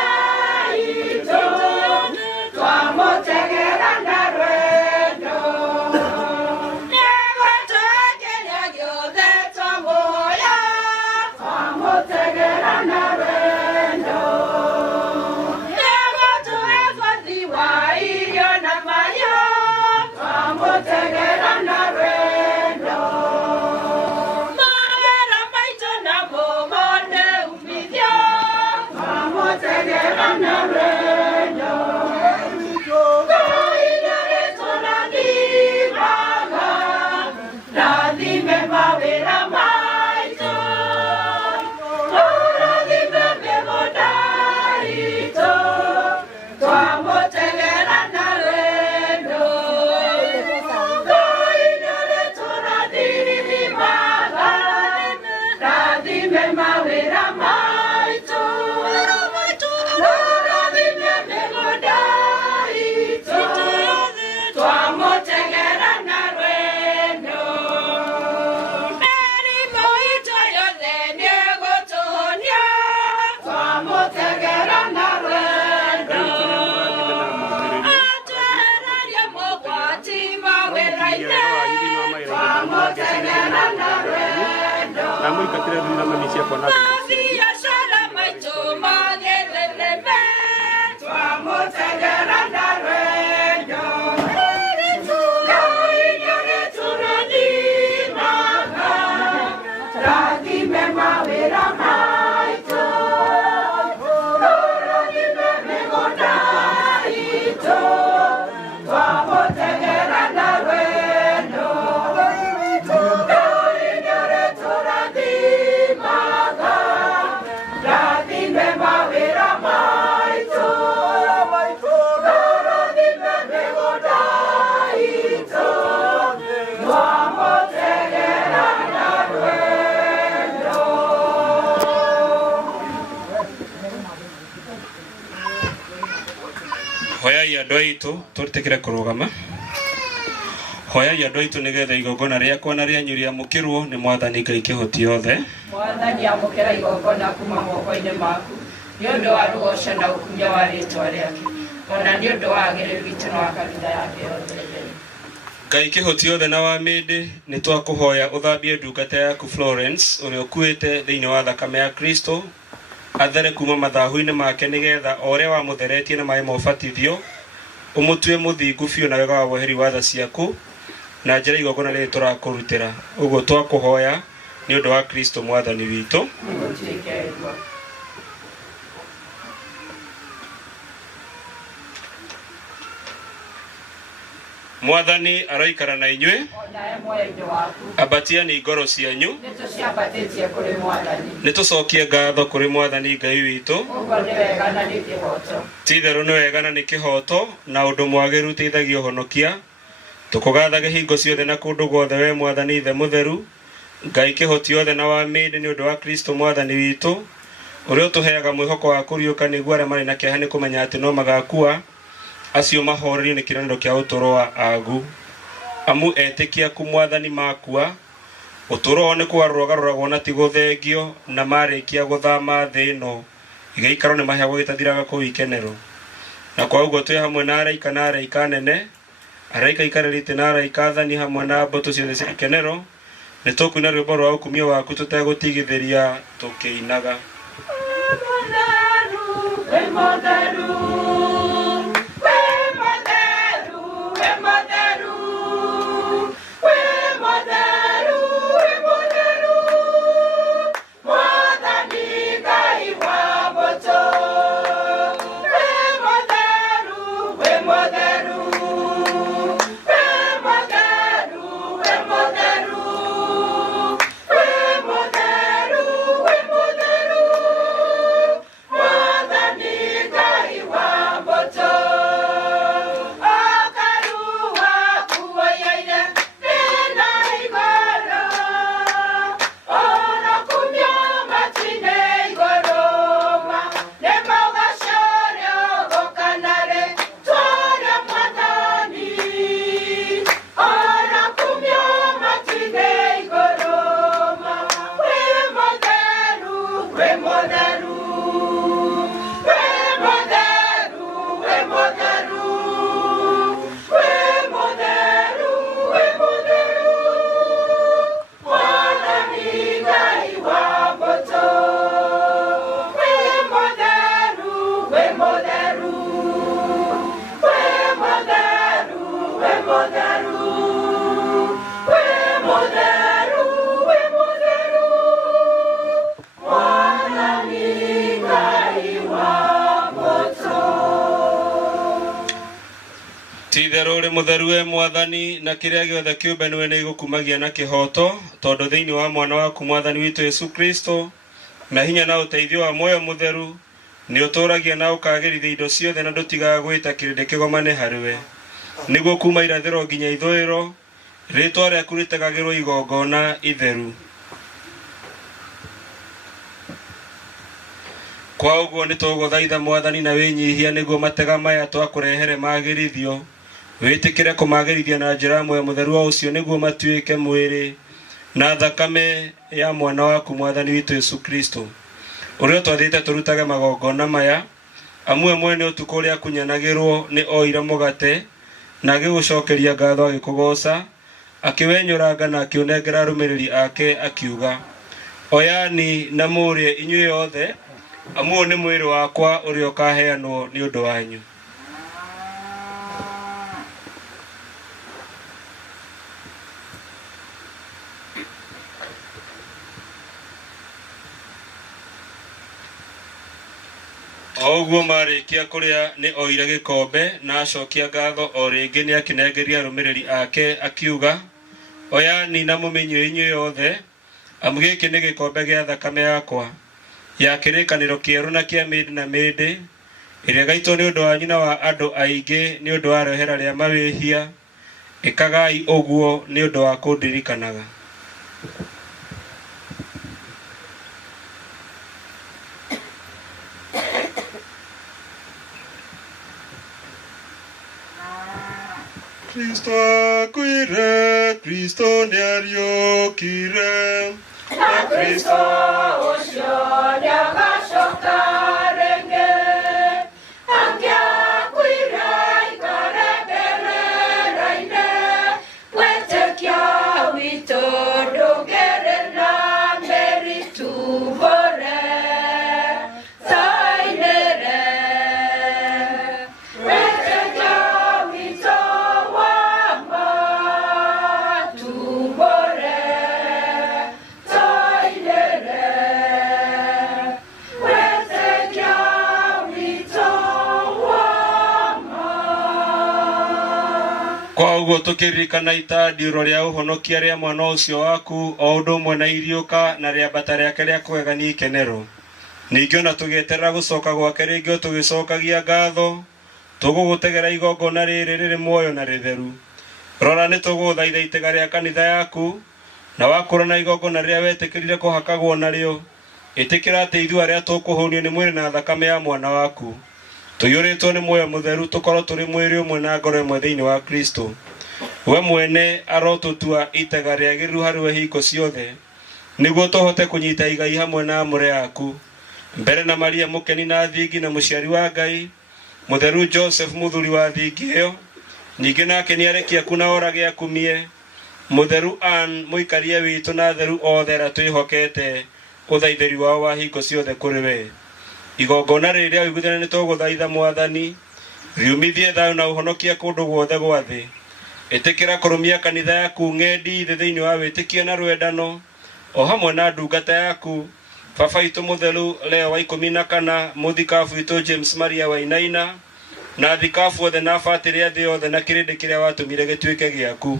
itũ, twamũtegera na rwendo. Nĩgũtũĩkĩria gĩothe twamuoya, twamũtegera na rwendo. Nĩgũtũhe bothi wa irio na mahiũ, twamũtegera na rwendo. Mawĩra maitũ namo mone umithio, twamũtegera na rwendo. Ngai nĩaratũrathimaga, rathime mawĩra maitũ, arathime mĩgũnda itũ, twamũtegera na rwendo. Ngai nĩaratũrathimaga, rathime mawĩra maitũ, arathime mĩgũnda itũ, twamũtegera na rwendo. Mĩrimũ itũ yothe nĩegũtũhonia, twamũtegera na rwendo. Atwehererie mogwati mawĩra-inĩ, twamũtegera na rwendo. Mabiacara maitũ magĩthereme, twamũtegera na rwendo. Ngai nĩaratũrathimaga, rathime mawĩra maitũ, arathime mĩgũnda itũ, twamũtegera na rwendo. Ngai nĩaratũrathimaga, rathime mawĩra maitũ, arathime mĩgũnda itũ, twamũtegera na rwendo. Hoyai andũ aitũ tũrĩtĩkĩre kũrũgama. Hoyai andũ aitũ nĩgetha igongona rĩakwa na rĩanyu rĩamũkĩrwo nĩ Mwathani Ngai Kĩhoti-Othe. Mwathani amũkĩra igongona kuma moko-inĩ maku nĩ ũndũ wa rũgoco na ũkumia wa rĩĩtwa rĩake, ona nĩ ũndũ wa wagĩrĩru witũ na wa kanitha yake yothe. Ngai Kĩhoti-Othe na wa mĩndĩ nĩ twakũhoya ũthambie ndungata yaku Florence ũrĩa ũkuĩte thĩinĩ wa thakame ya Kristo, athere kuma mathahu-inĩ make nĩgetha o ũrĩa wamũtheretie na maĩ ma ũbatithio ũmũtue mũthingu biũ na wega wa woheri wa tha ciaku na njĩra igongona rĩrĩ tũrakũrutĩra. Ũguo twakũhoya nĩ ũndũ wa Kristo Mwathani witũ. Mwathani aroikara na inyuĩ. Abatia ni ngoro cianyu nitucokie ngatho kuri mwathani Ngai witu titherũ nĩ wega na nĩ kĩhoto na ũndũ mwagĩrĩru ũteithagia ũhonokia tukugathaga hingo ciothe na kũndũ guothe we mwathani Ithe mũtheru Ngai kĩhoti othe na wa mĩndĩ nĩ ũndũ wa Kristo mwathani witũ ũrĩa ũtũheaga mwĩhoko wa kũriũka nĩguo arĩa marĩ na kĩeha nĩ kũmenya atĩ no magakua acio mahorerio nĩ kĩĩranĩro kĩa ũtũũro wa agu amu etĩkia ku mwathani makua ũtũũro wao nĩ kũgarũragwo na ti gũthengio na marĩkia gũthama thĩ ĩno igaikaro nĩ maheagwo gĩtathiraga kũu ikenero na kwa ũguo twĩ hamwe na araika nene araika ikarĩrĩte na araika athani hamwe na mbũtũ ciothe cia ikenero nĩ tũkũina rwĩmbo rwa ũkumio waku tũtegũtigithĩria tũkĩinaga Titherũ mũtheru we mwathani na kĩrĩa gĩothe kĩũmbe nĩwe nĩ gĩgũkumagia na kĩhoto tondũ thĩinĩ wa mwana waku mwathani witũ Yesu Kristo na hinya na ũteithio wa muoyo mũtheru nĩ ũtũũragia na ũkagĩrithia indo ciothe na ndũtigaga gwĩta kĩrĩndĩ kĩgomane harĩwe nĩguo kuma irathĩro nginya ithũĩro rĩĩtwa rĩaku rĩtegagĩrwo igongona itheru kwa ũguo nĩ tũgũthaitha mwathani na wĩnyihia nĩguo matega maya twakũrehere magĩrithio wĩtĩkĩre kũmagĩrithia na njĩra muoyo mũtheru wa ũcio nĩguo matuĩke mwĩrĩ na thakame ya mwana waku mwathani witũ Yesu Kristo ũrĩa twathĩte tũrutage magongona maya amwe mwene ũtukũ ũrĩa akunyanagĩrwo nĩ oire mũgate na agĩgũcokeria ngatho agĩkũgoca akĩwenyũranga na akĩũnengera arũmĩrĩri ake akiuga oyani na mũrĩe inyuĩ othe amu nĩ mwĩrĩ wakwa ũrĩa ũkaheanwo nĩ ũndũ wanyu Oguo marĩkia kũrĩa nĩ oire gĩkombe na acokia ngatho o rĩngĩ nĩ akĩnengeria arũmĩrĩri ake akiuga oyani na mũmenyue inyuĩ othe amu gĩkĩ nĩ gĩkombe gĩa thakame yakwa ya kĩrĩkanĩro kĩerũ na kĩa mĩndĩ na mĩndĩ ĩrĩa gaitwo nĩ ũndũ wanyu na wa andũ aingĩ nĩ ũndũ wa rĩohera rĩa mawĩhia ĩkagai ũguo nĩ ũndũ wa kũndirikanaga Kristo akuire, Kristo nĩariũkire na Kristo ũcio nĩagacoka rĩngĩ angĩakuire ikaregerera-inĩ wĩtĩkia witũ ndũngĩrĩ na mĩritu bũre thainĩre wĩtĩkia witũ wa matu bũre thainĩre wĩtĩkia Kwa uguo tukiririkana itandiro ria uhonokia ria mwana ucio waku o undu umwe na iriuka na ria bata riake ria kugegania ikenero. Ningĩ ona tũgĩeterera gũcoka gwake rĩngĩ tũgĩcokagia ngatho tũgũgũtegera igongona rĩrĩ rĩrĩ muoyo na rĩtheru. Rora nĩ tũgũthaitha itega rĩa kanitha yaku na wakũrana igongona rĩrĩa wetĩkĩrire kũhakagwo narĩo. Ĩtĩkĩra atĩ ithuĩ arĩa tũkũhũnio nĩ mwĩrĩ na thakame ya mwana waku tũiyũrĩtwo nĩ muoyo mũtheru tũkorwo tũrĩ mwĩrĩ ũmwe na ngoro ĩmwe thĩinĩ wa Kristo. We mwene arotũtua itega rĩagĩrĩru harĩ we hingo ciothe nĩguo tũhote kũnyita igai hamwe na amũre yaku mbere na Maria mũkeni na thingi na mũciari wa Ngai mũtheru Joseph mũthuri wa thingi ĩyo, ningĩ nake nĩarekia ku na orage akumie mũtheru Ann mũikaria witũ na theru othe arĩa twĩhokete ũthaithĩri wao wa hingo ciothe kũrĩ we. Igongona rĩrĩa ũiguithania nĩ tũgũthaitha Mwathani riumithie thayũ na ũhonokia kũndũ guothe gwa thĩ. Ĩtĩkĩra kũrũmia kanitha yaku ng'endi thĩ thĩinĩ wa wĩtĩkia na rwendano o hamwe na ndungata yaku baba itũ mũtheru Leo wa 14, mũthikabu witũ James Maria Wainaina na thikabu othe na batĩrĩ a thĩ yothe na kĩrĩndĩ kĩrĩa watũmire gĩtuĩke gĩaku.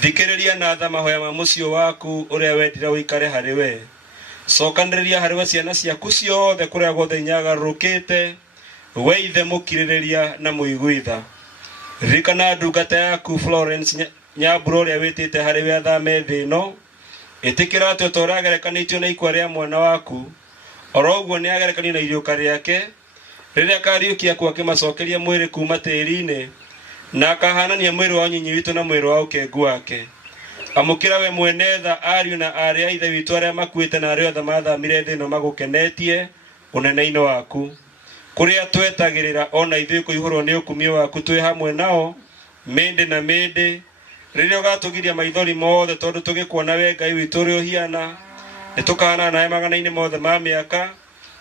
Thikĩrĩria na tha mahoya ma mũciĩ waku ũrĩa wendire ũikare harĩ we. Cokanĩrĩria harĩ we ciana ciaku ciothe kũrĩa guothe inyagarũrũkĩte we ithe mũkirĩrĩria na mũiguitha. Ririkana ndungata yaku Florence Nyambura ũrĩa wĩtĩte harĩ we athame thĩ ĩno. Ĩtĩkĩra atĩ ta ũrĩa agerekanĩtio na ikwa rĩa mwana waku oro ũguo nĩ agerekanio na iriũka rĩake rĩrĩa akariũkia ku akĩmacokeria mwĩrĩ kuma tĩri-inĩ na akahanania mwĩrĩ wa ũnyinyi witũ na mwĩrĩ wa ũkengu wake. Amũkĩra we mwene tha ariũ na aarĩ a ithe witũ arĩa makuĩte na arĩa othe mathamire thĩ ĩno magũkenetie ũnene-inĩ waku, kũrĩa twetagĩrĩra ona ithuĩ kũihũrwo nĩ ũkumio waku twĩ hamwe nao mĩndĩ na mĩndĩ rĩrĩa ũgatũgiria maithori mothe tondũ tũgĩkuona we Ngai witũ ũrĩa ũhiana nĩ tũkahana nawe magana-inĩ mothe ma mĩaka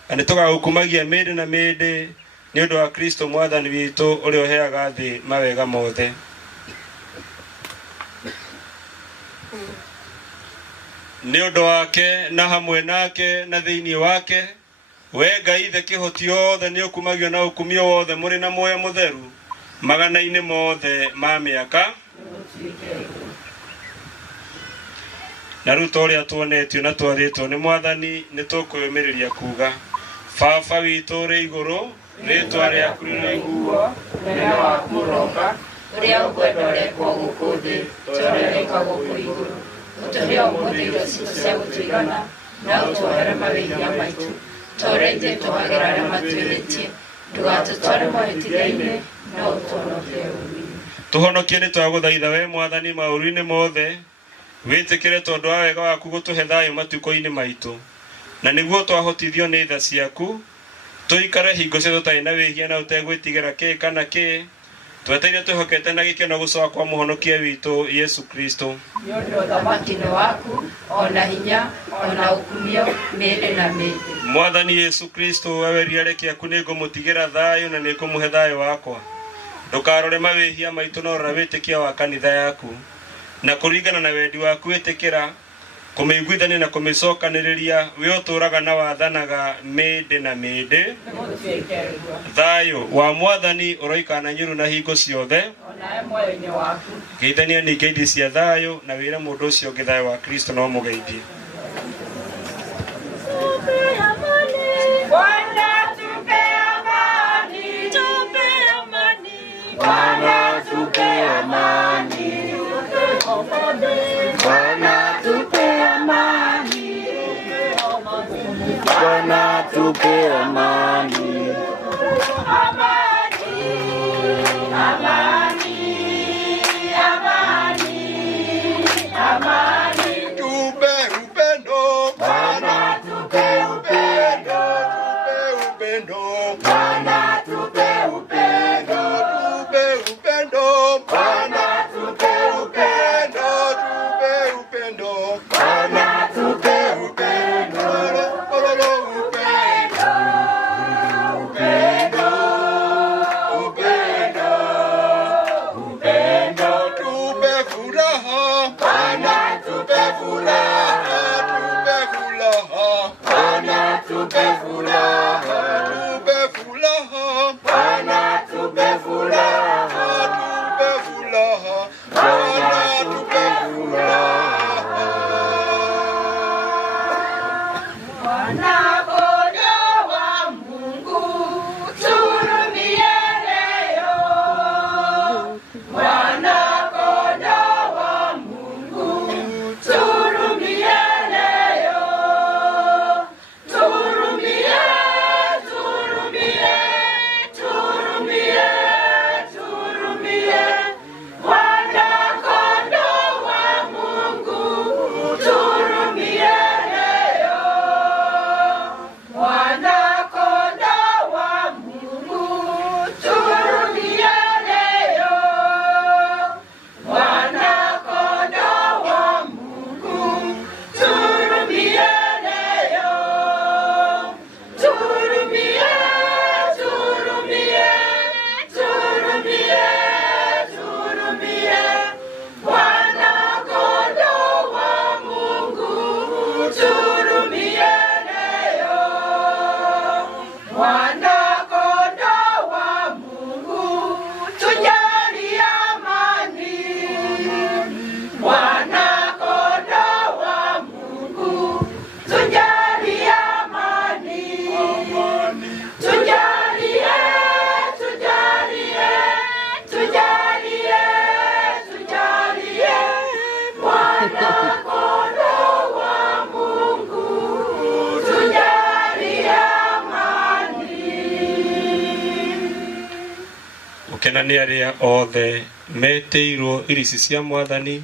na nĩ tũgagũkumagia mĩndĩ na mĩndĩ nĩ ũndũ wa Kristo Mwathani witũ ũrĩa ũheaga thĩ mawega mothe. Nĩ ũndũ wake na hamwe nake na thĩinĩ wake we Ngai ithe kĩhoti yothe nĩ ũkumagio na ũkumio wothe mũrĩ na muoyo mũtheru magana-inĩ mothe ma mĩaka. Na rĩu ta ũrĩa tuonetio na twathĩtwo nĩ Mwathani nĩ tũkwĩyũmĩrĩria kuga Baba witũ ũrĩ igũrũ rĩĩtwa rĩaku rĩroiguo wega waku ũroka ũrĩa ũkwenda ũrekwo gũkũ thĩ ta ũrĩa wĩkagwo gũkũ igũrũ. Ũtũhe ũmũthĩ irio citũ cia gũtũigana na ũtwohere mawĩhia maitũ ta ũrĩa ithuĩ twogagĩra arĩa matwĩhĩtie, ndũgatũtware mahĩtia-inĩ no ũtũhonokie ũũru-inĩ. Tũhonokie nĩ twagũthaitha we Mwathani maũru-inĩ mothe wĩtĩkĩre tondũ wa wega waku gũtũhe thayũ matukũ-inĩ maitũ na nĩguo twahotithio nĩ tha ciaku tũikare hingo ciothe tũtarĩ na wĩhia na ũtegwĩtigĩra kĩ kana kĩ tweteire twĩhokete na gĩkeno gũcoka kwa mũhonokia witũ Yesu Kristo. Nĩ ũndũ ũthamaki nĩ waku ona hinya ona ũkumio mĩndĩ na mĩndĩ. Mwathani Yesu Kristo we riare kĩaku nĩ ngũmũtigĩra thayũ na nĩ ngũmũhe thayũ wakwa. Ndũkarore mawĩhia maitũ no rora wĩtĩkia wa kanitha yaku na kũringana na wendi waku wĩtĩkĩra kũmĩiguithania na kũmĩcokanĩrĩria we ũtũũraga na wathanaga mĩndĩ na mĩndĩ. Thayũ wa Mwathani ũroikana nyũrũ na hingo ciothe geithania nĩ ngeithi cia thayũ na wĩra mũndũ ũcio ũngĩ thayũ wa Kristo no mũgeithie. Bwana tupe amani, Bwana tupe amani, Bwana tupe amani, amani, amani, amani, amani, tupe upendo, Bwana tupe upendo, tupe upendo, Bwana tupe upendo, tupe upendo, Bwana tupe upendo, tupe upendo, Bwana tupe upendo, upendo. akenani aria othe meteirwo irisi cia mwathani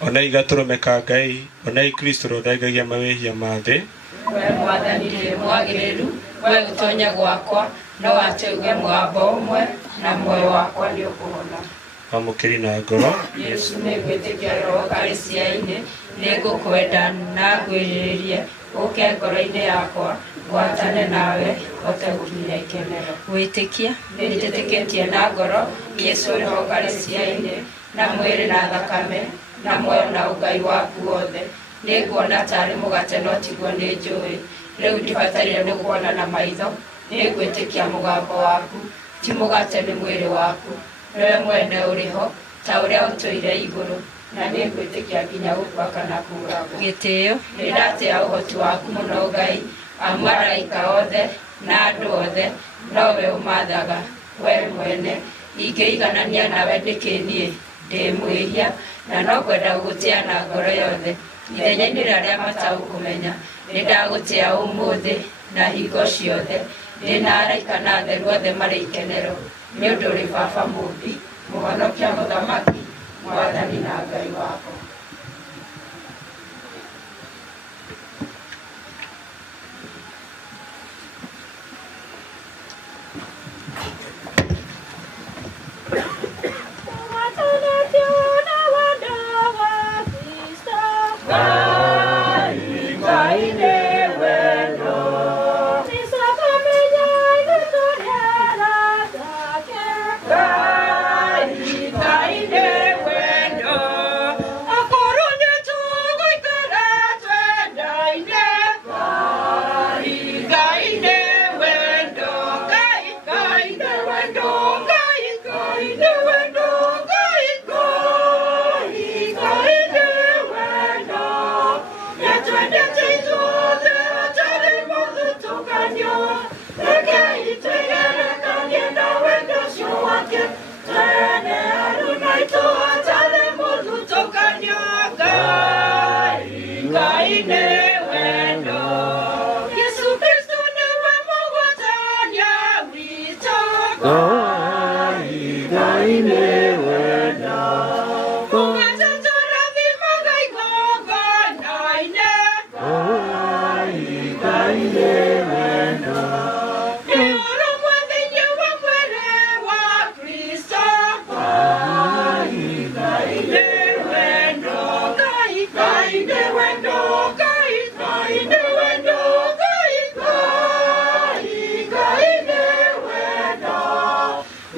ona igaturumeka Ngai ona Kristo rothaithagia mawehia mathe we mwathani ndi mwagiriru we utonya gwakwa no ateuge mwambo umwe na moyo wakwa ni ukuhona amukiri na ngoro Yesu nĩ gwĩtĩkia roho karĩciainĩ nĩ ngũkwenda na ngwĩrĩrie ũke ngoro-inĩ yakwa ngwatane nawe hote gũkinya ikenero wĩtĩkia nĩ njĩtĩkĩtie na ngoro Yesu roho karĩciainĩ na mwĩrĩ na thakame na muoyo na ũngai waku wothe nĩ nguona tarĩ mũgate no tiguo nĩ njũĩ rĩu ndibatarire nĩ kuona na maitho nĩ ngwĩtĩkia mũgambo waku ti mũgate nĩ mwĩrĩ waku niwe mwene ũrĩho ta ũrĩa ũtũire igũrũ na nĩ ngwĩtĩkia nginya gũkua kana kũũragwo gĩtĩo nĩ ndatĩa ũhoti waku mũno Ngai amaraika othe na andũ othe nowe ũmathaga we mwene ingĩiganania nawe ndĩkĩniĩ ndĩ mwĩhia na no kwenda gũgũtĩa na ngoro yothe ithenya-inĩ rĩrĩa matagũkũmenya nĩ ndagũtĩa ũmũthĩ na hingo ciothe ndĩ na araika na atheru othe marĩ ikenero nĩ ũndũ ũrĩ baba mũmbi mũhonokia mũthamaki mwathani na Ngai wako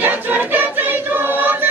Let's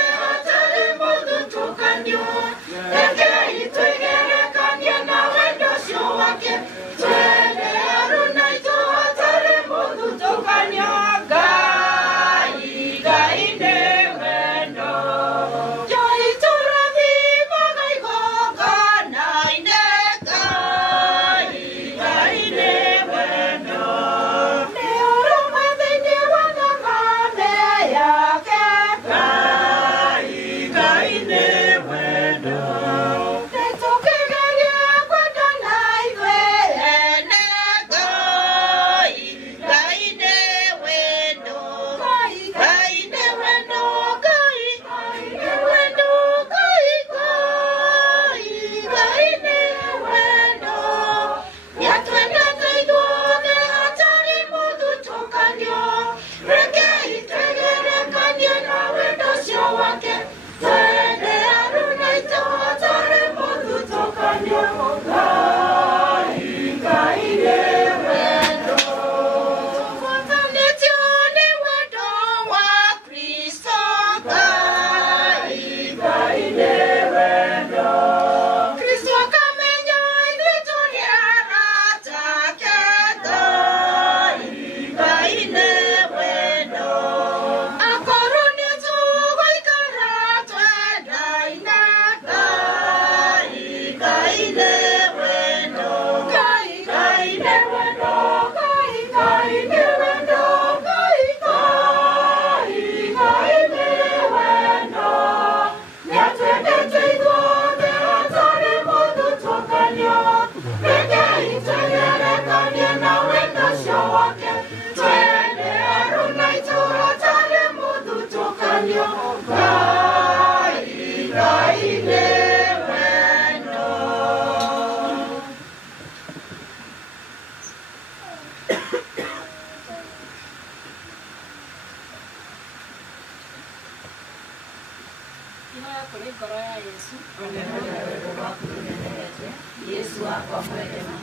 Yesu wakwa mwema,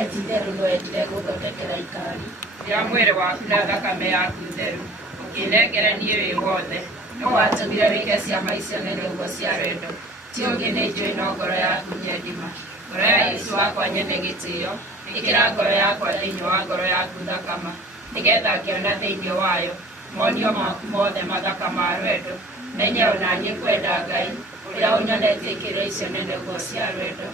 etitherũ ndwendire gũthondekera ikari rĩa mwĩrĩ waku na thakame yaku theru ũkĩnengera niĩ wĩ wothe no watũmire wĩke ciama icio nene ũguo cia rendo ti ũngĩ nĩ njũĩ no ngoro yaku nyendima ngoro ya Yesu wakwa nyene gĩtĩo ĩkĩra ngoro yakwa thĩinĩ wa ngoro yaku thakama nĩgetha ngĩona thĩinĩ wayo monio maku mothe mathaka ma rwendo menye ona niĩ kwenda Ngai ũrĩa ũnyonetie ikĩro icio nene ũguo cia rwendo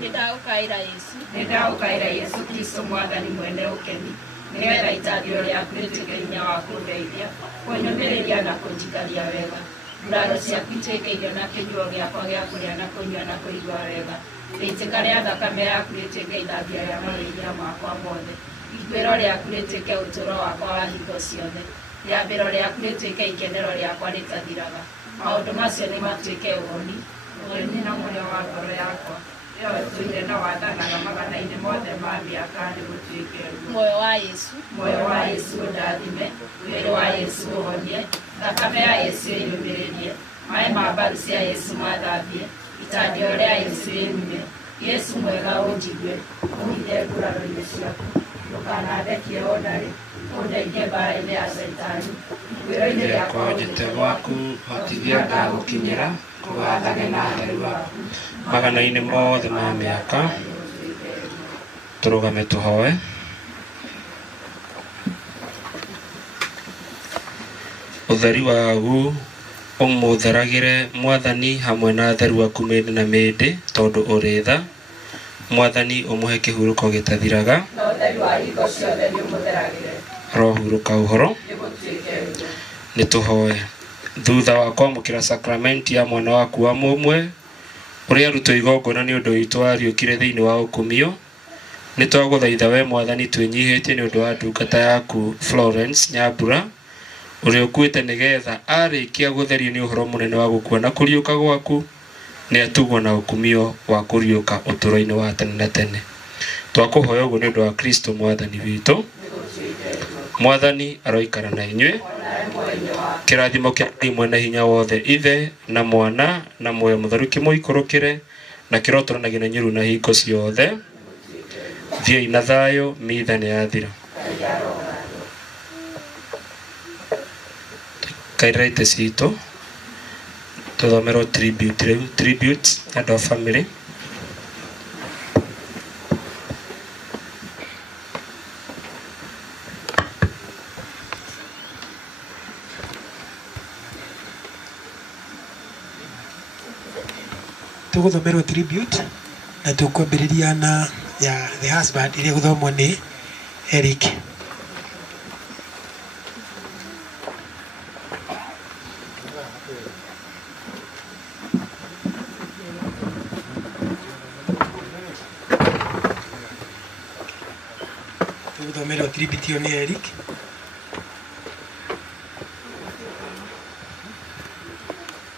nĩndagũkaĩra Yesu Kristo mwathani mwene ũkeni nĩgetha itangĩro rĩaku rĩtuĩke hinya wa kũndeithia kũnyũmĩrĩria na kũnjikaria wega ndaro ciaku ituĩke irio na kĩnyuo gĩakwa gĩa kũrĩa na kũnyua na kũigua wega rĩitĩka rĩa thakame yaku rĩtuĩke ithambia rĩa marĩithia makwa mothe ituĩro rĩaku rĩtuĩke ũtũũro wakwa wa hingo ciothe rĩambĩro rĩaku rĩtuĩke ikenero rĩakwa rĩtathiraga maũndũ macio nĩ matuĩke ũhoni ũgeni na mũrĩo wa ngoro yakwa ĩyo tũire na wathanaga magana-inĩ mothe ma mĩaka nĩ gũtuĩke muoyo wa Yesu ũndathime mwĩrĩ wa Yesu ũhonie thakame ya Yesu ĩyũmĩrĩrie maĩ ma mbaru cia Yesu mathambie itandĩo rĩa Yesu rĩrume Yesu mwega ũnjigue ũhithe nguraro-inĩ ciaku ndũkanathekie onarĩ ũndeithie mbara-inĩ ya Saitani wĩra-inĩ rĩakwa njĩte gwaku hotithia ngagũkinyĩra kũgathane na atheru waku magana-inĩ mothe ma mĩaka tũrũgame tũhoe. Ũtheri wagu ũmũtheragĩre Mwathani hamwe na atheru aku mĩndĩ na mĩndĩ tondũ ũrĩ tha Mwathani ũmũhe kĩhurũko gĩtathiraga rohurũka ũhoro nĩtũhoe. Thutha wa kwamũkĩra sakramenti ya mwana waku wa mũmwe ũrĩa arutwo igongona nĩ ũndũ witũ wariũkire thĩinĩ wa ũkumio nĩtwagũthaitha we Mwathani twĩnyihĩtie nĩ ũndũ wa ndungata yaku Florence Nyambura ũrĩa ũkuĩte nĩgetha arĩkia gũtherio nĩ ũhoro mũnene wa gũkua na kũriũka gwaku nĩ atugwo na ũkumio wa kũriũka ũtũũro-inĩ wa tene na tene. Twakũhoya ũguo nĩ ũndũ wa Kristo Mwathani witũ. Mwathani aroikara na inyuĩ. Kĩrathimo kĩa Ngai mwene hinya wothe Ithe na Mwana na Muoyo Mũtheru kĩmũikũrũkĩre na kĩrotũranagie na inyuĩ na hingo ciothe. Thiĩi na thayũ, mitha nĩ yathira. Kairĩra itĩ citũ tũthomerwo tribute rĩu tribute andũ a family. Tũgũthomerwo tribute na tũkwambĩrĩria na ya the husband iria gũthomwo nĩ Eric. Tũgũthomerwo tribute ĩyo nĩ Eric.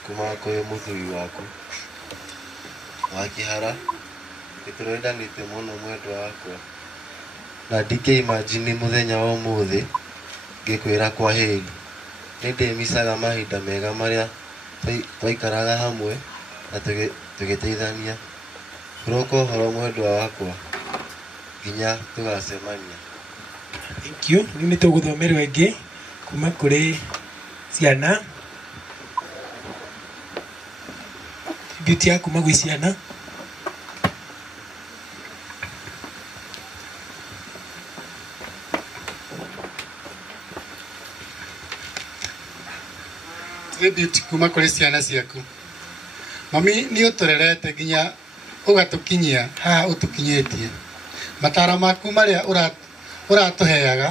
Kuma kwĩ mũthuri waku wa kĩhara nĩtũrendanĩte mũno mwendwa wakwa na ndingĩimagine mũthenya wa ũmũthĩ ngĩkwĩra kwa heri. Nĩndĩmicaga mahinda mega marĩa twaikaraga hamwe na tũgĩteithania kũroka ũhoro mwendwa wakwa nginya tũgacemania. Thank you. Rĩu nĩtũgũthomerwo ĩngĩ kuma kũrĩ ciana. Tribute ya kuma gwĩ ciana. Tribute kuma kũrĩ ciana ciaku. Mami nĩ ũtũrerete nginya ũgatũkinyia haha ũtũkinyĩtie. Mataro maku marĩa ũratũheaga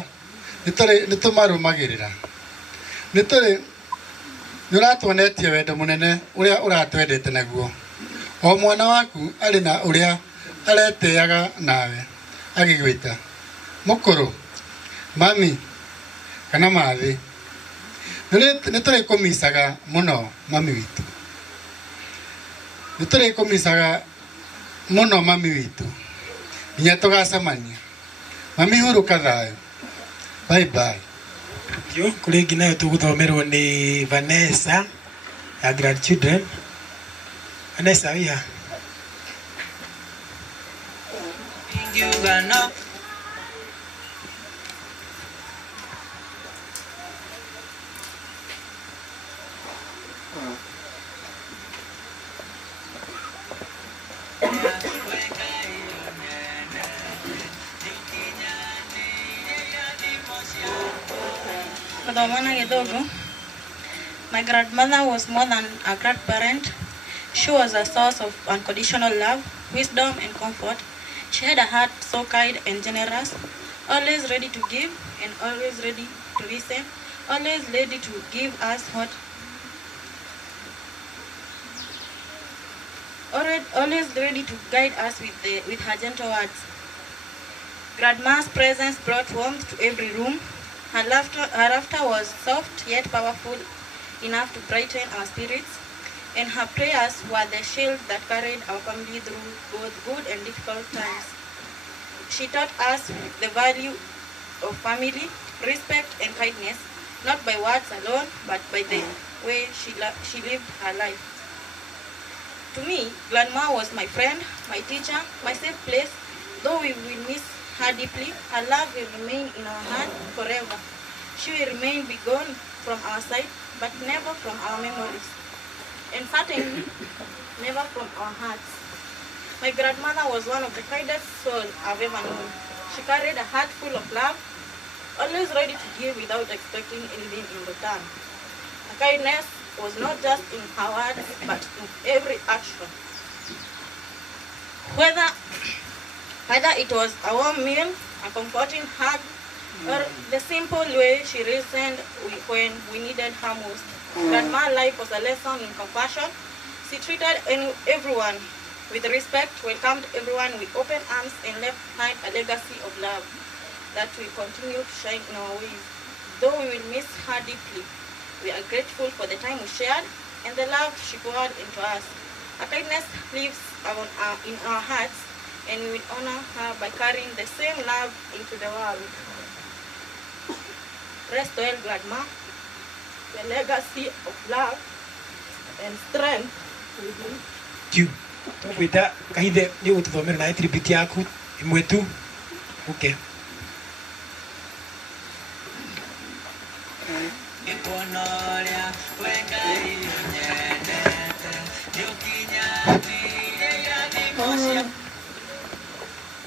nĩtũmarũmagĩrĩra. Nĩũratuonetie wendo mũnene ũrĩa ũratwendete naguo. O mwana waku arĩ na ũrĩa aretĩaga nawe agĩgwĩta mũkũrũ, mami kana mathĩ. Nĩtũrĩkũmicaga mũno mami witũ. Nĩtũrĩkũmicaga mũno mami witũ nginya tũgacemania. Mami hurũka thayũ. Bye bye. Kũrĩ ngi nayo tũgũthomerwo nĩ Vanessa grandchildren. Anessa, yeah. My grandmother was more than a grandparent. She was a source of unconditional love, wisdom, and comfort. She had a heart so kind and generous, always ready to give and always ready to listen, always ready to give us what, always ready to guide us with her gentle words. Grandma's presence brought warmth to every room. Her laughter was soft yet powerful enough to brighten our spirits, and her prayers were the shield that carried our family through both good and difficult times. She taught us the value of family, respect, and kindness, not by words alone, but by the way she lived her life. To me, Grandma was my friend, my teacher, my safe place. Though we will miss her deeply, her love will remain in our heart forever. She will remain be gone from our sight, but never from our memories, and certainly never from our hearts. My grandmother was one of the kindest souls I've ever known. She carried a heart full of love, always ready to give without expecting anything in return. Her kindness was not just in her words, but in every action. Whether it was a warm meal, a comforting hug, or the simple way she listened when we needed her most, Grandma's life was a lesson in compassion. She treated everyone with respect, welcomed everyone with open arms, and left behind a legacy of love that will continue to shine in our ways. Though we will miss her deeply, we are grateful for the time we shared and the love she poured into us. Her kindness lives in our hearts, and we will honor her by carrying the same love into the world. Rest well, Grandma. The legacy of love and strength will be. You. With that, kahide ni ututhomera na tribute yaku imwe tu. Okay.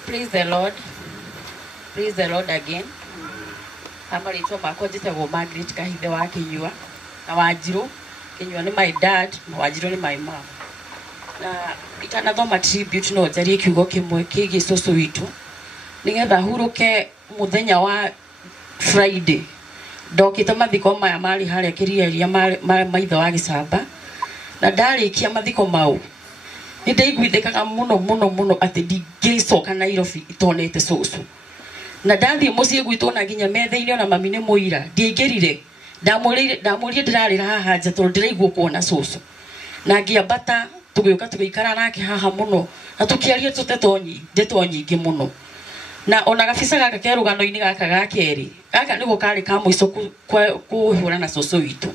Praise the Lord. Praise the Lord again. Amarĩtwo makwa njĩtagwo Margaret Kahithe wa Kĩnyua na Wanjirũ. Kĩnyua nĩ my dad na Wanjirũ nĩ my mom. Na itanathoma tribute no njarie kiugo kĩmwe kĩgiĩ cũcũ witũ nĩgetha hurũke mũthenya wa Friday. Ndokĩte mathiko maya marĩ harĩa Kĩriaria maithe wa Gĩcamba, na ndarĩkia mathiko mau nĩndaiguithĩkaga mũno atĩ ndingĩcoka Nairobi itonete cũcũ. Na ndathiĩ mũciĩ gwitũ na nginya metha-inĩ ona mami nĩ mũira ndiaingĩrire, ndamũrire ndĩrarĩra haha nja tondũ ndĩraigua kuona cũcũ, na ngĩambata tũgĩũka tũgĩikara nake haha mũno na tũkĩaria ndeto nyingĩ mũno. Na ona gabica gaka ke rũgano-inĩ gaka ga kerĩ, gaka nĩguo karĩ ka mũico kũhũra na cũcũ witũ.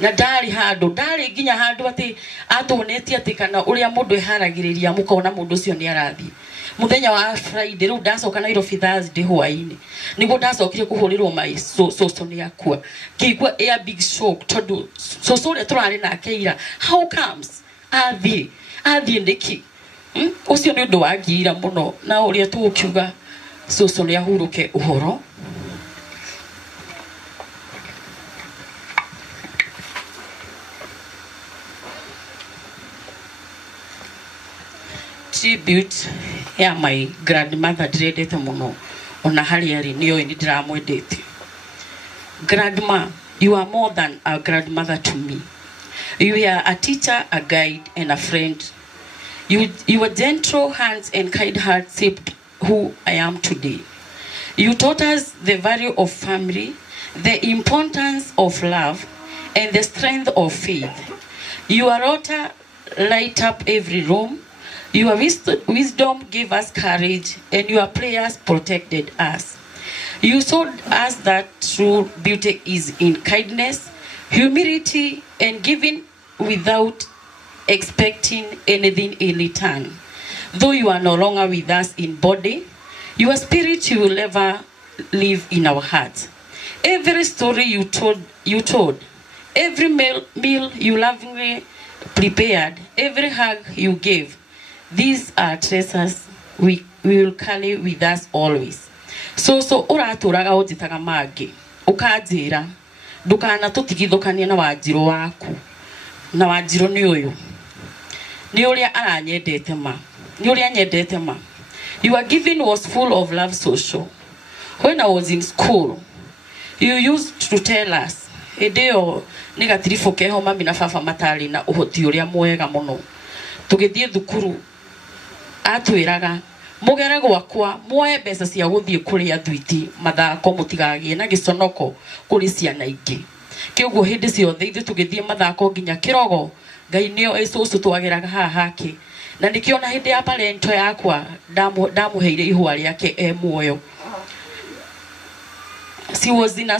Na ndarĩ nginya handũ atĩ atuonetie atĩ kana ũrĩa mũndũ eharagĩrĩria mũkona mũndũ ũcio nĩ arathiĩ. Mũthenya wa Friday rĩu ndacoka Nairobi Thursday hwaĩ-inĩ nĩguo ndacokire kũhũrĩrwo cũcũ nĩ akua. Ngĩigua a big shock tondũ cũcũ ũrĩa tũrarĩ nake ira, how comes athiĩ nĩkĩ? Ũcio nĩ ũndũ wangiira mũno, na ũrĩa tũgũkiuga cũcũ nĩ ahurũke ũhoro. Tribute ya my grandmother ndĩrendete mũno, ona harĩa arĩ nĩoĩ nĩ ndĩramwendete. Grandma, you are more than a grandmother to me. You are a teacher, a guide, and a friend. Your gentle hands and kind heart shaped who I am today. You taught us the value of family, the importance of love, and the strength of faith. Your laughter light up every room. Your wisdom gave us courage, and your prayers protected us. You showed us that true beauty is in kindness, humility, and giving without expecting anything in return. Though you are no longer with us in body, your spirit will ever live in our hearts. Every story you told, every meal you lovingly prepared, every hug you gave, these are treasures we will carry with us always. So uraturaga ujitaga magi, ukajira, ndukana tutigithukania na Wanjiru waku. Na Wanjiru ni uyu. Ni uria aranyendete ma. Ni uria nyendete ma. Your giving was full of love social. When I was in school, you used to tell us, "Edeo nigatirifoke ho mami na baba matari na uhoti uria mwega muno." Tugithie thukuru atwiraga mugere gwakwa muoe mbeca cia guthie kuria thwiti mathako mutigagie na giconoko kuri ciana ingi. Kiguo hindi ciothe ithu tugithie mathako nginya kirogo Ngai nio esusu twageraga haha hake. Na nikiona hindi ya parento yakwa ndamuheire ihua riake muoyo. She was in a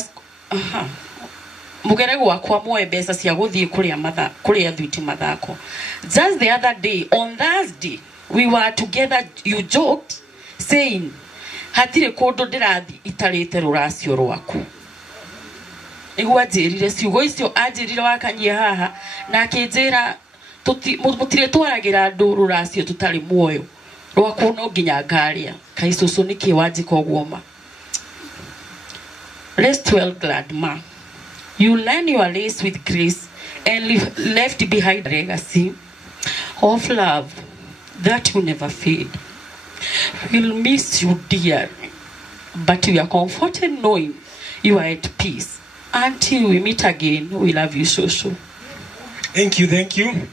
mugere gwakwa muoe mbeca cia guthie kuria thwiti mathako. Just the other day, on Thursday, we were together, you joked, saying, "Hatire kundu ndirathi itarite ruracio rwaku." Niguo anjirire ciugo icio anjirire wakanyie haha na akinjira mutire twaragira andu ruracio tutari muoyo rwaku no nginya ngaria kai cucu niki wanjika uguo ma. Rest well, glad ma. You learn your race with grace and left behind a legacy of love that will never fade. We'll miss you, dear, but we are comforted knowing you are at peace. Until we meet again, we love you so. Thank you.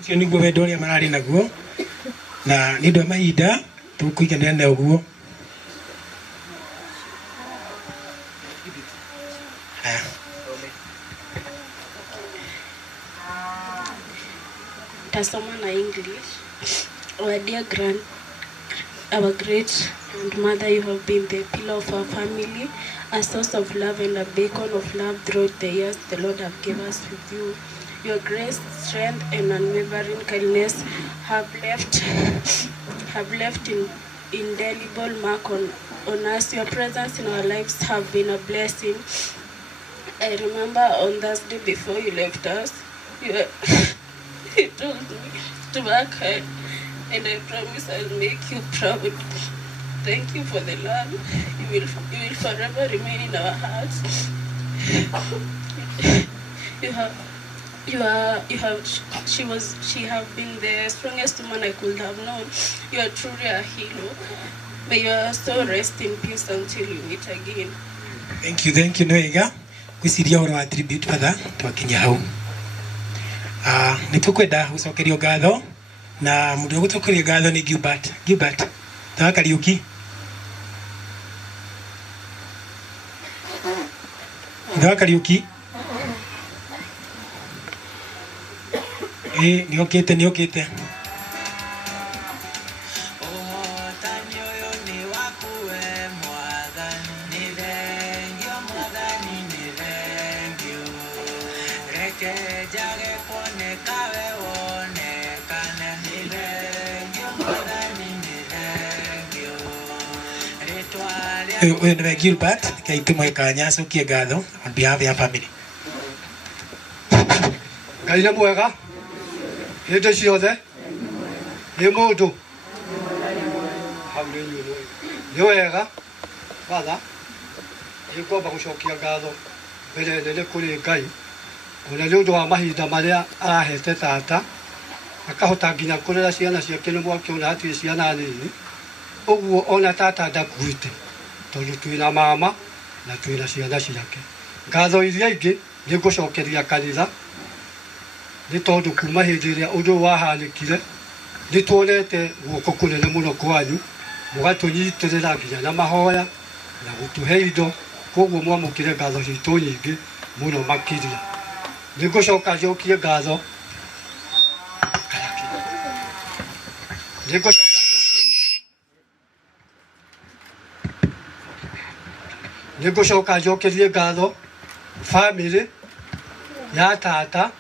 Cio niguo wendo uria marari naguo na ni ndu mahinda tukuiganira na uguo. Tasoma na English. Our dear our great grandmother, you have been the pillar of our family, a source of love and a beacon of love throughout the years the Lord have given us with you. Your grace, strength, and unwavering kindness have left an indelible mark on us. Your presence in our lives have been a blessing. I remember on Thursday before you left us, you told me to work hard, and I promise I'll make you proud. Thank you for the love. You will forever remain in our hearts. She have been the strongest woman I could have known. You are truly a hero. May your soul rest in peace until you meet again. Thank you. Nwega kwisiria oro attribute father twakinya hau. Nitukwenda gucokerio ngatho na mundu gucokerio ngatho ni Gilbert ta Kariuki. Nda Kariuki niokite Uyu niwe Gilbert kaituma kanya cokie ngatho on behalf of your family. Ngai nĩ mwega hĩndĩ ciothe nĩ mũndũ hau nĩ inyuĩ nĩ wega Father nĩngwamba gũcokia ngatho mbere nene kũrĩ Ngai ona nĩ ũndũ wa mahinda marĩa arahete tata akahota nginya kũrera ciana ciake nĩ mwakiona hatirĩ ciana nini ũguo ona tata ndakuĩte tondũ twĩna mama na twĩna ciana ciake. Ngatho iria ingĩ nĩ ngũcokeria kanitha nĩ tondũ kuma hĩndĩ ĩrĩa ũndũ wahanĩkire nĩ tuonete guoko kũnene mũno kwanyu mũgatũnyitĩrĩra nginya na mahoya na gũtũhe indo, koguo mwamũkĩre ngatho citũ nyingĩ mũno makĩria. Nĩ ngũcoka njokie ngatho nĩ ngũcoka njokerie ngatho family ya tata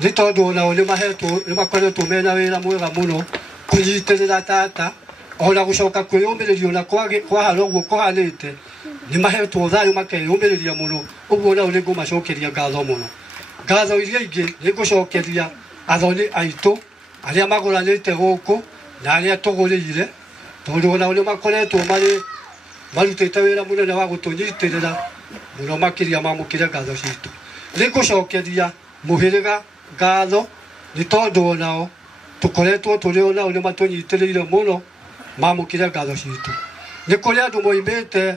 nĩ tondũ onao nĩ mahetwo nĩ makoretwo mena wĩra mwega mũno kũnyitĩrĩra tata ona gũcoka kwĩyũmĩrĩria ona kwahana ũguo kũhanĩte nĩ mahetwo thayũ makeyũmĩrĩria mũno ũguo nao nĩ ngũmacokeria ngatho mũno. Ngatho iria ingĩ nĩ ngũcokeria athoni aitũ arĩa magũranĩte gũkũ na arĩa tũgũrĩire tondũ onao nĩ makoretwo marutĩte wĩra mũnene wa gũtũnyitĩrĩra mũno makĩria mamũkĩre ngatho citũ. Nĩ ngũcokeria mũhĩrĩga ngatho nĩ tondũ onao tũkoretwo tũrĩ onao nĩ matũnyitĩrĩire mũno mamũkĩre ngatho citũ. Nĩ kũrĩ andũ moimĩte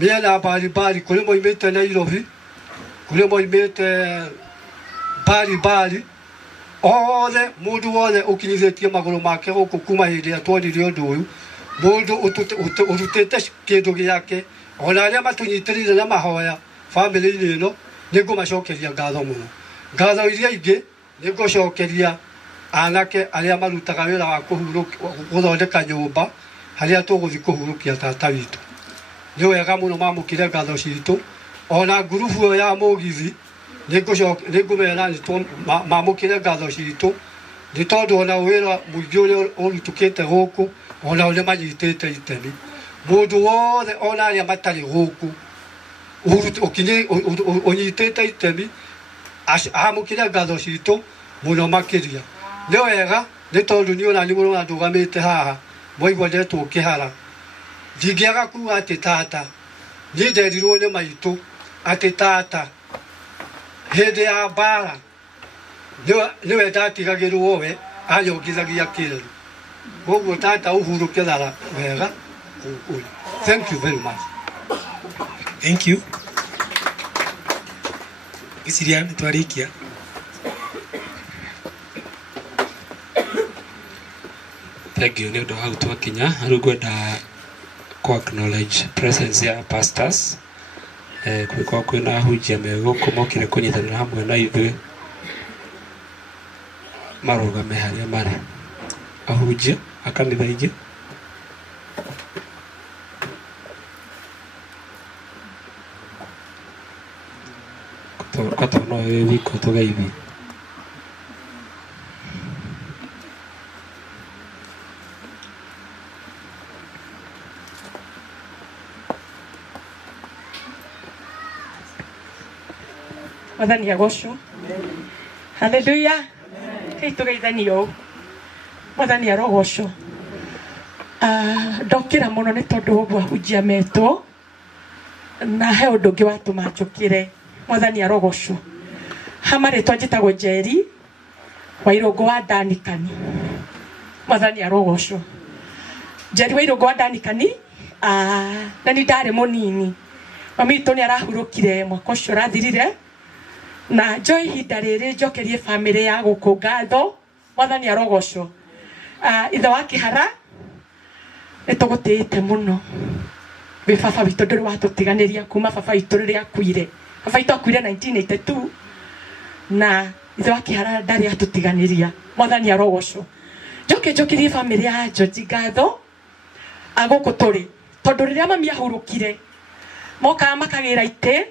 mĩena mbarimbari, kũrĩ moimĩte Nairobi, kũrĩ moimĩte mbarimbari, othe mũndũ wothe ũkinyithĩtie magũrũ make gũkũ kuma hĩndĩ ĩrĩa tuonire ũndũ ũyũ, mũndũ ũrutĩte kĩndũ gĩake, ona arĩa matũnyitĩrĩire na mahoya bamĩrĩ-inĩ ĩno nĩ ngũmacokeria ngatho mũno. Ngatho iria ingĩ nĩ ngũcokeria anake arĩa marutaga wĩra wa gũthondeka nyũmba harĩa tũgũthiĩ kũhurũkia tata witũ. Nĩ wega mũno mamũkĩre ngatho citũ, ona ngurubu ĩyo ya mũgithi nĩ ngũmera mamũkĩre ngatho citũ nĩ tondũ ona wĩra mũingĩ ũrĩa ũrutũkĩte gũkũ onao nĩ manyitĩte itemi. Mũndũ wothe ona arĩa matarĩ gũkũ ũnyitĩte itemi amũkĩre ngatho citũ mũno makĩria. Nĩ wega nĩ tondũ niĩ ona niĩ mũrona ndũgamĩte haha mwaigua ndetwo kĩhara, ndingĩaga kuga atĩ tata niĩ nderirwo nĩ maitũ atĩ tata hĩndĩ ya mbara nĩwe ndatigagĩrwo we anyongithagia kĩreru. Koguo tata ũhurũke thara wega. Thank you very much. Thank you. Isiria nitwarikia. Thank you. Nĩ ũndũ hau twakinya rĩu ngwenda ku acknowledge presence ya pastors kwĩkorwo kwĩna ahunjia megũkũ mokire kũnyitanĩra hamwe na ithuĩ marũgame harĩa marĩ ahunjia a kanitha ingĩ. Kwatona wĩ wiko tũgeithie. Mwathani agocwo. Haleluya. Kei tugeithanio. Mwathani arogocwo. Ndokĩra mũno nĩ tondũ ũguo ahunjia metwo na he ũndũ ũngĩ watũma njũkĩre. Mwathani arogocwo. Hamarĩtwa njĩtagwo Njeri wa Irũngũ wa Ndanikani. Mwathani arogocwo. Njeri wa Irũngũ wa Ndanikani na nĩ ndarĩ mũnini. Mami witũ nĩ arahurũkire mwaka ũcio ũrathirire na njoe ihinda rĩrĩ njokerie bamĩrĩ ya gũkũ ngatho. Mwathani arogocwo. Ithe wa Kĩhara nĩ tũgũtĩĩte mũno. Wĩ baba witũ ndũrĩ watũtiganĩria kuma baba witũ rĩrĩa akuire. Baba witũ akuire 1982 na ithe wa Kĩhara ndarĩ atũtiganĩria. Mwathani arogocwo. Njokerie bamĩrĩ ya George ngatho gũkũ tũrĩ tondũ rĩrĩa mami ahurũkire mokaga makagĩra itĩ.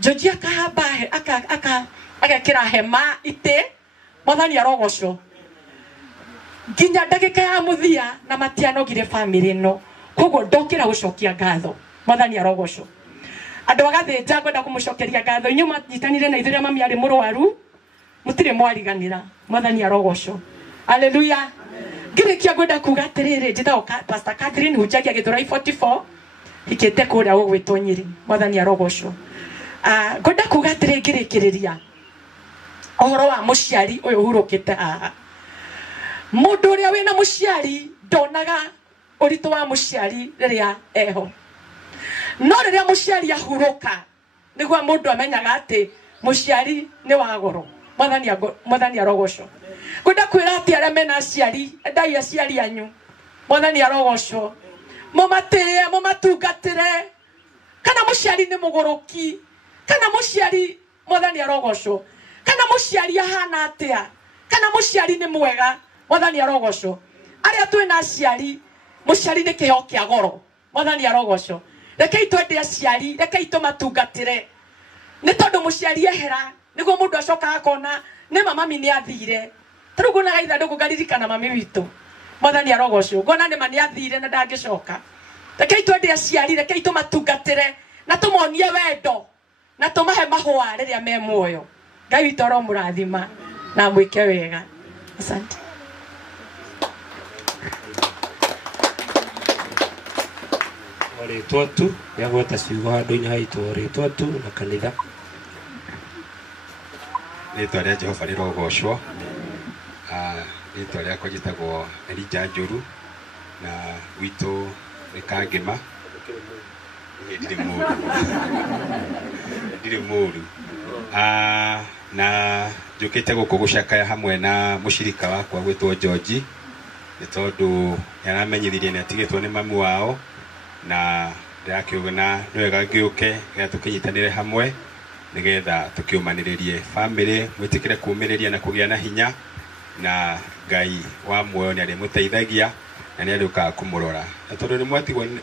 George akahamba agekĩra hema itĩ. Mwathani arogocwo. Nginya ndagĩka ya mũthia na matianogire bamĩrĩ ĩno. Koguo ndokĩra gũcokia ngatho. Mwathani arogocwo. Andũ agathĩnja ngwenda kũmũcokeria ngatho. Inyuĩ manyitanire na ithuĩ rĩrĩa mami arĩ mũrwaru mũtirĩ mwariganĩra. Mwathani arogocwo. Haleluya. Ngĩrĩkia ngwenda kuga atĩrĩrĩ njĩtagwo Pastor Catherine hunjagia Gĩthũrai 44 ikĩte kũrĩa gũgwĩtwo Nyĩrĩ. Mwathani arogocwo. Ngwenda kuga atĩrĩ ngĩrĩkĩrĩria ũhoro wa mũciari ũyũ ũhurũkĩte haha. Mũndũ ũrĩa wĩna mũciari ndonaga ũritũ wa mũciari rĩrĩa eho. No rĩrĩa mũciari ahurũka nĩguo mũndũ amenyaga atĩ mũciari nĩ wa goro. Mwathani arogocwo. Ngwenda kwĩra atĩ arĩa mena aciari endai aciari anyu. Mwathani arogocwo. Mũmatĩe mũmatungatĩre. Kana mũciari nĩ mũgũrũki kana mũciari Mwathani arogocwo. Kana mũciari ahana atĩa kana mũciari nĩ mwega. Mwathani arogocwo. Arĩa twĩna aciari mũciari nĩ kĩheo kĩa goro. Mwathani arogocwo. Rekei twende aciari, rekei tũmatungatĩre. Nĩ tondũ mũciari ehera niguo mundu acoka akona ne mama mami ni athire tari guna gaitha ndugu garirikana mami witu mwathani arogocwo ngona ni mani athire na ndangicoka rekei twende aciari rekei tumatungatire na tumonie wendo na tumahe mahwa riria me muoyo ngai witu ro murathima na mwike wega asante Rĩtwa tu rĩa gweta ciugo handũ-inĩ haitũ rĩtwa tu na kanitha. Rĩtwa rĩa Jehova rĩrogocwo. Rĩtwa rĩakwa njĩtagwo Elija Njũru na witũ nĩ Kangema. Ndirĩ mũru. Na njũkĩte gũkũ gũcakaya hamwe na mũcirika wakwa gwĩtwo George nĩ tondũ nĩaramenyithirie nĩ atigĩtwo nĩ mamu wao na ndĩrakiugana nĩ wega ngĩũke getha tũkĩnyitanĩre hamwe nĩgetha tũkĩũmanĩrĩrie family mwĩtĩkĩre kũũmĩrĩria na kũgĩa na hinya na Ngai wa muoyo nĩ arĩmũteithagia na nĩ arĩũkaga kũmũrora na tondũ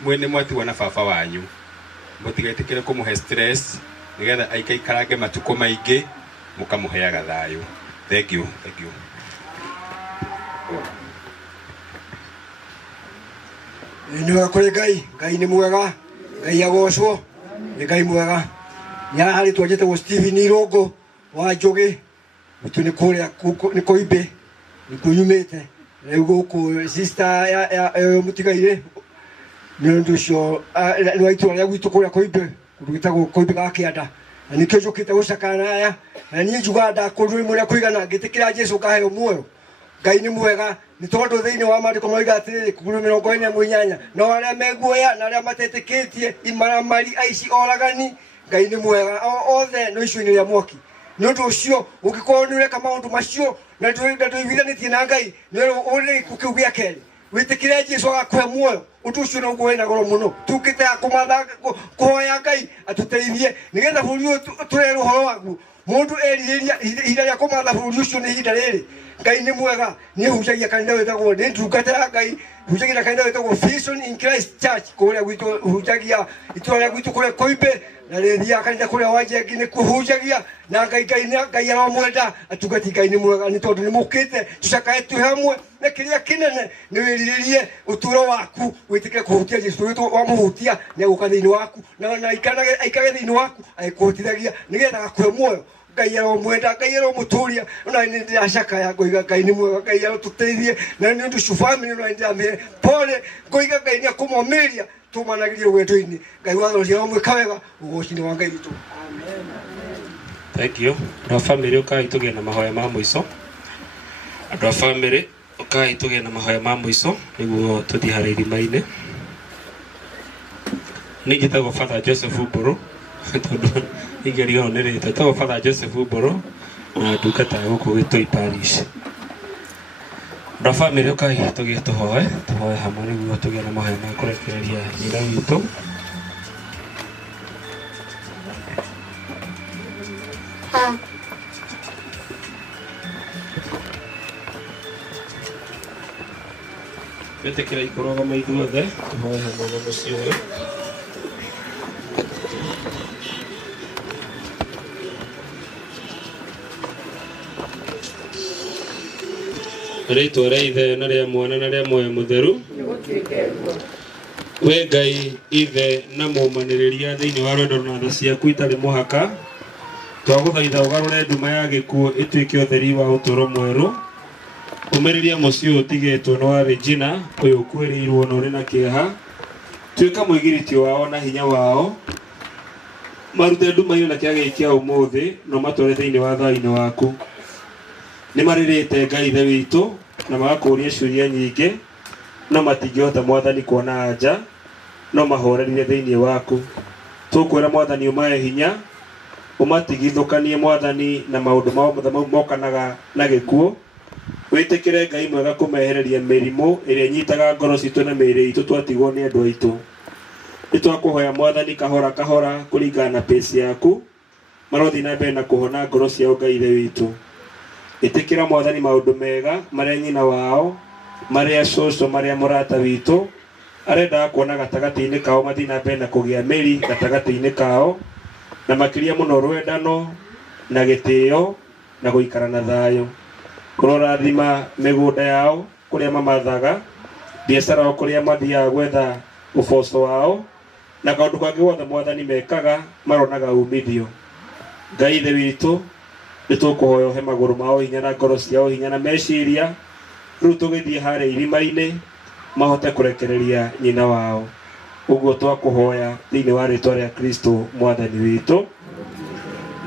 nĩ mwatigwo na baba wanyu mũtigetĩkĩre kũmũhe stress nĩgetha aikaikarange matukũ maingĩ mũkamũheaga thayũ. Thank you. Nĩ wega kũrĩ Ngai nĩ mwega, Ngai agocwo, nĩ Ngai mwega. Nĩ haha rĩtwa njĩtagwo Stephen Irũngũ wa Njũgĩ, gwitũ nĩ kũrĩa nĩ Koimbe, nĩkuo nyumĩte. Rĩu gũkũ sister ya mũtigaire nĩ ũndũ ũcio nĩ itũra rĩa gwitũ kũrĩa Koimbe, kũndũ gwĩtagwo Koimbe ga Kĩanda. Na nĩkĩo njũkĩte gũcakana aya, na niĩ njugaga ndakũrũi mũrĩa kũigana ngĩtĩkĩra Jesũ ngaheo muoyo. Ngai nĩ mwega nĩ tondũ thĩinĩ wa maandĩko moiga atĩrĩrĩ kũgũrũ 48 no arĩa meguoya na arĩa matetĩkĩtie imaramari aici oragani Ngai nĩ mwega othe no icio-inĩ rĩa mwaki. Nĩ ũndũ ũcio ũngĩkorwo nĩ ũreka maũndũ macio na ndũiguithanĩtie na Ngai nĩ ũrĩ gĩkuũ kĩu gĩa kerĩ wĩtĩkĩre Jesũ agakũhe muoyo ũndũ ũcio no ũguo wĩna goro mũno. Tukĩte kũmatha kũhoya Ngai atũteithie nĩgetha bũrũri ũyũ tũrehere ũhoro waguo. Mũndũ erirĩria ihinda rĩa kũmatha bũrũri ũcio nĩ ihinda rĩrĩ. Ngai nĩ mwega nĩ hunjagia kanitha wĩtagwo nĩ ndungata ya Ngai hunjagia kanitha wĩtagwo Vision in Christ Church kũrĩa gwitũ hunjagia itũra rĩa gwitũ kũrĩa Koimbe na rĩthiaga kanitha kũrĩa Wanjengi nĩ kũhunjagia na Ngai aromwenda atungati. Ngai nĩ mwega nĩ tondũ nĩ mũkĩte tũcakae twĩ hamwe na kĩrĩa kĩnene nĩ wĩrirĩrie ũtũũro waku wĩtĩkĩre kũhutia Jesũ witũ wamũhutia nĩ agũka thĩinĩ waku na aikarage thĩinĩ waku agĩkũhotithagia nĩgetha agakũhe muoyo. Ngai aromwenda Ngai aromũtũria ona nĩ ndĩracakaya ngoiga Ngai nĩ mwega Ngai arotũteithie na nĩ ũndũ ũcio family no ndĩramĩhe pole ngoiga Ngai nĩ akũmomĩrĩria tũmanagĩrie rwendo-inĩ. Ngai wathorocia aromwĩka wega ũgoci-inĩ wa Ngai witũ. Thank you. Andũ a family ũkai tũgĩe na mahoya ma mũico. Andũ a family ũkai tũgĩe na mahoya ma mũico nĩguo tũthiĩ harĩ irima-inĩ. Nĩ njĩtagwo Father Joseph Mbũrũ tondũ ingĩriganĩrwo nĩ rĩtwa. Njĩtagwo Father Joseph Mbũrũ na ndungata gũkũ Gĩtũi parish. Andũ a family ũkai tũgĩe tũhoe hamwe nĩguo tũgĩe na mahoya ma kũrekereria nyina witũ. Twĩtĩkĩre ikũrũgama ithuothe tũhoe hamwe na mũciĩ ũyũ. Rĩtwa rĩa Ithe na rĩa Mwana na rĩa Muoyo Mũtheru. We Ngai Ithe na mũmanĩrĩria thĩinĩ wa rwendo na tha ciaku itarĩ mũhaka twagũthaitha ũgarũre nduma ya gĩkuũ ĩtuĩke ũtheri wa ũtũũro mwerũ. Ũmĩrĩria mũciĩ ũyũ ũtigĩtwo nĩ wa Regina ũyũ ũkuĩrĩirwo na ũrĩ na kĩeha. Tuĩka mũigĩrĩtio wao na hinya wao marute nduma-inĩ na kĩage kĩa ũmũthĩ na matware thĩinĩ wa thayũ-inĩ waku. Nĩ marĩrĩte Ngai Ithe witũ na magakũũria ciũria nyingĩ no matingĩhota Mwathani kuona anja no mahorerire thĩinĩ waku. Tũkwĩra Mwathani ũmahe hinya ũmatigithũkanie Mwathani na maũndũ mao mokanaga na gĩkuũ. Wĩtĩkĩre Ngai mwega kũmehereria mĩrimũ ĩrĩa ĩnyitaga ngoro citũ na mĩĩrĩ itũ twatigwo nĩ andũ aitũ. Nĩ twakũhoya Mwathani kahora kahora kũringana na pace yaku marothiĩ na mbere na kũhona ngoro ciao Ngai Ithe witũ. Ĩtĩkĩra Mwathani maũndũ mega marĩa nyina wao marĩa cũcũ marĩa mũrata witũ arendaga kuona gatagatĩ-inĩ kao mathiĩ na mbere na kũgĩa mĩri gatagatĩ-inĩ kao na makĩria mũno rwendano na gĩtĩo na gũikara na thayũ. Kũrorathima mĩgũnda yao kũrĩa mamathaga, biacara yao kũrĩa mathiaga gwetha ũboco wao, na kaũndũ kangĩ gothe Mwathani mekaga maronaga umithio. Ngai Ithe witũ, nĩtũkũhoya ũhe magũrũ mao hinya na ngoro ciao hinya na meciria, rĩu tũgĩthiĩ harĩa irima-inĩ mahote kũrekereria nyina wao. Ũguo twakũhoya thĩinĩ wa rĩtwa rĩa Kristo Mwathani witũ.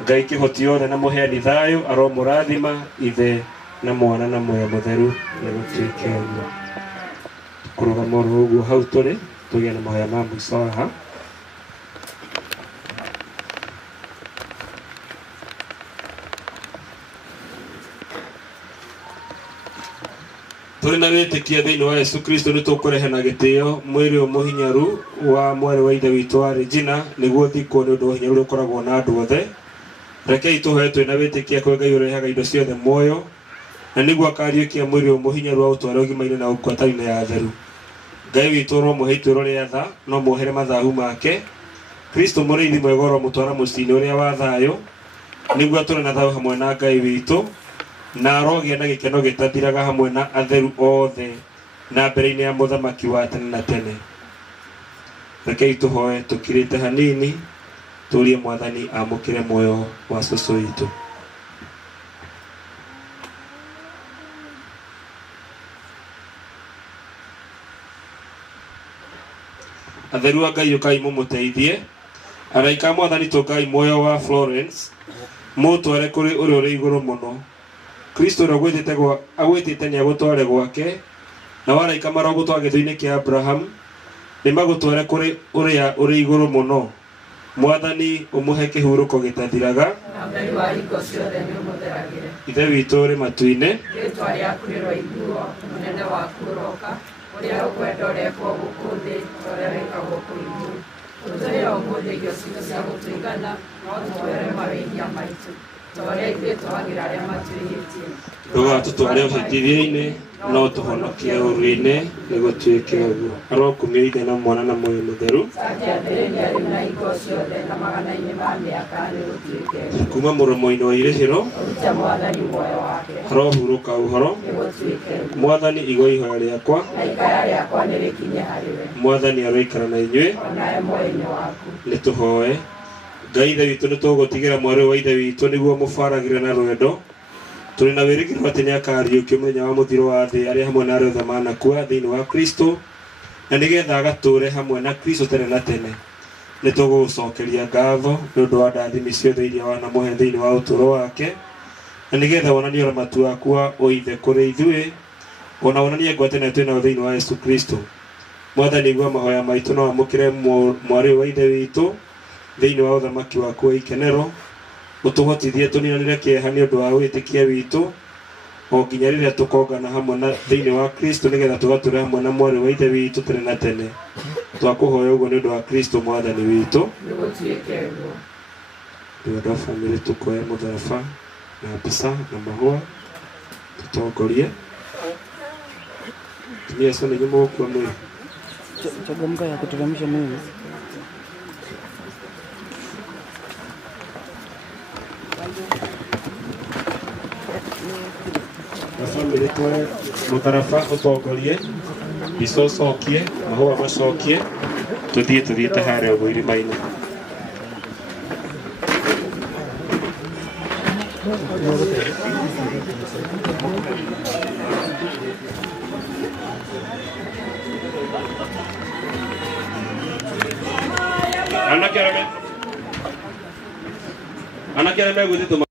Ngai kĩhoti yothe na mũheani thayũ aromũrathima Ithe na Mwana na Muoyo Mũtheru na gũtuĩke ũguo. Kũrũgama oro ũguo hau tũrĩ tũgĩe na mahoya ma mũico haha. Tũrĩ na wĩtĩkia thĩinĩ wa Yesu Kristo nĩtũkũrehe na gĩtĩo mwĩrĩ ũyũ mũhinyaru wa mwarĩ wa Ithe witũ wa Regina nĩguo thikwo nĩ ũndũ wa hinya ũrĩa ũkoragwo na andũ othe. Rekei tũhoe twĩna wĩtĩkia kwĩ Ngai ũrehaga indo ciothe muoyo, na nĩguo akariũkia mwĩrĩ ũyũ mũhinyaru wa ũtware ũgima-inĩ na ngwatanĩro ya theru. Ngai witũ ũromũhe ituĩro rĩa tha, no muohere mathahu make. Kristo mũrĩithi mwega ũromũtwara mũciĩ-inĩ ũrĩa wa thayũ, nĩguo atũre na thayũ hamwe na Ngai witũ, na arogĩa na gĩkeno gĩtathiraga hamwe na atheru othe na mbere-inĩ ya mũthamaki wa tene na tene. Rekei tũhoe tũkirĩte hanini, tũrie Mwathani amũkĩre muoyo wa cũcũ witũ. Atheru a Ngai ũkai mũmũteithie. Araika a Mwathani tũngai muoyo wa Florence, mũtware kũrĩ ũrĩa ũrĩ igũrũ mũno. Kristo ũrĩa agwĩtĩte nĩagũtware gwake, na waraika marogũtwara gĩthũ-inĩ kĩa Abraham, nĩmagũtware kũrĩ ũrĩa ũrĩ igũrũ mũno. Mwathani ũmũhe kĩhurũko gĩtathiraga, na Ngai wa hingo ciothe nĩũmũtheragĩre. Ithe witũ ũrĩ matu-inĩ, rĩĩtwa rĩaku rĩroiguo, mũnene waku ũroka, ũrĩa ũkwenda ũrekwo gũkũ thĩ ta ũrĩa wĩkagwo kũu igũrũ. Ũtũhe ũmũthĩ irio citũ cia gũtũigana, no tũtware mawĩhia maitũ, ta ũrĩa ithuĩ twagĩra arĩa matwĩhĩtie. Ndũgatũtware ũhĩtithia-inĩ, no tũhonokie ũũru-inĩ, nĩgũtuĩke ũguo. Arokumia Ithe na Mwana na Muoyo Mũtheru. Sanjambĩrĩria rĩu na hingo ciothe na magana-inĩ ma mĩaka nĩgũtuĩke ũguo. Kuma mũromo-inĩ wa irĩhĩro, ũrute Mwathani muoyo wake. Arohurũka ũhoro, nĩgũtuĩke ũguo. Mwathani igua ihoya rĩakwa, na ikaya rĩakwa nĩrĩkinye harĩwe. Mwathani aroikara na inyuĩ, onawe muoyo-inĩ waku. Nĩtũhoe. Ngai Ithe witũ nĩtũgũtigĩra mwarĩ wa Ithe witũ nĩguo mũbaragĩre na rwendo. Tũrĩ na wĩrĩgĩrĩro atĩ nĩakariũkio mũthenya wa mũthiro wa thĩ arĩa hamwe na arĩa othe manakua thĩinĩ wa Kristo, na nĩgetha agatũre hamwe na Kristo tene na tene. Nĩtũgũgũcokeria ngatho nĩũndũ wa ndathimi ciothe iria wanamũhe thĩinĩ wa ũtũũro wake, na nĩgetha wonanie ũramatu waku wa ũithe kũrĩ ithuĩ, ona wonanie ngwatanĩro twĩnayo thĩinĩ wa Yesu Kristo. Mwathani igua mahoya maitũ no wamũkĩre mwarĩ wa Ithe witũ thĩinĩ wa ũthamaki waku wa ikenero, ũtũhotithie tũninanĩre kĩeha nĩ ũndũ wa wĩtĩkia witũ, o nginya rĩrĩa tũkongana hamwe na thĩinĩ wa Kristo, nĩgetha tũgatũre hamwe na mwarĩ wa Ithe witũ tene na tene. Twakũhoya ũguo nĩ ũndũ wa Kristo Mwathani witũ. Rĩu andũ a bamĩrĩ tũkoe mũtharaba na mbica na mahũa tũtongorie. Tumia sana nyuma gũkua mwĩrĩ. Chagua mga ya kuteremsha mwili. Bamĩrĩ twoe mũtharaba ũtongorie, mbica ũcokie, mahũa macokie, tũthiĩte harĩa ũguo irima-inĩ. Anake arĩa megwĩthĩtwo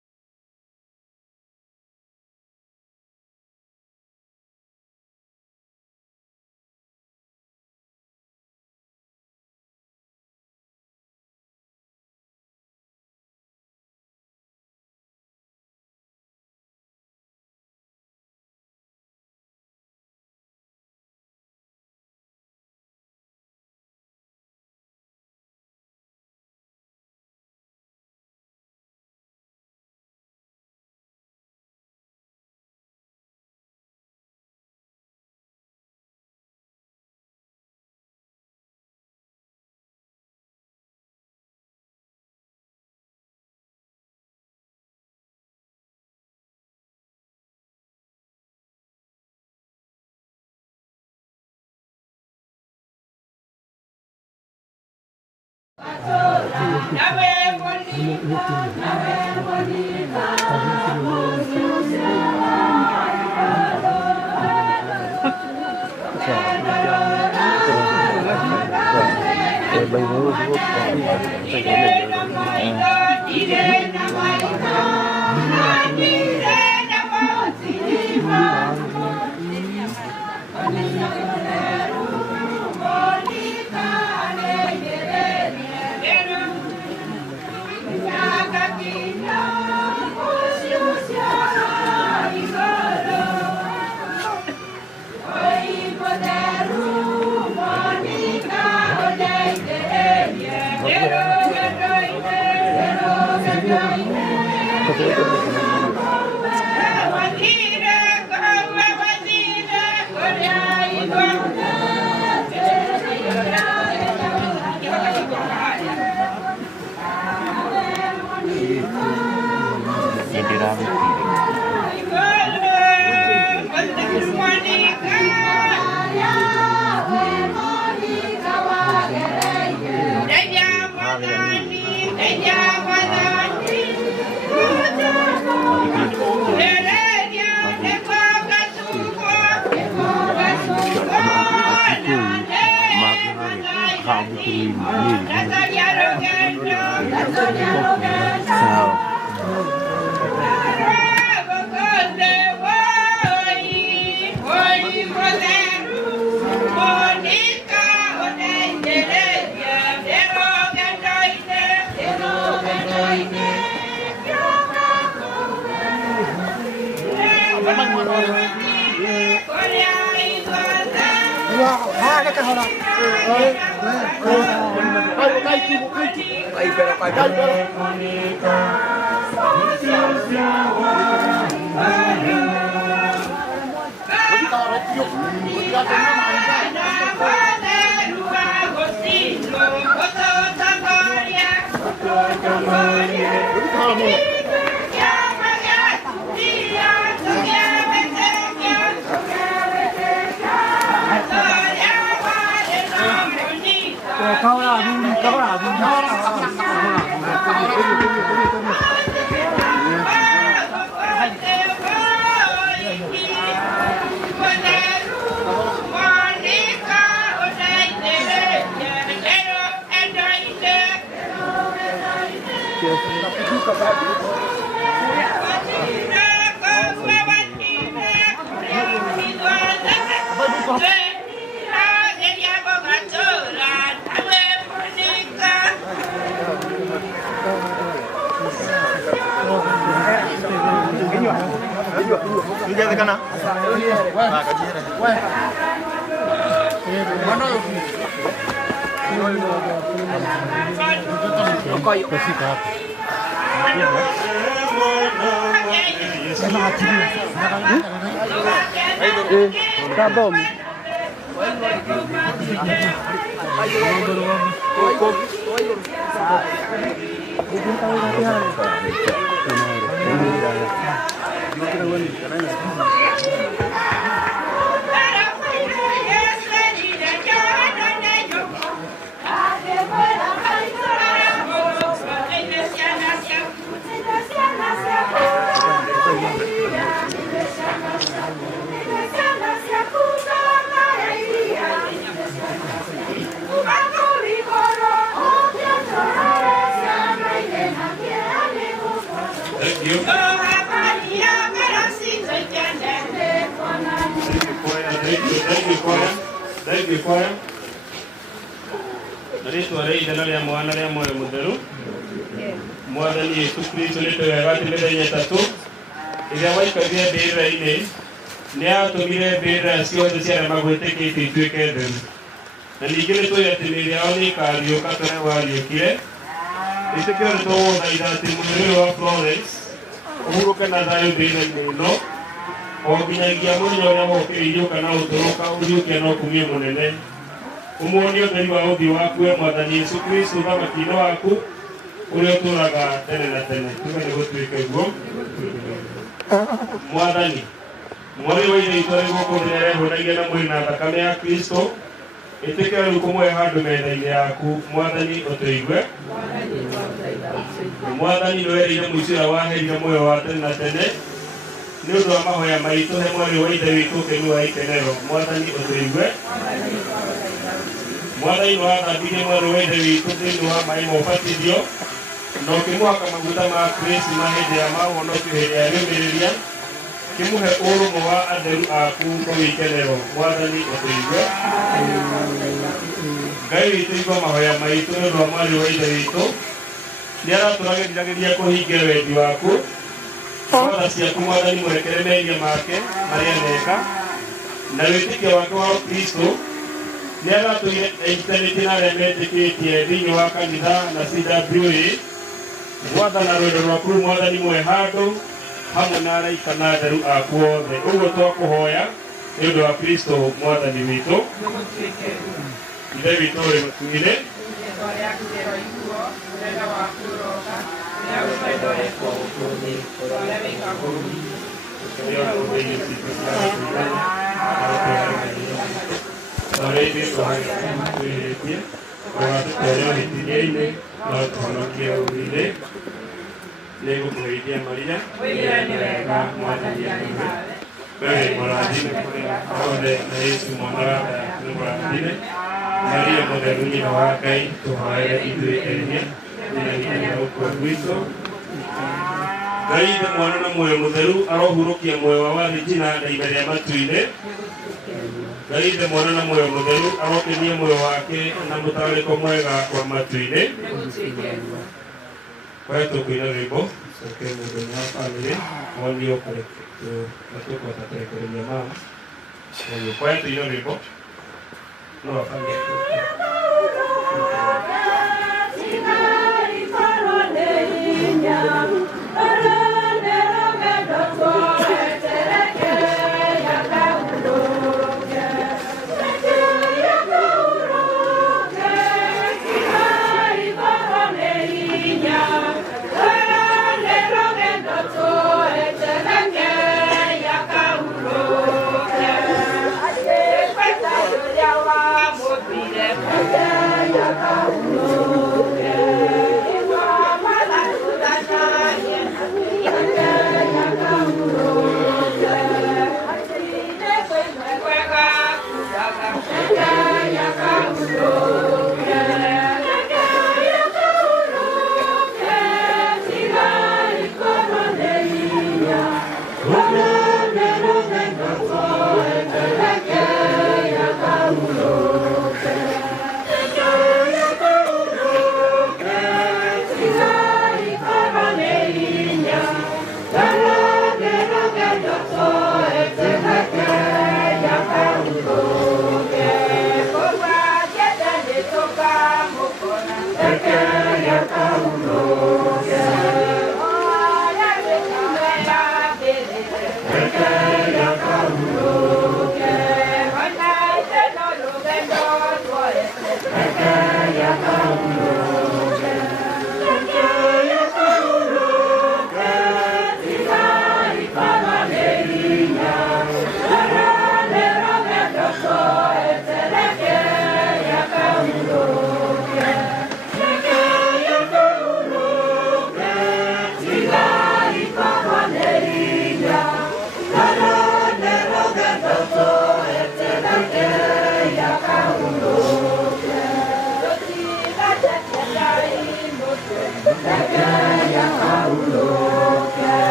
Mwathani Yesu Kristo nĩ twega atĩ mĩthenya ĩtatũ ĩrĩa waikarire mbĩrĩra-inĩ nĩ atũmire mbĩrĩra ciothe cia arĩa magwĩtĩkĩtie ituĩke theru. Na ningĩ nĩ tũĩ atĩ mĩĩrĩ yao nĩ ĩkariũka ta ũrĩa wariũkire. Nĩtũkĩo nĩ tũgũthaitha atĩ mwĩrĩ ũyũ wa Florence ũhurũke na thayũ mbĩrĩra-inĩ ĩno o nginyagia mũthenya ũrĩa wokĩrĩirio kana ũtũrũka ũriũkia na ũkumia mũnene. Ũmuonie ũtheri wa ũthiũ waku we Mwathani Yesu Kristo ũthamaki-inĩ waku ũrĩa ũtũũraga tene na tene. Tuge nĩ gũtuĩke guo. Mwathani mwarĩ wa ithe itũ arĩ gũkũ thĩ arehũnagia na mwĩrĩ na thakame ya Kristo Itikira rukumwe handu metha-ini yaku mwathani utuigue. Mwathani nwerire muicira waherire muoyo wa tene na tene ni undu wa mahoya maitu he mwari wa ithe witu kenu wa ikenero. Mwathani utuigue. Mwathani wathambirie mwari wa ithe witu thiini wa mai ma ubatithio na ukimuhaka maguta ma Krisma hindi ya maũhonokio hindi ya riumiriria kimuhe ũrũmwe wa atheru aku kũu ikenero. Mwathani ũtũigue. Ngai witũ igua mahoya maitũ nĩ ũndũ wa mwarĩ wa ithe witũ nĩ aratũragĩrĩria kũhingia wendi waku. Watha ciaku Mwathani mũrekere mehia make marĩa neka na wĩtĩkio wake wa Kristo nĩ agatũire einyitanĩtie na arĩa metĩkĩtie thĩinĩ wa kanitha na CWA. Mwathana rwendo rwaku Mwathani mwe handũ hamwe na araika na atheru aku othe. Ũguo twakũhoya nĩ ũndũ wa Kristo Mwathani witũ. Ithe witũ ũrĩ matu-inĩ nĩgũkũgeithia Maria wega Mwathani arĩ wewe mũrathime kũrĩ othe na Yesu mwana wa Ngai mũrathime. Maria mũtheru nyina wa Ngai tũhoere ithuĩ ethĩ nginya gũkua gwitũ. Ngai ithe mwana na muoyo mũtheru arohurũkia muoyo wa Regina na ime rĩa matu-inĩ. Ngai ithe mwana na muoyo mũtheru arokenia muoyo wake na mũtararĩko mwega wa matu-inĩ. Kwa hiyo tukuina rwĩmbo coke mũthenya wa bamĩrĩ wonio natũkũhota kũrekereria mama. Kwa hiyo tuina rwĩmbo no bamĩrĩ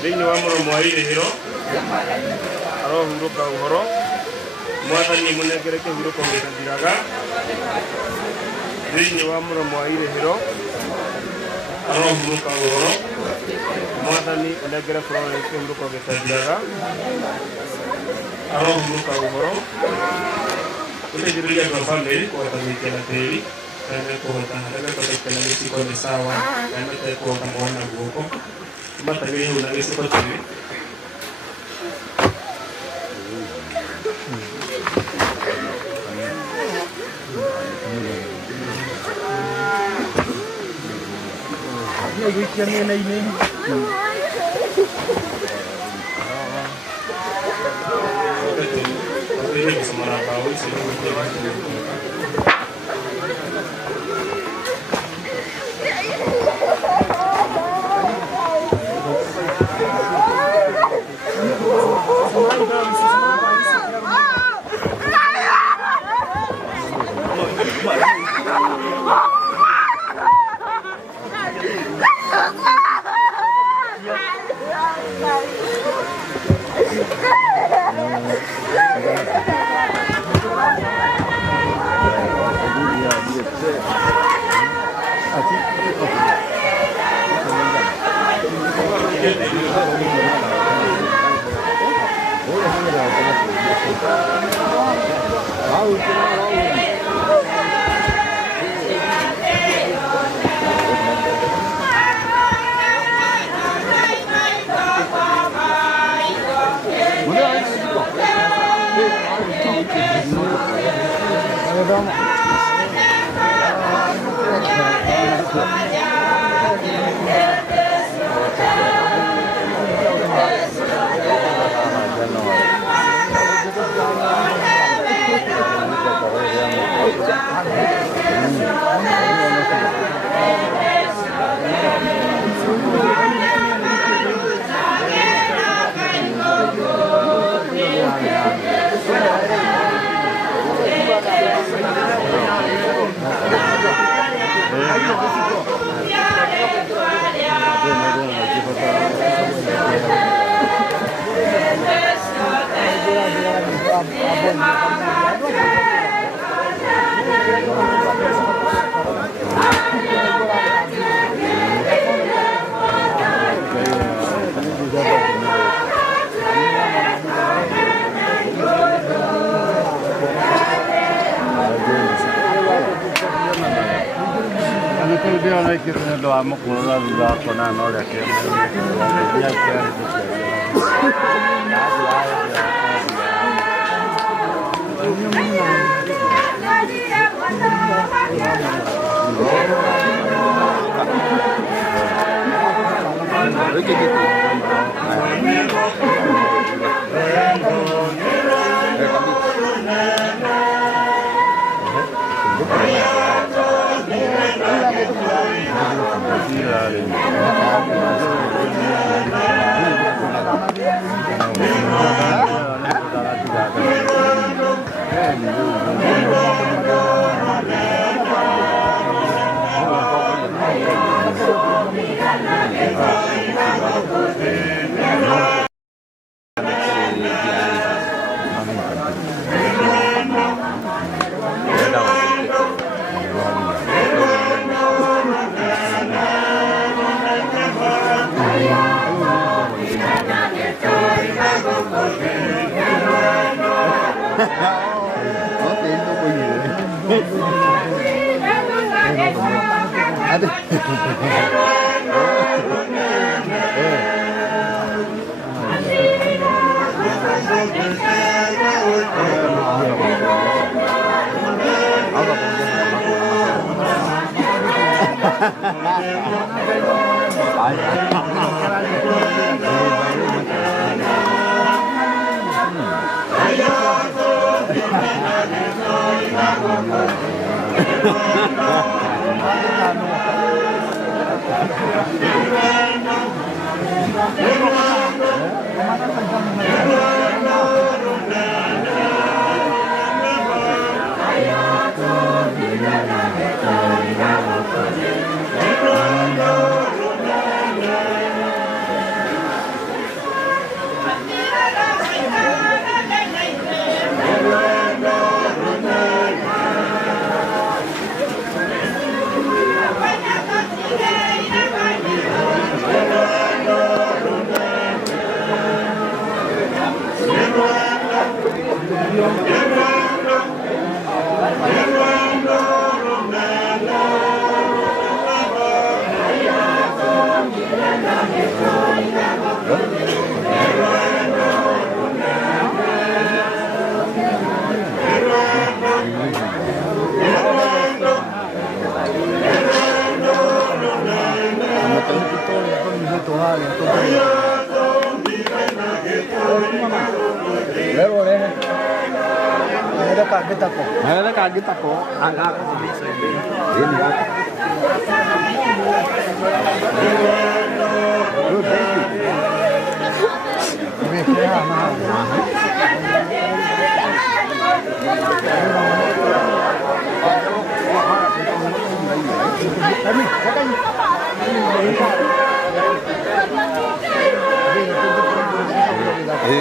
Thĩinĩ wa mũromo wa irĩhĩro arohurũka ũhoro mwathani mũnengere kĩhurũko gĩtathiraga thĩinĩ wa mũromo wa irĩhĩro arohurũka ũhoro mwathani ũnengere Florence kĩhurũko gĩtathiraga arohurũka ũhoro gũteithĩrĩria andũ a bamĩrĩ kũhota gwĩkĩra tĩri kana kũhotana rĩrĩa tũtaikana gĩciko nĩ sawa kana matekũhota mwana guoko matagĩrĩ hau na gĩciko kĩrĩ gũikia mĩena-inĩ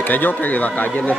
Cái dốt cái gì là cái gì đây?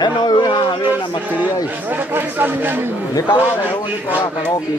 Em nói với hà lên là mặt kia ấy. Để cao này không đi qua cả lo kì.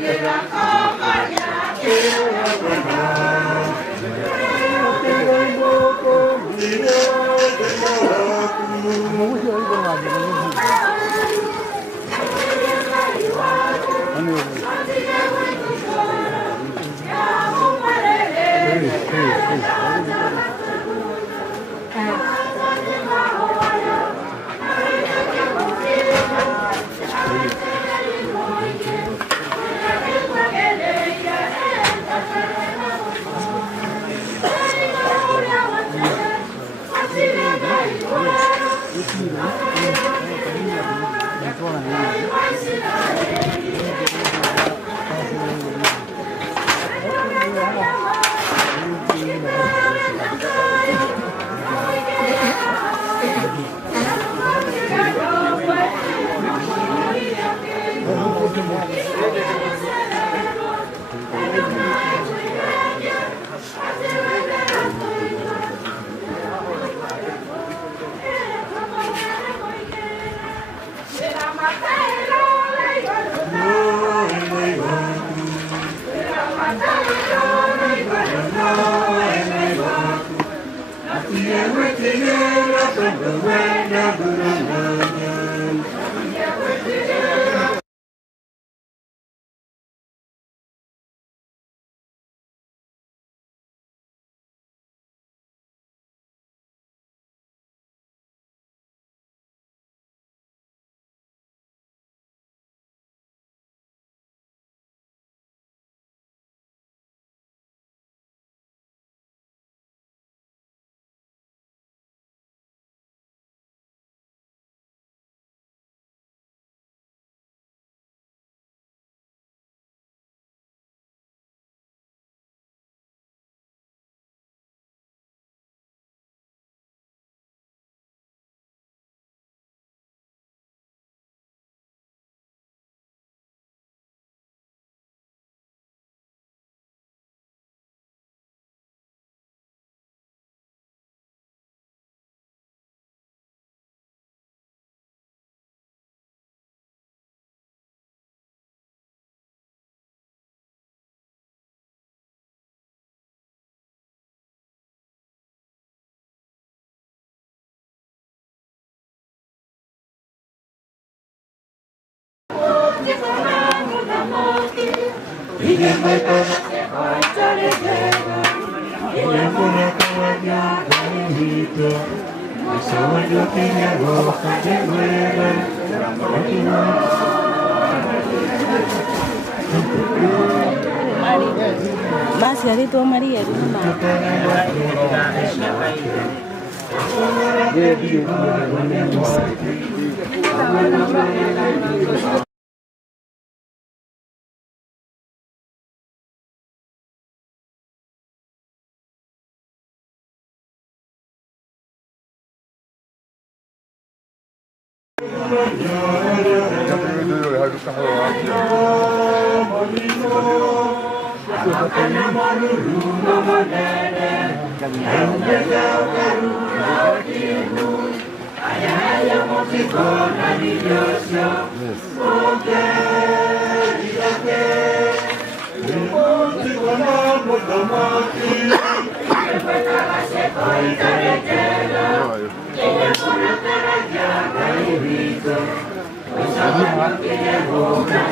Basi alitoa Maria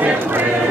Gracias.